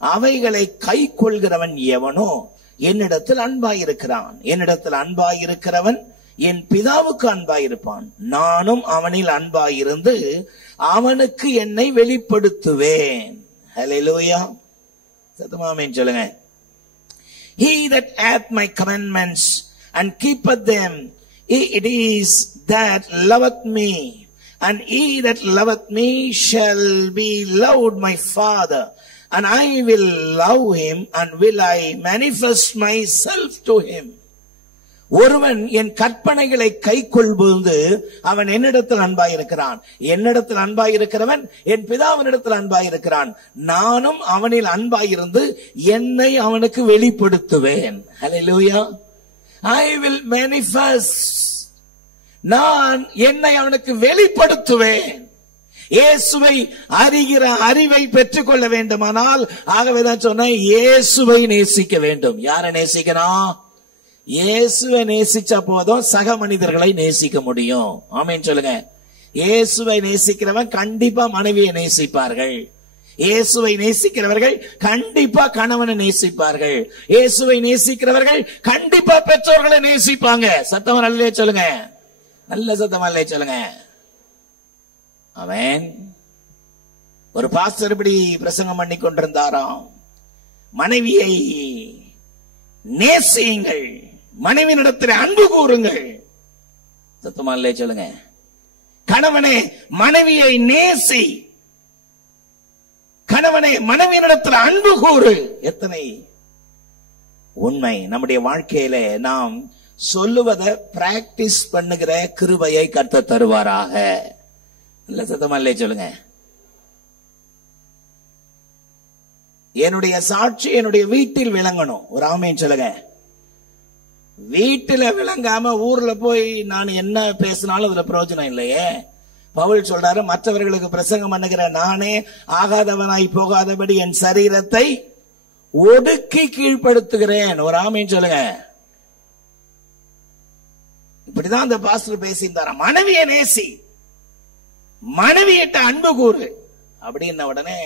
அவைகளை கை கொள்கிறவன் எவனோ என்னிடத்தில் அன்பாயிருக்கிறான், என்னிடத்தில் அன்பாயிருக்கிறவன் என் பிதாவுக்கு அன்பாயிருப்பான், நானும் அவனில் அன்பாயிருந்து அவனுக்கு என்னை வெளிப்படுத்துவேன். ஹல்லேலூயா. சத்தமா ஆமென் சொல்லுங்க. He that hath my commandments and keepeth them, it is that loveth me, and he that loveth me shall be loved my Father, and I will love him, and will I manifest myself to him. ஒருவன் என் கற்பனைகளை கை கொள்வது அவன் என்னிடத்தில் அன்பாயிருக்கிறான், என்னிடத்தில் அன்பாயிருக்கிறவன் என் பிதாவினிடத்தில் அன்பாயிருக்கிறான், நானும் அவனில் அன்பாயிருந்து என்னை அவனுக்கு வெளிப்படுத்துவேன். ஹல்லேலூயா. I will manifest. நான் என்னை அவனுக்கு வெளிப்படுத்துவேன். இயேசுவை அறிகிற அறிவை பெற்றுக் கொள்ள வேண்டுமானால், ஆகவேதான் சொன்னேன், இயேசுவை நேசிக்க வேண்டும். யாரை நேசிக்கணும்? இயேசுவை நேசிச்சா போதும் சக மனிதர்களை நேசிக்க முடியும். ஆமென் சொல்லுங்க. இயேசுவை நேசிக்கிறவன் கண்டிப்பா மனைவியை நேசிப்பார்கள். இயேசுவை நேசிக்கிறவர்கள் கண்டிப்பா கணவனை நேசிப்பார்கள். இயேசுவை நேசிக்கிறவர்கள் கண்டிப்பா பெற்றோர்களை நேசிப்பாங்க. சத்தமா நல்லே சொல்லுங்க, நல்ல சத்தமா நல்லே சொல்லுங்க. ஆமென். ஒரு பாஸ்டர் இப்படி பிரசங்கம் பண்ணி கொண்டிருந்தாராம், மனைவியை நேசியுங்கள், மனைவியினிடத்தில் அன்பு கூறுங்கள். சத்தமா இல்லையே சொல்லுங்க. கணவனே மனைவியை நேசி, கணவனே மனைவியினிடத்தில் அன்பு கூறு. எத்தனை உண்மை! நம்முடைய வாழ்க்கையில நாம் சொல்லுவதை பிராக்டிஸ் பண்ணுகிற கிருபையை கர்த்தர் தருவாராக. இல்ல சத்தமா இல்லையே சொல்லுங்க. என்னுடைய சாட்சி என்னுடைய வீட்டில் விளங்கணும். ஒரு ஆமென் சொல்லுங்க. வீட்டில விளங்காம ஊர்ல போய் நான் என்ன பேசினாலும் அதுல பிரயோஜனம் இல்லையே. பவுல் சொல்றாரு, மற்றவர்களுக்கு பிரசங்கம் பண்ணுகிற நானே ஆகாதவனாய் போகாதபடி என் சரீரத்தை ஒடுக்கி கீழ்ப்படுத்துகிறேன். ஒரு ஆமென் சொல்லுங்க. இப்படிதான் அந்த பாஸ்டர் பேசியிருந்தார. மனைவியை நேசி, மனைவியிட்ட அன்பு கூறு அப்படின்ன உடனே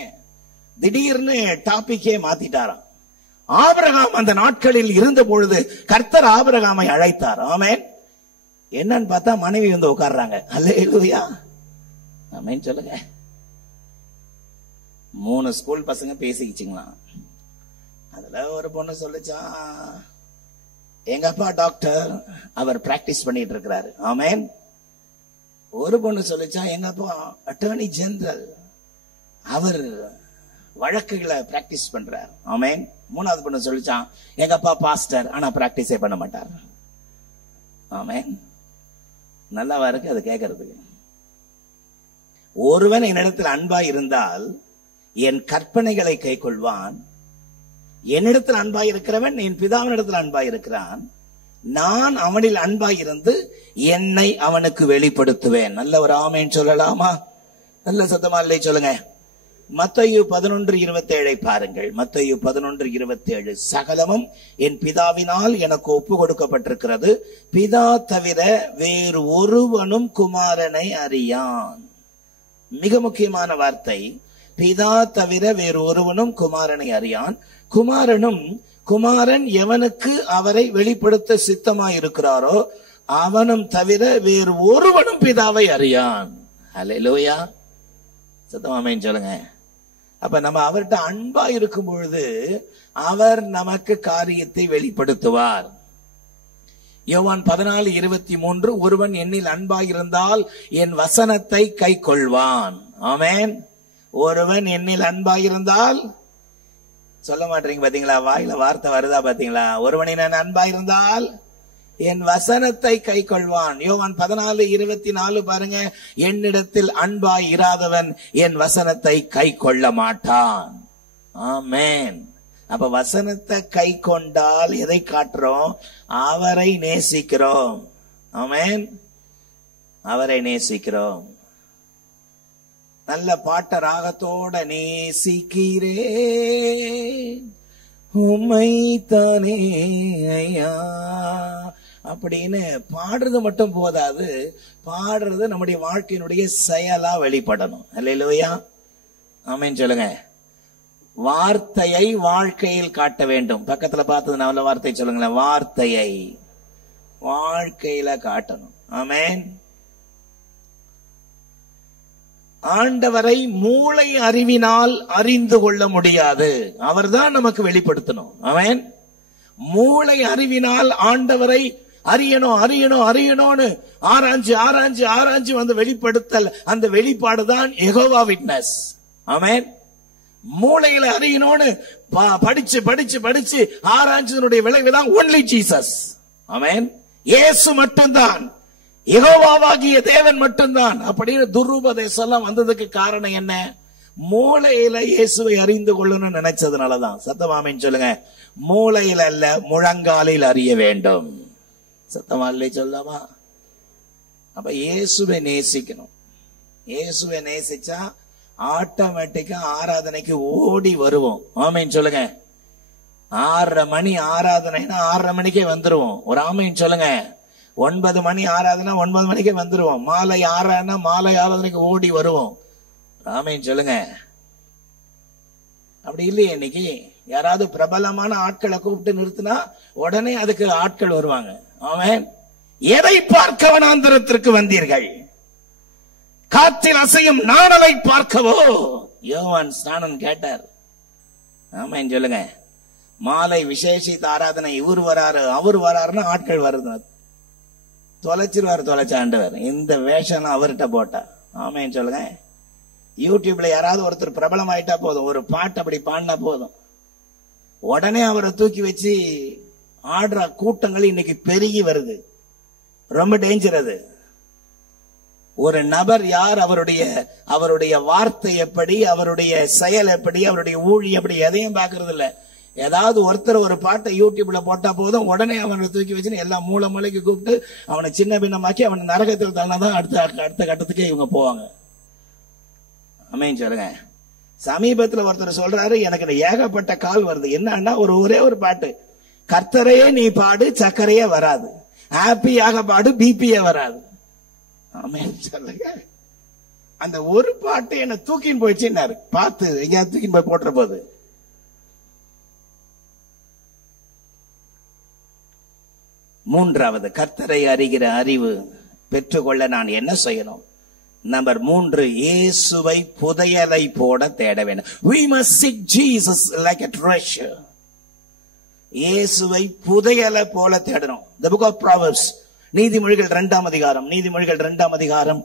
திடீர்னு டாபிக்கே மாத்திட்டாராம். ஆபிரகாம் அந்த நாட்களில் இருந்த பொழுது கர்த்தர் ஆபிரகாமை அழைத்தார். ஆமென். என்னன்னு பார்த்தா மனைவி வந்து உட்கார்றாங்க. அல்லேலூயா. ஆமென் சொல்லுங்க. 3 ஸ்கூல் பசங்க பேசிக்கிச்சுங்களாம். அதுல ஒரு பொண்ணு சொல்லுச்சான், எங்க அப்பா டாக்டர், அவர் பிராக்டிஸ் பண்ணிட்டு இருக்கிறாரு. ஆமென். ஒரு பொண்ணு சொல்லிச்சான், எங்க அப்பா அட்டர்னி ஜெனரல், அவர் வழக்குகளை பிராக்டிஸ் பண்றார். ஆமென். 3வது பொண்ணு சொல்லிச்சான், எங்க அப்பா பாஸ்டர், ஆனா பிராக்டிஸே பண்ண மாட்டார். ஆமென். நல்லாவா இருக்கு அது கேட்கறதுக்கு. ஒருவன் என்னிடத்தில் அன்பாய் இருந்தால் என் கற்பனைகளை கை கொள்வான், என்னிடத்தில் அன்பாய் இருக்கிறவன் என் பிதாவினிடத்தில் அன்பாய் இருக்கிறான், நான் அவனில் அன்பாய் இருந்து என்னை அவனுக்கு வெளிப்படுத்துவேன். நல்ல ஒரு ஆமென் சொல்லலாமா? நல்ல சத்தமா இல்லை சொல்லுங்க. மத்தேயு 11:27 பாருங்கள். மத்தேயு 11:27, சகலமும் என் பிதாவினால் எனக்கு ஒப்பு கொடுக்கப்பட்டிருக்கிறது, பிதா தவிர வேறு ஒருவனும் குமாரனை அறியான். மிக முக்கியமான வார்த்தை. பிதா தவிர வேறு ஒருவனும் குமாரனை அறியான். குமாரன் எவனுக்கு அவரை வெளிப்படுத்த சித்தமாயிருக்கிறாரோ அவனும் தவிர வேறு ஒருவனும் பிதாவை அறியான். அல்லேலூயா. சத்தமாமேன்னு சொல்லுங்க. அப்ப நம்ம அவர்கிட்ட அன்பா இருக்கும் பொழுது அவர் நமக்கு காரியத்தை வெளிப்படுத்துவார். யோவான் 14:23, ஒருவன் என்னில் அன்பாயிருந்தால் என் வசனத்தை கை கொள்வான். ஆமென். ஒருவன் என்னில் அன்பாயிருந்தால், சொல்ல மாட்டீங்க பாத்தீங்களா, வாயில வார்த்தை வருதா பாத்தீங்களா? ஒருவன் நான் அன்பாயிருந்தால் என் வசனத்தை கை கொள்வான். யோவான் 14:24 பாருங்க. என்னிடத்தில் அன்பாய் இராதவன் என் வசனத்தை கை கொள்ள மாட்டான். ஆமென். அப்ப வசனத்தை கை கொண்டால் எதை காட்டுறோம்? அவரை நேசிக்கிறோம். ஆமென். அவரை நேசிக்கிறோம். நல்ல பாட்ட ராகத்தோட நேசிக்கிறே உம்மை தானே ஐயா அப்படின்னு பாடுறது மட்டும் போதாது, பாடுறது நம்முடைய வாழ்க்கையினுடைய செயலா வெளிப்படணும். அல்லேலூயா. ஆமென் சொல்லுங்க. வார்த்தையை வாழ்க்கையில் காட்ட வேண்டும். பக்கத்துல பார்த்தது நல்ல வார்த்தை சொல்லுங்களேன். வார்த்தையை வாழ்க்கையில காட்டணும். ஆமென். ஆண்டவரை மூளை அறிவினால் அறிந்து கொள்ள முடியாது. அவர்தான் நமக்கு வெளிப்படுத்தணும். ஆமென். மூளை அறிவினால் ஆண்டவரை அறியணும்னு ஆராய்ஞ்சு வந்து வெளிப்படுத்தல், அந்த வெளிப்பாடுதான் யெகோவா விட்னஸ். ஆமென். மூளையில அறியணும்னு படிச்சு ஆராய்ஞ்சதனுடைய விளைவுதான் ஒன்லி ஜீசஸ். ஆமென். இயேசு மட்டும்தான், யெகோவாவாகிய தேவன் மட்டும்தான் அப்படின்னு துருபதேசம் எல்லாம் வந்ததுக்கு காரணம் என்ன? மூளையில இயேசுவை அறிந்து கொள்ளணும்னு நினைச்சதுனாலதான். சத்தமாமின்னு சொல்லுங்க. மூளையில அல்ல, முழங்காலில் அறிய வேண்டும். சத்தமா இல்லை சொல்லாமா? அப்ப இயேசுவை நேசிக்கணும். இயேசுவை நேசிச்சா ஆட்டோமேட்டிக்கா ஆராதனைக்கு ஓடி வருவோம். ஆமேன்னு சொல்லுங்க. 6:30 மணி ஆராதனைனா 6:30 மணிக்கே வந்துருவோம். ஒரு ஆமேன்னு சொல்லுங்க. 9 மணி ஆராதனை 9 மணிக்கே வந்துருவோம். மாலை ஆராதனை மாலை ஆராதனைக்கு ஓடி வருவோம். ஆமேன்னு சொல்லுங்க. அப்படி இல்லையே இன்னைக்கு யாராவது பிரபலமான ஆட்களை கூப்பிட்டு நிறுத்தினா உடனே அதுக்கு ஆட்கள் வருவாங்க. ஆமென். எதை பார்க்க வனாந்தரத்திற்கு வந்தீர்கள்? காற்றில் அசையும் நாணலை பார்க்கவோ? யோவான் ஸ்நானன் கேட்டார். ஆமென் சொல்லுங்க. மாலை விசேஷித்த ஆராதனை இவர் வராரு அவர் வராருன்னு ஆட்கள் வருது. தொலைச்சிருவார் ஆண்டவர். இந்த வேஷம் அவர்கிட்ட போட்டா. ஆமென் சொல்லுங்க. யூடியூப்ல யாராவது ஒருத்தர் பிரபலம் ஆயிட்டா போதும், ஒரு பாட்டு அப்படி பாடினா போதும், உடனே அவரை தூக்கி வச்சு ஆடுற கூட்டங்கள் இன்னைக்கு பெருகி வருது. ரொம்ப டேஞ்சர் அது. ஒரு நபர் யார், அவருடைய வார்த்தை எப்படி, அவருடைய செயல் எப்படி, அவருடைய ஊழி எப்படி, எதையும் பாக்குறது இல்ல. ஏதாவது ஒருத்தர் ஒரு பாட்டை யூடியூப்ல போட்டா போதும், உடனே அவனை தூக்கி வச்சு எல்லா மூளைக்கு கூப்பிட்டு அவனை சின்ன பின்னமாக்கி அவனை நரகத்தில் தள்ளினாதான் அடுத்த கட்டத்துக்கே இவங்க போவாங்க. ஆமென் சொல்லுங்க. சமீபத்துல ஒருத்தர் சொல்றாரு, எனக்கு ஏகப்பட்ட கால் வருது. என்னன்னா ஒரே ஒரு பாட்டு, கர்த்தரையே நீ பாடு சக்கரையே வராது, ஹாப்பியாக பாடு பிபியே வராது. ஆமென் சொல்லுங்க. அந்த ஒரு பாட்டு என்ன தூக்கின்னு போயிடுச்சுன்னாரு. பார்த்து எங்கேயாவது தூக்கின்னு போய் போட்டுற போது. மூன்றாவது, கர்த்தரை அறிகிற அறிவு பெற்றுக்கொள்ள நான் என்ன செய்யணும்? நம்பர் 3, இயேசுவை புதையலை போட தேட வேண்டும். We must seek Jesus like a treasure. இயேசுவை புதையலை போல தேடணும். The book of Proverbs, நீதிமொழிகள் 2ஆம் அதிகாரம், நீதிமொழிகள் 2ஆம் அதிகாரம்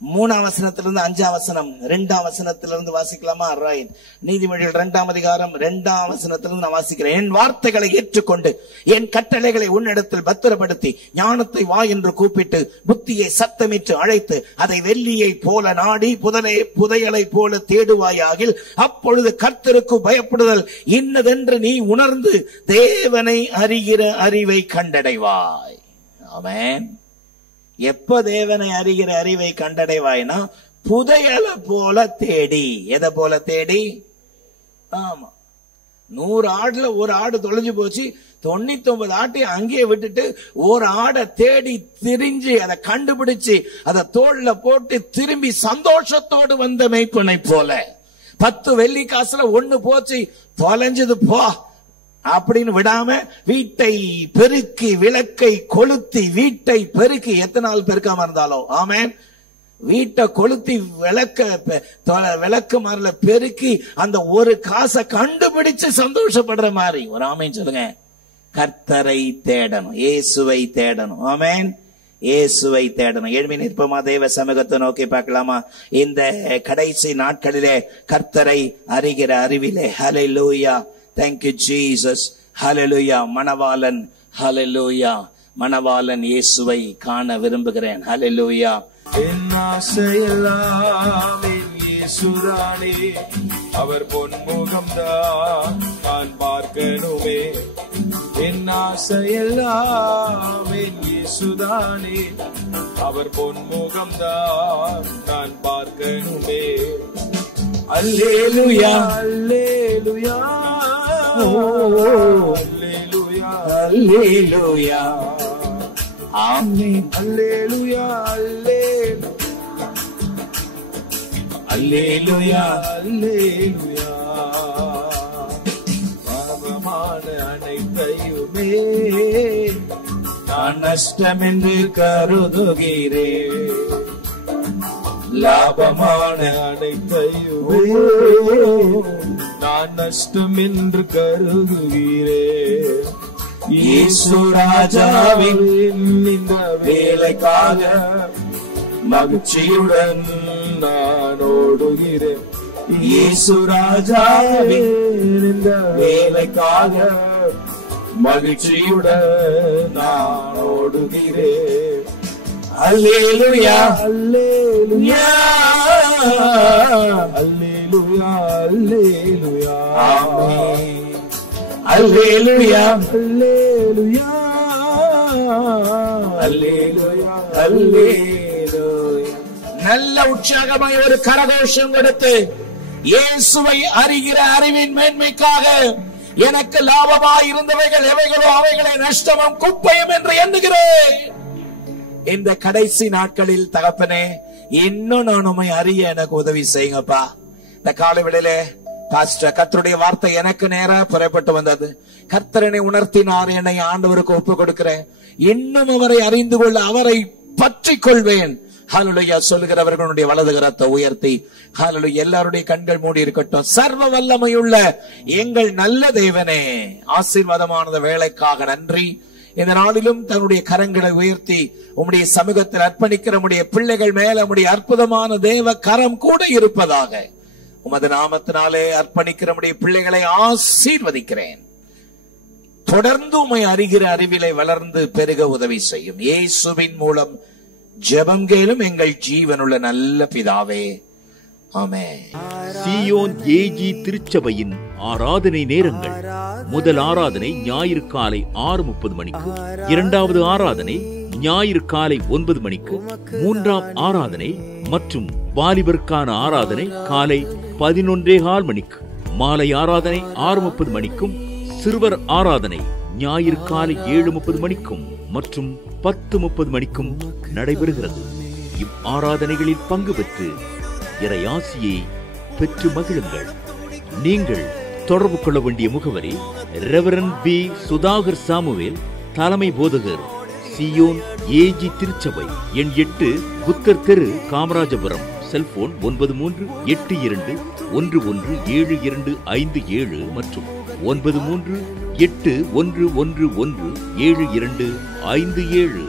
3ஆம் வசனத்திலிருந்து 5ஆம் வசனம், 2ஆம் வசனத்திலிருந்து வாசிக்கலாமா? ரைட். நீதிமொழிகள் 2ஆம் அதிகாரம் 2ஆம் வசனத்திலிருந்து நான் வாசிக்கிறேன். என் வார்த்தைகளை ஏற்றுக்கொண்டு என் கட்டளைகளை உன்னிடத்தில் பத்திரப்படுத்தி ஞானத்தை வா என்று கூப்பிட்டு புத்தியை சத்தமிட்டு அழைத்து அதை வெள்ளியை போல நாடி புதையலை போல தேடுவாயாகில் அப்பொழுது கர்த்தருக்கு பயப்படுதல் இன்னதென்று நீ உணர்ந்து தேவனை அறிகிற அறிவை கண்டடைவாய். ஆமென். எப்ப தேவனை அறிகிற அறிவை கண்டடைவாய்னா புதையலை போல தேடி. எதை போல தேடி? ஆமா, 100 ஆடுல ஒரு ஆடு தொலைஞ்சு போச்சு, 99 ஆட்டை அங்கேயே விட்டுட்டு ஒரு ஆடை தேடி திரிஞ்சு அதை கண்டுபிடிச்சு அதை தோல்ல போட்டு திரும்பி சந்தோஷத்தோடு வந்த மேய்ப்பனை போல. 10 வெள்ளி காசுல 1 போச்சு, தொலைஞ்சது போ அப்படின்னு விடாம வீட்டை பெருக்கி விளக்கை கொளுத்தி வீட்டை பெருக்கி, எத்தனை நாள் பெருக்காம இருந்தாலும் ஆமென், வீட்டை கொளுத்தி விளக்கு மாதிரில பெருக்கி அந்த ஒரு காசை கண்டுபிடிச்சு சந்தோஷப்படுற மாதிரி ஒரு ஆமென் சொல்லுங்க. கர்த்தரை தேடணும், இயேசுவை தேடணும். ஆமென். இயேசுவை தேடணும். எழுப்பி நிற்போமா? தேவ சமூகத்தை நோக்கி பார்க்கலாமா? இந்த கடைசி நாட்களிலே கர்த்தரை அறிகிற அறிவிலே. ஹல்லேலூயா. Thank you Jesus. Hallelujah. மணவாளன், ஹல்லேலூயா, மணவாளன் இயேசுவை காண விரும்புகிறேன். ஹல்லேலூயா. என் ஆசையெல்லாம் இயேசுதானே, அவர் பொன்முகம்தான் நான் பார்க்கணுமே. என் ஆசையெல்லாம் இயேசுதானே, அவர் பொன்முகம்தான் நான் பார்க்கணுமே. அல்லேலூயா அல்லேலூயா அல்லேலூயா அல்லேலூயா. ஆமென். அல்லேலூயா அல்லேலூயா அல்லேலூயா. பாவமான அனைத்தையுமே நான் நஷ்டம் என்று கருதுகிறேன், லாபமான அனைத்தையுமே நான் நஷ்டம் என்று கருதுகிறேன். இயேசு ராஜாவின் இந்த வேலைக்காக மகிழ்ச்சியுடன் நான் ஓடுகிறேன். இயேசு ராஜாவின் இந்த வேலைக்காக மகிழ்ச்சியுடன் நான் ஓடுகிறேன். அல்லேலூயா அல்லேலூயா அல்லேலூயா அல்லேலூயா ஆமென். அல்லேலூயா அல்லேலூயா அல்லேலூயா அல்லேலூயா. நல்ல உற்சாகமாய் ஒரு கரகோஷம் கொடுத்து, இயேசுவை அறிகிற அறிவின் மேன்மைக்காக எனக்கு லாபமாய் இருந்தவைகள் எவைகளோ அவைகளை நஷ்டமும் குப்பையும் என்று எண்ணுகிறேன். இந்த கடைசி நாட்களில் தகப்பனே, இன்னும் நான் உம்மை அறிய எனக்கு உதவி செய்யுங்கப்பா. இந்த காலைவேளையிலே பாஸ்டர் கர்த்தருடைய வார்த்தை எனக்கு நேரா புறப்பட்டு வந்தது. கர்த்தரனை உணர்த்தினார், என்னை ஆண்டவருக்கு ஒப்பு கொடுக்கிறேன். இன்னும் அவரை அறிந்து கொள்ள அவரை பற்றிக் கொள்வேன். ஹல்லேலூயா சொல்லுகிறவர்களுடைய வலது கரத்தை உயர்த்தி, ஹல்லேலூயா, எல்லாருடைய கண்கள் மூடி இருக்கட்டும். சர்வ வல்லமையுள்ள எங்கள் நல்ல தேவனே, ஆசீர்வாதமான வேலைக்காக நன்றி. இந்த நாளிலும் தன்னுடைய கரங்களை உயர்த்தி உம்முடைய சமூகத்தில் அர்ப்பணிக்கிற உம்முடைய பிள்ளைகள் மேல உம்முடைய அற்புதமான தேவ கரம் கூட இருப்பதாக உமது நாமத்தினாலே அர்ப்பணிக்கிற உம்முடைய பிள்ளைகளை ஆசீர்வதிக்கிறேன். தொடர்ந்து உம்மை அறிகிற அறிவிலை வளர்ந்து பெருக உதவி செய்யும். இயேசுவின் மூலம் ஜெபம் கேளும் எங்கள் ஜீவனுள்ள நல்ல பிதாவே, ஆமென். சீயோன் ஏஜி திருச்சபையின் ஆராதனை நேரங்கள்: முதல் ஆராதனை ஞாயிறு காலை 6:30 மணிக்கு, இரண்டாவது ஆராதனை ஞாயிறு காலை 9 மணிக்கு, மூன்றாம் ஆராதனை மற்றும் வாலிபருக்கான ஆராதனை காலை 11:15 மணிக்கு, மாலை ஆராதனை 6:30 மணிக்கும், சிறுவர் ஆராதனை ஞாயிறு காலை 7:30 மணிக்கும் மற்றும் 10:30 மணிக்கும் நடைபெறுகிறது. இவ் ஆராதனைகளில் பங்கு பெற்று இறையாசியை பெற்று மகிழுங்கள். நீங்கள் தொடர்பு கொள்ள வேண்டிய முகவரி: ரெவரண்ட் பி. சுதாகர் சாமுவேல், தலைமை போதகர், சீயோன் ஏஜி திருச்சபை, எண் 8, புத்தர் தெரு, காமராஜபுரம். செல்போன் 9382117257 மற்றும் 9381117257.